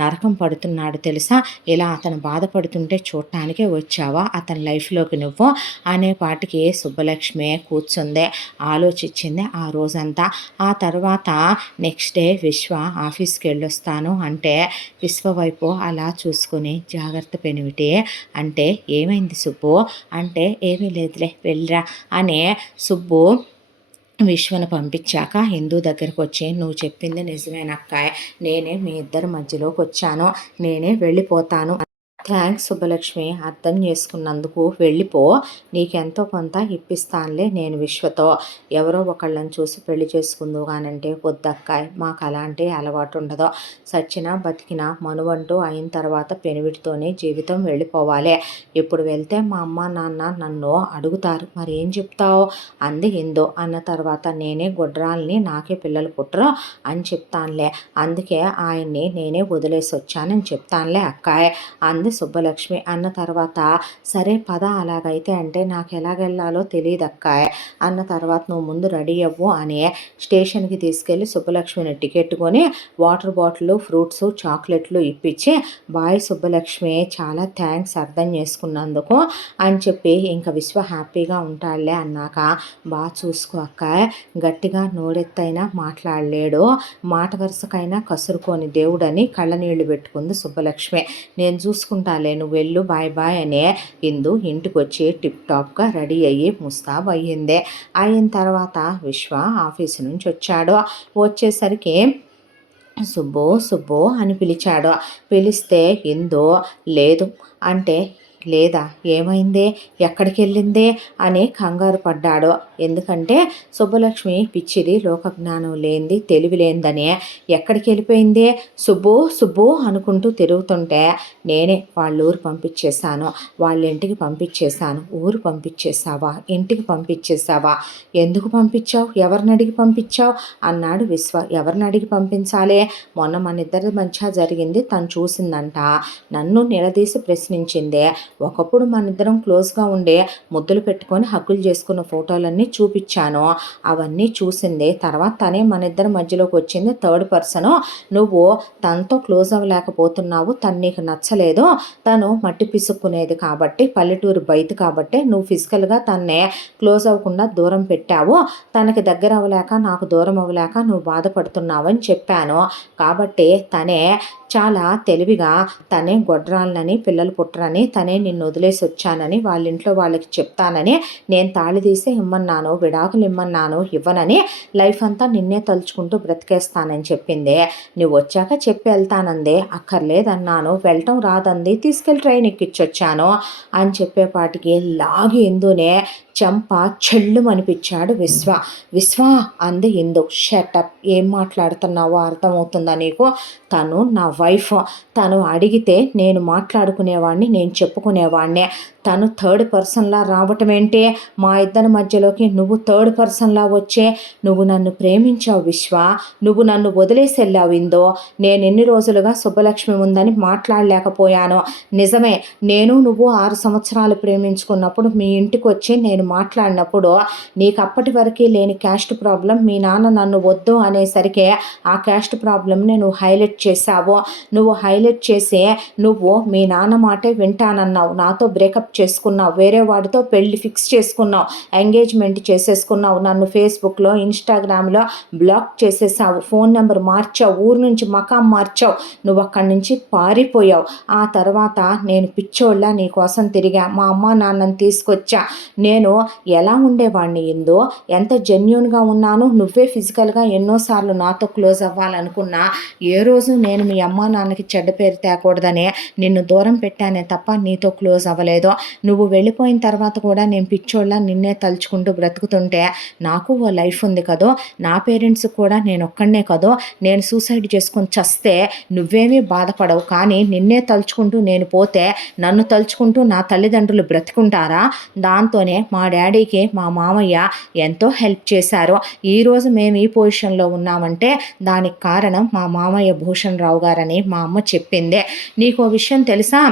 నరకం పడుతున్నాడు తెలుసా? ఇలా అతను బాధపడుతుంటే చూడటానికే వచ్చావా అతని లైఫ్లోకి నువ్వు అనేపాటికి సుబ్బలక్ష్మి కూర్చుందే, ఆలోచించింది ఆ రోజంతా. ఆ తర్వాత నెక్స్ట్ డే విశ్వ ఆఫీస్కి వెళ్ళొస్తాను అంటే విశ్వ వైపు అలా చూసుకుని జాగ్రత్త పెనివిటి అంటే ఏమైంది సుబ్బు అంటే ఏమీ లేదులే వెళ్ళరా అనే సుబ్బు విశ్వను పంపించాక హిందూ దగ్గరకు వచ్చి నువ్వు చెప్పింది నిజమేనక్కాయ, నేనే మీ ఇద్దరి మధ్యలోకి వచ్చాను, నేనే వెళ్ళిపోతాను. థ్యాంక్స్ సుబ్బలక్ష్మి, అర్థం చేసుకున్నందుకు. వెళ్ళిపో, నీకెంతో కొంత ఇప్పిస్తానులే నేను విశ్వతో. ఎవరో ఒకళ్ళని చూసి పెళ్లి చేసుకుందు కానంటే వద్దక్కాయ్, మాకు అలాంటి అలవాటు ఉండదు. సచ్చినా బతికినా మనువంటూ అయిన తర్వాత పెనివిటితోనే జీవితం వెళ్ళిపోవాలి. ఇప్పుడు వెళ్తే మా అమ్మ నాన్న నన్ను అడుగుతారు, మరి ఏం చెప్తావు అంది హిందూ. అన్న తర్వాత నేనే గుడ్రాల్ని, నాకే పిల్లలు పుట్టరు అని చెప్తానులే, అందుకే ఆయన్ని నేనే వదిలేసి వచ్చానని చెప్తానులే అక్కాయ్ అంది సుబ్బలక్ష్మి. అన్న తర్వాత సరే పద అలాగైతే అంటే నాకు ఎలాగెళ్ళాలో తెలియదక్కాయ్ అన్న తర్వాత నువ్వు ముందు రెడీ అవ్వు అని స్టేషన్కి తీసుకెళ్ళి సుబ్బలక్ష్మిని టికెట్ కొని వాటర్ బాటిల్, ఫ్రూట్స్, చాక్లెట్లు ఇప్పించి బాయ్ సుబ్బలక్ష్మి, చాలా థ్యాంక్స్ అర్థం చేసుకున్నందుకు అని చెప్పి ఇంకా విశ్వ హ్యాపీగా ఉంటాడులే అన్నాక బాగా చూసుకో అక్కాయ్, గట్టిగా నోరెత్తైనా మాట్లాడలేడు, మాట వరుసకైనా కసురుకోని దేవుడని కళ్ళనీళ్లు పెట్టుకుంది సుబ్బలక్ష్మి. నేను చూసుకుంటాలే, నువ్వు వెళ్ళు, బాయ్ బాయ్ అనే ఇందు ఇంటికి వచ్చి టిప్ టాప్గా రెడీ అయ్యి ముస్తాబ్ అయ్యిందే. అయిన తర్వాత విశ్వ ఆఫీసు నుంచి వచ్చాడు. వచ్చేసరికి సుబ్బు సుబ్బు అని పిలిచాడు. పిలిస్తే ఇందు లేదు అంటే లేదా ఏమైందే, ఎక్కడికి వెళ్ళిందే అని కంగారు పడ్డాడు. ఎందుకంటే సుబ్బలక్ష్మి పిచ్చిది, లోకజ్ఞానం లేనిది, తెలివి లేనిదని. ఎక్కడికి వెళ్ళిపోయిందే సుబ్బు సుబ్బు అనుకుంటూ తిరుగుతుంటే నేనే వాళ్ళ ఊరు పంపించేశాను, వాళ్ళ ఇంటికి పంపించేశాను. ఊరు పంపించేశావా, ఇంటికి పంపించేశావా, ఎందుకు పంపించావు, ఎవరిని అడిగి పంపించావు అన్నాడు విశ్వ. ఎవరిని అడిగి పంపించాలి, మొన్న మన ఇద్దరి మధ్య జరిగింది తను చూసిందంట, నన్ను నిలదీసి ప్రశ్నించిందే. ఒకప్పుడు మన ఇద్దరం క్లోజ్గా ఉండే ముద్దులు పెట్టుకొని హక్కులు చేసుకున్న ఫోటోలన్నీ చూపించాను, అవన్నీ చూసింది. తర్వాత తనే మన ఇద్దరి మధ్యలోకి వచ్చింది, థర్డ్ పర్సను. నువ్వు తనతో క్లోజ్ అవ్వలేకపోతున్నావు, తను నీకు నచ్చలేదు, తను మట్టి పిసుక్కునేది కాబట్టి, పల్లెటూరు బయట కాబట్టి నువ్వు ఫిజికల్గా తన్నే క్లోజ్ అవ్వకుండా దూరం పెట్టావు. తనకి దగ్గర అవ్వలేక, నాకు దూరం అవ్వలేక నువ్వు బాధపడుతున్నావు అని చెప్పాను. కాబట్టి తనే చాలా తెలివిగా తనే గొడ్రాలని, పిల్లలు పుట్టరని, తనే నిన్ను వదిలేసి వచ్చానని వాళ్ళ ఇంట్లో వాళ్ళకి చెప్తానని నేను తాళి తీసి ఇమ్మన్నాను, విడాకులు ఇమ్మన్నాను, ఇవ్వనని లైఫ్ అంతా నిన్నే తలుచుకుంటూ బ్రతికేస్తానని చెప్పింది. నువ్వు వచ్చాక చెప్పి వెళ్తానందే, అక్కర్లేదన్నాను, వెళ్ళటం రాదంది, తీసుకెళ్ళి ట్రైన్ ఎక్కించొచ్చాను అని చెప్పేపాటికి లాగి ఎందునే చెంప చెల్లుమనిపించాడు విశ్వ. విశ్వ అంది ఇందు. షటప్, ఏం మాట్లాడుతున్నావో అర్థమవుతుందా నీకు? తను నా వైఫ్. తను అడిగితే నేను మాట్లాడుకునేవాడిని, నేను చెప్పుకునేవాడినే. తను థర్డ్ పర్సన్లా రావటం ఏంటి? మా ఇద్దరి మధ్యలోకి నువ్వు థర్డ్ పర్సన్లా వచ్చే. నువ్వు నన్ను ప్రేమించావు విశ్వ, నువ్వు నన్ను వదిలేసి వెళ్ళావు ఇందో. నేను ఎన్ని రోజులుగా శుభలక్ష్మి ఉందని మాట్లాడలేకపోయాను. నిజమే, నేను నువ్వు 6 సంవత్సరాలు ప్రేమించుకున్నప్పుడు మీ ఇంటికి వచ్చి నేను మాట్లాడినప్పుడు నీకు అప్పటి వరకు లేని క్యాస్ట్ ప్రాబ్లం మీ నాన్న నన్ను వద్దు అనేసరికి ఆ క్యాస్ట్ ప్రాబ్లంని నువ్వు హైలైట్ చేశావు. నువ్వు హైలైట్ చేసి నువ్వు మీ నాన్న మాటే వింటానన్నావు, నాతో బ్రేకప్ చేసుకున్నావు, వేరే వాడితో పెళ్లి ఫిక్స్ చేసుకున్నావు, ఎంగేజ్మెంట్ చేసేసుకున్నావు, నన్ను ఫేస్బుక్లో ఇన్స్టాగ్రామ్లో బ్లాక్ చేసేసావు, ఫోన్ నెంబర్ మార్చావు, ఊరు నుంచి మకాం మార్చావు, నువ్వు అక్కడి నుంచి పారిపోయావు. ఆ తర్వాత నేను పిచ్చోళ్ళ నీ కోసం తిరిగా, మా అమ్మ నాన్నని తీసుకొచ్చా. నేను ఎలా ఉండేవాడిని ఇందో, ఎంత జెన్యూన్గా ఉన్నాను. నువ్వే ఫిజికల్గా ఎన్నోసార్లు నాతో క్లోజ్ అవ్వాలనుకున్నా, ఏ రోజు నేను మీ అమ్మ నాన్నకి చెడ్డ పేరు తేకూడదనే నిన్ను దూరం పెట్టానే తప్ప నీతో క్లోజ్ అవ్వలేదు. నువ్వు వెళ్ళిపోయిన తర్వాత కూడా నేను పిచ్చోళ్ళ నిన్నే తలుచుకుంటూ బ్రతుకుతుంటే నాకు ఓ లైఫ్ ఉంది కదో, నా పేరెంట్స్ కూడా నేను ఒక్కడనే కదో. నేను సూసైడ్ చేసుకొని చస్తే నువ్వేమీ బాధపడవు, కానీ నిన్నే తలుచుకుంటూ నేను పోతే నన్ను తలుచుకుంటూ నా తల్లిదండ్రులు బ్రతుకుంటారా? దాంతోనే మా డాడీకి మా మామయ్య ఎంతో హెల్ప్ చేశారు. ఈరోజు మేము ఈ పొజిషన్లో ఉన్నామంటే దానికి కారణం మా మామయ్య భూషణ్ రావు గారని మా అమ్మ చెప్పిందే. నీకో విషయం తెలుసా?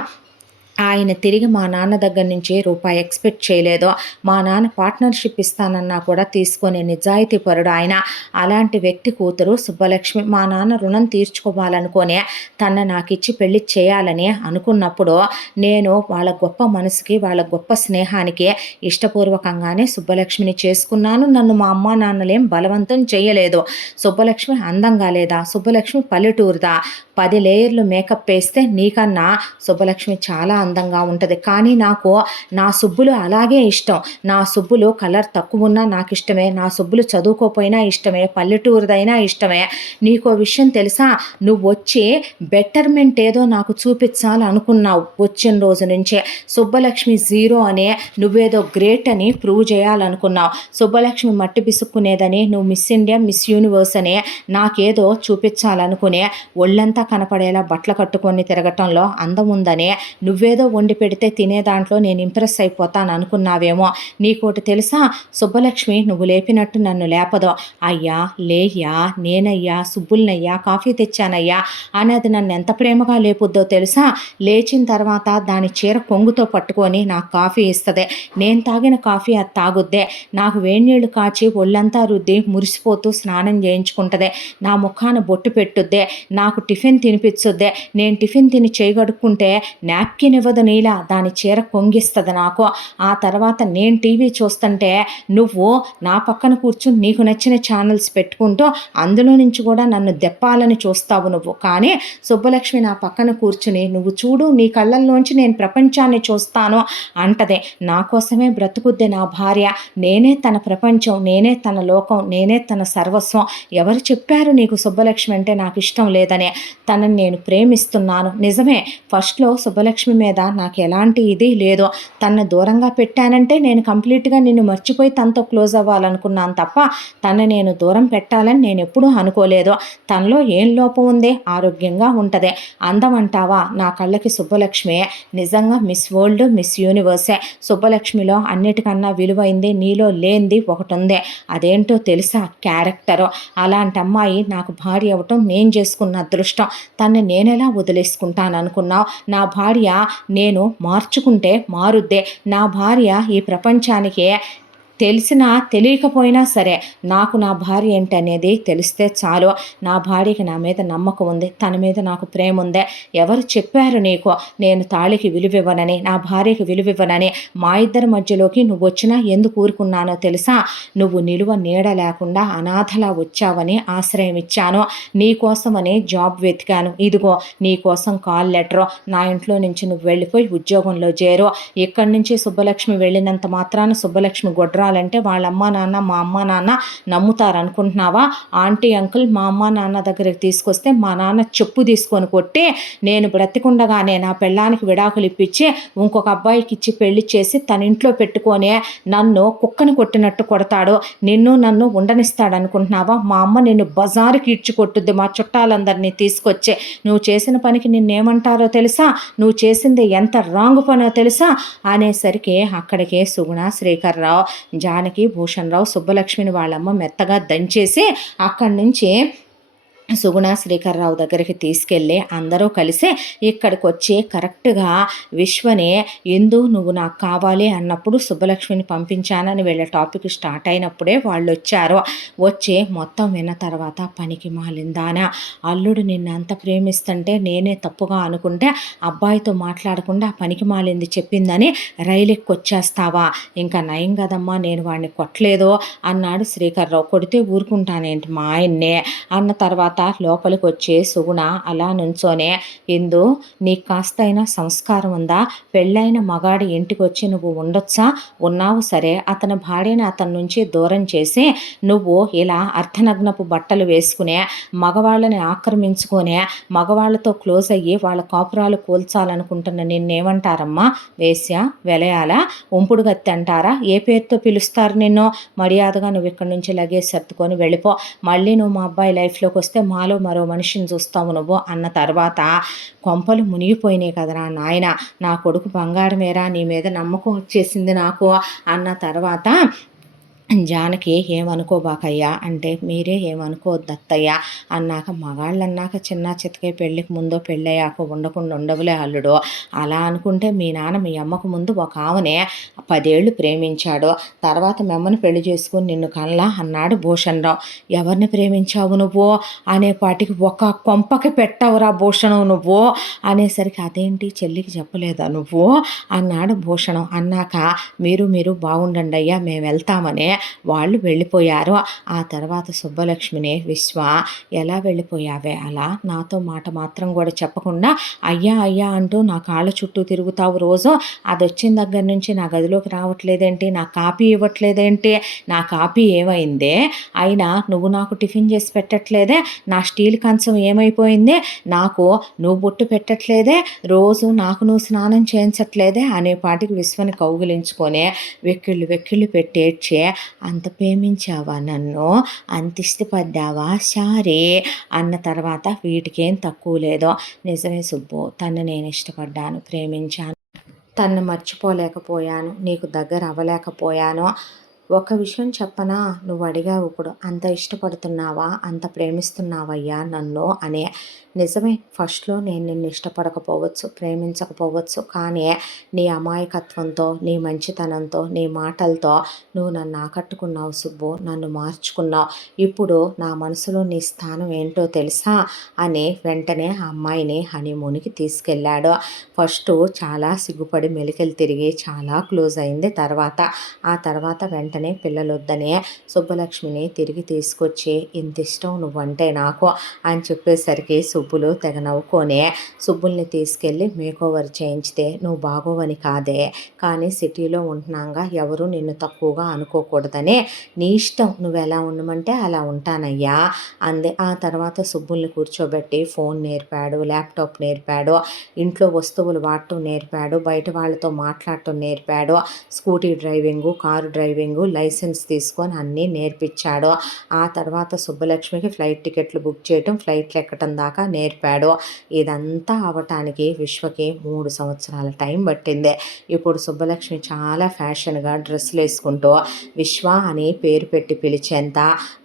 ఆయన తిరిగి మా నాన్న దగ్గర నుంచి రూపాయి ఎక్స్పెక్ట్ చేయలేదు. మా నాన్న పార్ట్నర్షిప్ ఇస్తానన్నా కూడా తీసుకునే నిజాయితీ పరుడు ఆయన. అలాంటి వ్యక్తి కూతురు సుబ్బలక్ష్మి మా నాన్న రుణం తీర్చుకోవాలనుకునే తన నాకు ఇచ్చి పెళ్లి చేయాలని అనుకున్నప్పుడు నేను వాళ్ళ గొప్ప మనసుకి, వాళ్ళ గొప్ప స్నేహానికి ఇష్టపూర్వకంగానే సుబ్బలక్ష్మిని చేసుకున్నాను. నన్ను మా అమ్మ నాన్నలేం బలవంతం చేయలేదు. సుబ్బలక్ష్మి అందంగా లేదా? సుబ్బలక్ష్మి పల్లెటూరుదా? 10 లేయర్లు మేకప్ వేస్తే నీకన్నా సుబ్బలక్ష్మి చాలా అందంగా ఉంటుంది. కానీ నాకు నా సుబ్బులు అలాగే ఇష్టం. నా సుబ్బులు కలర్ తక్కువ ఉన్నా నాకు ఇష్టమే, నా సుబ్బులు చదువుకోపోయినా ఇష్టమే, పల్లెటూరుదైనా ఇష్టమే. నీకో విషయం తెలుసా? నువ్వు వచ్చి బెటర్మెంట్ ఏదో నాకు చూపించాలి అనుకున్నావు వచ్చిన రోజు నుంచే. సుబ్బలక్ష్మి జీరో అనే నువ్వేదో గ్రేట్ అని ప్రూవ్ చేయాలనుకున్నావు. సుబ్బలక్ష్మి మట్టి బిసుక్కునేదని, నువ్వు మిస్ ఇండియా, మిస్ యూనివర్స్ అని నాకేదో చూపించాలనుకునే ఒళ్ళంతా కనపడేలా బట్టలు కట్టుకొని తిరగటంలో అందం ఉందని, నువ్వేదో వండి పెడితే తినే దాంట్లో నేను ఇంప్రెస్ అయిపోతాను అనుకున్నావేమో. నీకోటి తెలుసా? సుబ్బలక్ష్మి నువ్వు లేపినట్టు నన్ను లేపదో. అయ్యా లేయ్యా, నేనయ్యా, సుబ్బుల్నయ్యా, కాఫీ తెచ్చానయ్యా అనేది నన్ను ఎంత ప్రేమగా లేపుద్దో తెలుసా? లేచిన తర్వాత దాని చీర కొంగుతో పట్టుకొని నాకు కాఫీ ఇస్తుంది. నేను తాగిన కాఫీ అది తాగుద్దే. నాకు వేడినీళ్ళు కాచి ఒళ్ళంతా రుద్ది మురిసిపోతూ స్నానం చేయించుకుంటుంది. నా ముఖాన బొట్టు పెట్టుద్దే. నాకు టిఫిన్ తినిపించుద్దే. నేను టిఫిన్ తిని చేయగడుక్కుంటే నాప్కిన్ ఇవ్వదు నీలా, దాని చీర కొంగిస్తుంది నాకు. ఆ తర్వాత నేను టీవీ చూస్తుంటే నువ్వు నా పక్కన కూర్చుని నీకు నచ్చిన ఛానల్స్ పెట్టుకుంటూ అందులో నుంచి కూడా నన్ను దెప్పాలని చూస్తావు నువ్వు. కానీ సుబ్బలక్ష్మి నా పక్కన కూర్చుని నువ్వు చూడు, నీ కళ్ళల్లోంచి నేను ప్రపంచాన్ని చూస్తాను అంటదే. నా కోసమే బ్రతుకుద్దే నా భార్య. నేనే తన ప్రపంచం, నేనే తన లోకం, నేనే తన సర్వస్వం. ఎవరు చెప్పారు నీకు సుబ్బలక్ష్మి అంటే నాకు ఇష్టం లేదనే? తనని నేను ప్రేమిస్తున్నాను నిజమే. ఫస్ట్లో సుబ్బలక్ష్మి మీద నాకు ఎలాంటి ఇది లేదు. తనను దూరంగా పెట్టానంటే నేను కంప్లీట్గా నిన్ను మర్చిపోయి తనతో క్లోజ్ అవ్వాలనుకున్నాను తప్ప తను నేను దూరం పెట్టాలని నేను ఎప్పుడూ అనుకోలేదు. తనలో ఏం లోపం ఉంది? ఆరోగ్యంగా ఉంటుంది. అందం అంటావా? నా కళ్ళకి సుబ్బలక్ష్మి నిజంగా మిస్ వరల్డ్, మిస్ యూనివర్సే. సుబ్బలక్ష్మిలో అన్నిటికన్నా విలువైంది నీలో లేనిది ఒకటి ఉంది. అదేంటో తెలుసా? క్యారెక్టరు. అలాంటి అమ్మాయి నాకు భార్య అవ్వటం నేను చేసుకున్న అదృష్టం. తన్ని నేనెలా వదిలేసుకుంటాను అనుకున్నావు? నా భార్య నేను మార్చుకుంటే మారుద్దే. నా భార్య ఈ ప్రపంచానికి తెలిసినా తెలియకపోయినా సరే నాకు నా భార్య ఏంటి అనేది తెలిస్తే చాలు. నా భార్యకి నా మీద నమ్మకం ఉంది, తన మీద నాకు ప్రేమ ఉంది. ఎవరు చెప్పారు నీకు నేను తాళికి విలువివ్వనని, నా భార్యకి విలువివ్వనని? మా ఇద్దరి మధ్యలోకి నువ్వు వచ్చినా ఎందుకు ఊరుకున్నానో తెలుసా? నువ్వు నిలువ నీడ లేకుండా అనాథలా వచ్చావని ఆశ్రయం ఇచ్చాను. నీకోసమని జాబ్ వెతికాను. ఇదిగో నీకోసం కాల్ లెటరు. నా ఇంట్లో నుంచి నువ్వు వెళ్ళిపోయి ఉద్యోగంలో చేరు. ఇక్కడి నుంచి సుబ్బలక్ష్మి వెళ్ళినంత మాత్రాన సుబ్బలక్ష్మి గొడ్రా చెప్పాలంటే వాళ్ళ అమ్మా నాన్న మా అమ్మా నాన్న నమ్ముతారు అనుకుంటున్నావా? ఆంటీ అంకుల్ మా అమ్మా నాన్న దగ్గరికి తీసుకొస్తే మా నాన్న చెప్పు తీసుకొని కొట్టి నేను బ్రతికుండగానే నా పెళ్ళానికి విడాకులు ఇప్పించి ఇంకొక అబ్బాయికి ఇచ్చి పెళ్లి చేసి తన ఇంట్లో పెట్టుకొని నన్ను కుక్కని కొట్టినట్టు కొడతాడు. నన్ను ఉండనిస్తాడు అనుకుంటున్నావా? మా అమ్మ నిన్ను బజారుకి ఈడ్చి కొట్టుద్ది మా చుట్టాలందరినీ తీసుకొచ్చి. నువ్వు చేసిన పనికి నిన్నేమంటారో తెలుసా? నువ్వు చేసింది ఎంత రాంగ్ పనో తెలుసా అనేసరికి అక్కడికే సుగుణ, శ్రీకర్రావు, జానకి, భూషణ్ రావు సుబ్బలక్ష్మిని వాళ్ళమ్మ మెత్తగా దంచేసి అక్కడి నుంచి సుగుణ శ్రీకర్రావు దగ్గరికి తీసుకెళ్ళి అందరూ కలిసి ఇక్కడికి వచ్చి కరెక్ట్గా విశ్వని ఎందు నువ్వు నాకు కావాలి అన్నప్పుడు సుబ్బలక్ష్మిని పంపించానని వీళ్ళ టాపిక్ స్టార్ట్ అయినప్పుడే వాళ్ళు వచ్చారు. వచ్చి మొత్తం విన్న తర్వాత పనికి మాలిందానా అల్లుడు నిన్ను అంత ప్రేమిస్తుంటే నేనే తప్పుగా అనుకుంటే అబ్బాయితో మాట్లాడకుండా పనికి మాలింది చెప్పిందని రైలు ఎక్కొచ్చేస్తావా? ఇంకా నయం కదమ్మా నేను వాడిని కొట్టలేదు అన్నాడు శ్రీకర్రావు. కొడితే ఊరుకుంటానేంటి మా ఆయన్నే అన్న తర్వాత లోపలికి వచ్చి సుగుణ అలా నుంచోనే ఇందు నీకు కాస్తైనా సంస్కారం ఉందా? పెళ్ళైన మగాడి ఇంటికి వచ్చి నువ్వు ఉండొచ్చా? ఉన్నావు సరే, అతని భార్యని అతని నుంచి దూరం చేసి నువ్వు ఇలా అర్ధనగ్నపు బట్టలు వేసుకునే మగవాళ్ళని ఆక్రమించుకునే మగవాళ్ళతో క్లోజ్ అయ్యి వాళ్ళ కాపురాలు కూల్చాలనుకుంటున్న నిన్నేమంటారమ్మా? వేశ్య, వెలయాల, ఉంపుడు గత్తి అంటారా? ఏ పేరుతో పిలుస్తారు నిన్ను? మర్యాదగా నువ్వు ఇక్కడి నుంచి లగేజ్ సర్దుకొని వెళ్ళిపో. మళ్ళీ నువ్వు మా అబ్బాయి లైఫ్లోకి వస్తే మాలో మరో మనిషిని చూస్తావు నువ్వు అన్న తర్వాత కొంపలు మునిగిపోయినాయి కదరా నాయన, నా కొడుకు బంగారమేరా, నీ మీద నమ్మకం వచ్చేసింది నాకు అన్న తర్వాత జానకి ఏమనుకోబాకయ్యా అంటే మీరే ఏమనుకోవద్దు అత్తయ్య అన్నాక మగాళ్ళన్నాక చిన్న చితకే పెళ్ళికి ముందో పెళ్ళయ్యాక ఉండకుండా ఉండవులే అల్లుడు. అలా అనుకుంటే మీ నాన్న మీ అమ్మకు ముందు ఒక ఆమెనే 10 ఏళ్ళు ప్రేమించాడు. తర్వాత మెమ్మని పెళ్లి చేసుకుని నిన్ను కనలా అన్నాడు భూషణ్ రావు. ఎవరిని ప్రేమించావు నువ్వు అనేపాటికి ఒక కొంపకి పెట్టవురా భూషణం నువ్వు అనేసరికి అదేంటి చెల్లికి చెప్పలేదా నువ్వు అన్నాడు భూషణం. అన్నాక మీరు బాగుండండి అయ్యా మేము వెళ్తామని వాళ్ళు వెళ్ళిపోయారు. ఆ తర్వాత సుబ్బలక్ష్మిని విశ్వ ఎలా వెళ్ళిపోయావే అలా నాతో మాట మాత్రం కూడా చెప్పకుండా అయ్యా అయ్యా అంటూ నా కాళ్ళ చుట్టూ తిరుగుతావు రోజు, అది వచ్చిన దగ్గర నుంచి నా గదిలోకి రావట్లేదేంటి, నా కాపీ ఇవ్వట్లేదేంటి, నా కాపీ ఏమైందే, అయినా నువ్వు నాకు టిఫిన్ చేసి పెట్టట్లేదే, నా స్టీల్ కంచం ఏమైపోయింది, నాకు నువ్వు బొట్టు పెట్టట్లేదే, రోజు నాకు నువ్వు స్నానం చేయించట్లేదే అనేపాటికి విశ్వని కౌగిలించుకొని వెక్కిళ్ళు పెట్టేడ్చే అంత ప్రేమించావా నన్ను, అంత ఇష్టపడ్డావా సారీ అన్న తర్వాత వీటికేం తక్కువ లేదో. నిజమే సుబ్బు, తను నేను ఇష్టపడ్డాను, ప్రేమించాను, తను మర్చిపోలేకపోయాను, నీకు దగ్గర అవ్వలేకపోయాను. ఒక విషయం చెప్పనా, నువ్వు అడిగావు ఇప్పుడు, అంత ఇష్టపడుతున్నావా, అంత ప్రేమిస్తున్నావయ్యా నన్ను అనే. నిజమే, ఫస్ట్లో నేను నిన్ను ఇష్టపడకపోవచ్చు, ప్రేమించకపోవచ్చు, కానీ నీ అమాయకత్వంతో, నీ మంచితనంతో, నీ మాటలతో నువ్వు నన్ను ఆకట్టుకున్నావు సుబ్బు, నన్ను మార్చుకున్నావు. ఇప్పుడు నా మనసులో నీ స్థానం ఏంటో తెలుసా అని వెంటనే ఆ అమ్మాయిని హనీమూన్కి తీసుకెళ్ళాడు. ఫస్ట్ చాలా సిగ్గుపడి మెలికలు తిరిగి చాలా క్లోజ్ అయింది. ఆ తర్వాత వెంటనే పిల్లలొద్దనే సుబ్బలక్ష్మిని తిరిగి తీసుకొచ్చి ఇంత ఇష్టం నువ్వంటే నాకు అని చెప్పేసరికి సుబ్బులు తెగ నవ్వుకొని సుబ్బుల్ని తీసుకెళ్ళి మేకోవర్ చేయించితే నువ్వు బాగోవని కాదే, కానీ సిటీలో ఉంటున్నాగా ఎవరు నిన్ను తక్కువగా అనుకోకూడదని నీ ఇష్టం, నువ్వు ఎలా ఉండమంటే అలా ఉంటానయ్యా అంది. ఆ తర్వాత సుబ్బుల్ని కూర్చోబెట్టి ఫోన్ నేర్పాడు, ల్యాప్టాప్ నేర్పాడు, ఇంట్లో వస్తువులు వాడటం నేర్పాడు, బయట వాళ్ళతో మాట్లాడటం నేర్పాడు, scooty driving, car driving, licence తీసుకొని అన్నీ నేర్పించాడు. ఆ తర్వాత సుబ్బలక్ష్మికి ఫ్లైట్ టికెట్లు బుక్ చేయటం, ఫ్లైట్లు ఎక్కటం దాకా నేర్పాడు. ఇదంతా అవటానికి విశ్వకి 3 సంవత్సరాల టైం పట్టింది. ఇప్పుడు సుబ్బలక్ష్మి చాలా ఫ్యాషన్గా డ్రెస్సులు వేసుకుంటూ విశ్వ అని పేరు పెట్టి పిలిచేంత,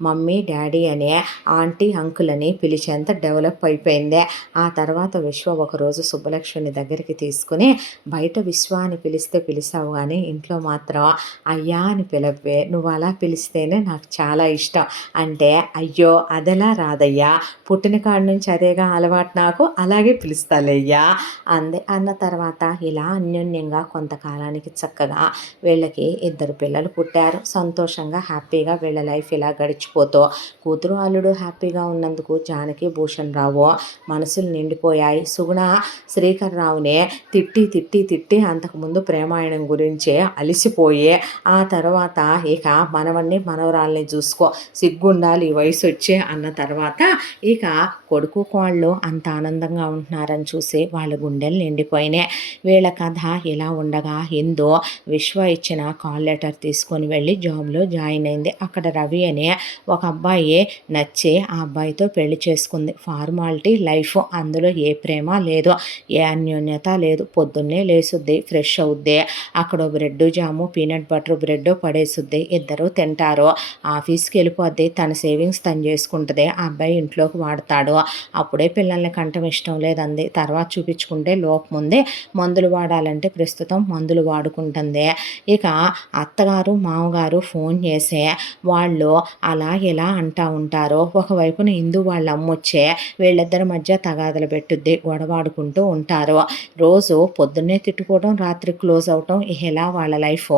మమ్మీ డాడీ అనే, ఆంటీ అంకుల్ అని పిలిచేంత డెవలప్ అయిపోయింది. ఆ తర్వాత విశ్వ ఒకరోజు సుబ్బలక్ష్మిని దగ్గరికి తీసుకుని బయట విశ్వ అని పిలిస్తే పిలిచావు కానీ ఇంట్లో మాత్రం అయ్యా అని పిలవే, నువ్వు అలా పిలిస్తేనే నాకు చాలా ఇష్టం అంటే, అయ్యో అదెలా రాదయ్యా, పుట్టిన కాడి నుంచి అదే పిలిచేదేగా అలవాటు నాకు, అలాగే పిలుస్తాలేయ్యా అంది. అన్న తర్వాత ఇలా అన్యోన్యంగా కొంతకాలానికి చక్కగా వీళ్ళకి 2 పిల్లలు పుట్టారు. సంతోషంగా, హ్యాపీగా వీళ్ళ లైఫ్ ఇలా గడిచిపోతూ కూతురు, అల్లుడు హ్యాపీగా ఉన్నందుకు జానకి, భూషణ్ రావు మనసులు నిండిపోయాయి. సుగుణ శ్రీకర్ రావుని తిట్టి తిట్టి తిట్టి అంతకుముందు ప్రేమాయణం గురించే అలిసిపోయి, ఆ తర్వాత ఇక మనవడిని, మనవరాల్ని చూసుకో, సిగ్గుండాలి ఈ వయసొచ్చి అన్న తర్వాత ఇక కొడుకు, కోడళ్ళు అంత ఆనందంగా ఉంటున్నారని చూసి వాళ్ళ గుండెలు నిండిపోయినాయి. వీళ్ళ కథ ఇలా ఉండగా ఇందు విశ్వ ఇచ్చిన కాల్ లెటర్ తీసుకొని వెళ్ళి జాబ్లో జాయిన్ అయింది. అక్కడ రవి అనే ఒక అబ్బాయి నచ్చి ఆ అబ్బాయితో పెళ్లి చేసుకుంది. ఫార్మాలిటీ లైఫ్, అందులో ఏ ప్రేమ లేదు, ఏ అన్యోన్యత లేదు. పొద్దున్నే లేసుద్ది, ఫ్రెష్ అవుద్ది, అక్కడ bread jam, peanut butter bread పడేసుద్ది, ఇద్దరు తింటారు, ఆఫీస్కి వెళ్ళిపోద్ది, తన సేవింగ్స్ తను చేసుకుంటుంది, ఆ అబ్బాయి ఇంట్లోకి వాడతాడు. అప్పుడే పిల్లల్ని కంటం ఇష్టం లేదంది, తర్వాత చూపించుకుంటే లోపం ఉంది, మందులు వాడాలంటే ప్రస్తుతం మందులు వాడుకుంటుంది. ఇక అత్తగారు, మామగారు ఫోన్ చేసే వాళ్ళు అలా ఇలా అంటూ ఉంటారు. ఒకవైపున ఇందు వాళ్ళ అమ్మొచ్చే వీళ్ళిద్దరి మధ్య తగాదలు పెట్టుద్ది, గొడవాడుకుంటూ ఉంటారు. రోజు పొద్దున్నే తిట్టుకోవడం, రాత్రి క్లోజ్ అవటం, ఇలా వాళ్ళ లైఫ్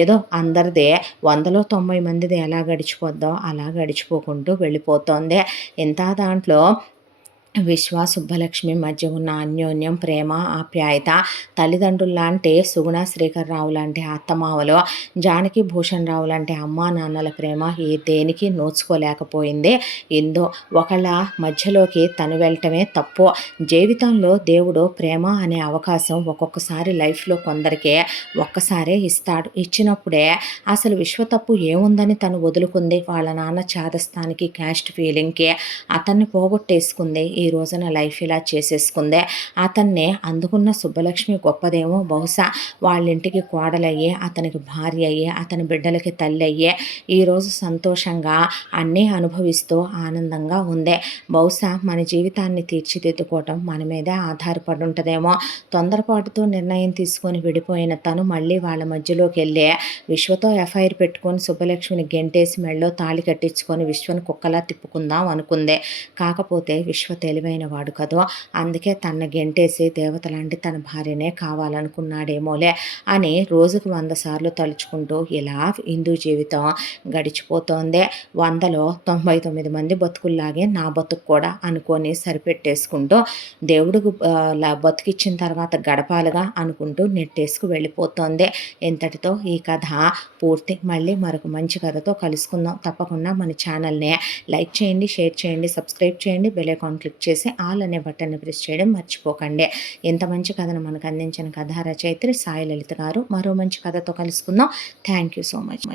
ఏదో అందరిదే 100లో 90 మందిది ఎలా గడిచిపోద్దో అలా గడిచిపోకుంటూ వెళ్ళిపోతుంది. ఇంత దాంట్లో విశ్వ, సుబ్బలక్ష్మి మధ్య ఉన్న అన్యోన్యం, ప్రేమ, ఆప్యాయత, తల్లిదండ్రులు లాంటి సుగుణ, శ్రీకర్ రావు లాంటి అత్తమావలు, జానకి, భూషణ్ రావు లాంటి అమ్మా నాన్నల ప్రేమ ఏ దేనికి నోచుకోలేకపోయింది ఇందు. ఒకళ్ళ మధ్యలోకి తను వెళ్ళటమే తప్పు. జీవితంలో దేవుడు ప్రేమ అనే అవకాశం ఒక్కొక్కసారి లైఫ్లో కొందరికే ఒక్కసారే ఇస్తాడు. ఇచ్చినప్పుడే అసలు విశ్వ తప్పు ఏముందని తను వదులుకుంది. వాళ్ళ నాన్న చాదస్తానికి, క్యాస్ట్ ఫీలింగ్కి అతన్ని పోగొట్టేసుకుంది. ఈ రోజున లైఫ్ ఇలా చేసేసుకుందే. అతన్నే అందుకున్న సుబ్బలక్ష్మి గొప్పదేమో, బహుశా వాళ్ళింటికి కోడలయ్యే, అతనికి భార్య అయ్యే, అతని బిడ్డలకి తల్లి అయ్యే ఈరోజు సంతోషంగా అన్నీ అనుభవిస్తూ ఆనందంగా ఉందే. బహుశా మన జీవితాన్ని తీర్చిదిద్దుకోవటం మన మీదే ఆధారపడి ఉంటుందేమో. తొందరపాటుతో నిర్ణయం తీసుకొని విడిపోయిన తను మళ్ళీ వాళ్ళ మధ్యలోకి వెళ్ళి విశ్వతో ఎఫ్ఐఆర్ పెట్టుకొని సుబ్బలక్ష్మిని గెంటేసి మెళ్ళో తాళి కట్టించుకొని విశ్వను కుక్కలా తిప్పుకుందాం అనుకుందే. కాకపోతే విశ్వ తెలివైన వాడు కదో, అందుకే తన గెంటేసి దేవత లాంటి తన భార్యనే కావాలనుకున్నాడేమోలే అని రోజుకు 100 సార్లు తలుచుకుంటూ ఇలా హిందూ జీవితం గడిచిపోతోంది. 100లో 99 మంది బతుకుల్లాగే నా బతుకు కూడా అనుకొని సరిపెట్టేసుకుంటూ దేవుడికి బతికిచ్చిన తర్వాత గడపాలుగా అనుకుంటూ నెట్టేసుకు వెళ్ళిపోతోంది. ఇంతటితో ఈ కథ పూర్తి. మళ్ళీ మరొక మంచి కథతో కలుసుకుందాం. తప్పకుండా మన ఛానల్ని లైక్ చేయండి, షేర్ చేయండి, సబ్స్క్రైబ్ చేయండి, బెల్ ఐకాన్ క్లిక్ చేసి ఆల్ అనే బటన్ని ప్రెస్ చేయడం మర్చిపోకండి. ఇంత మంచి కథను మనకు అందించిన కథా రచయిత్రి సాయి లలిత గారు. మరో మంచి కథతో కలుసుకుందాం. Thank you so much.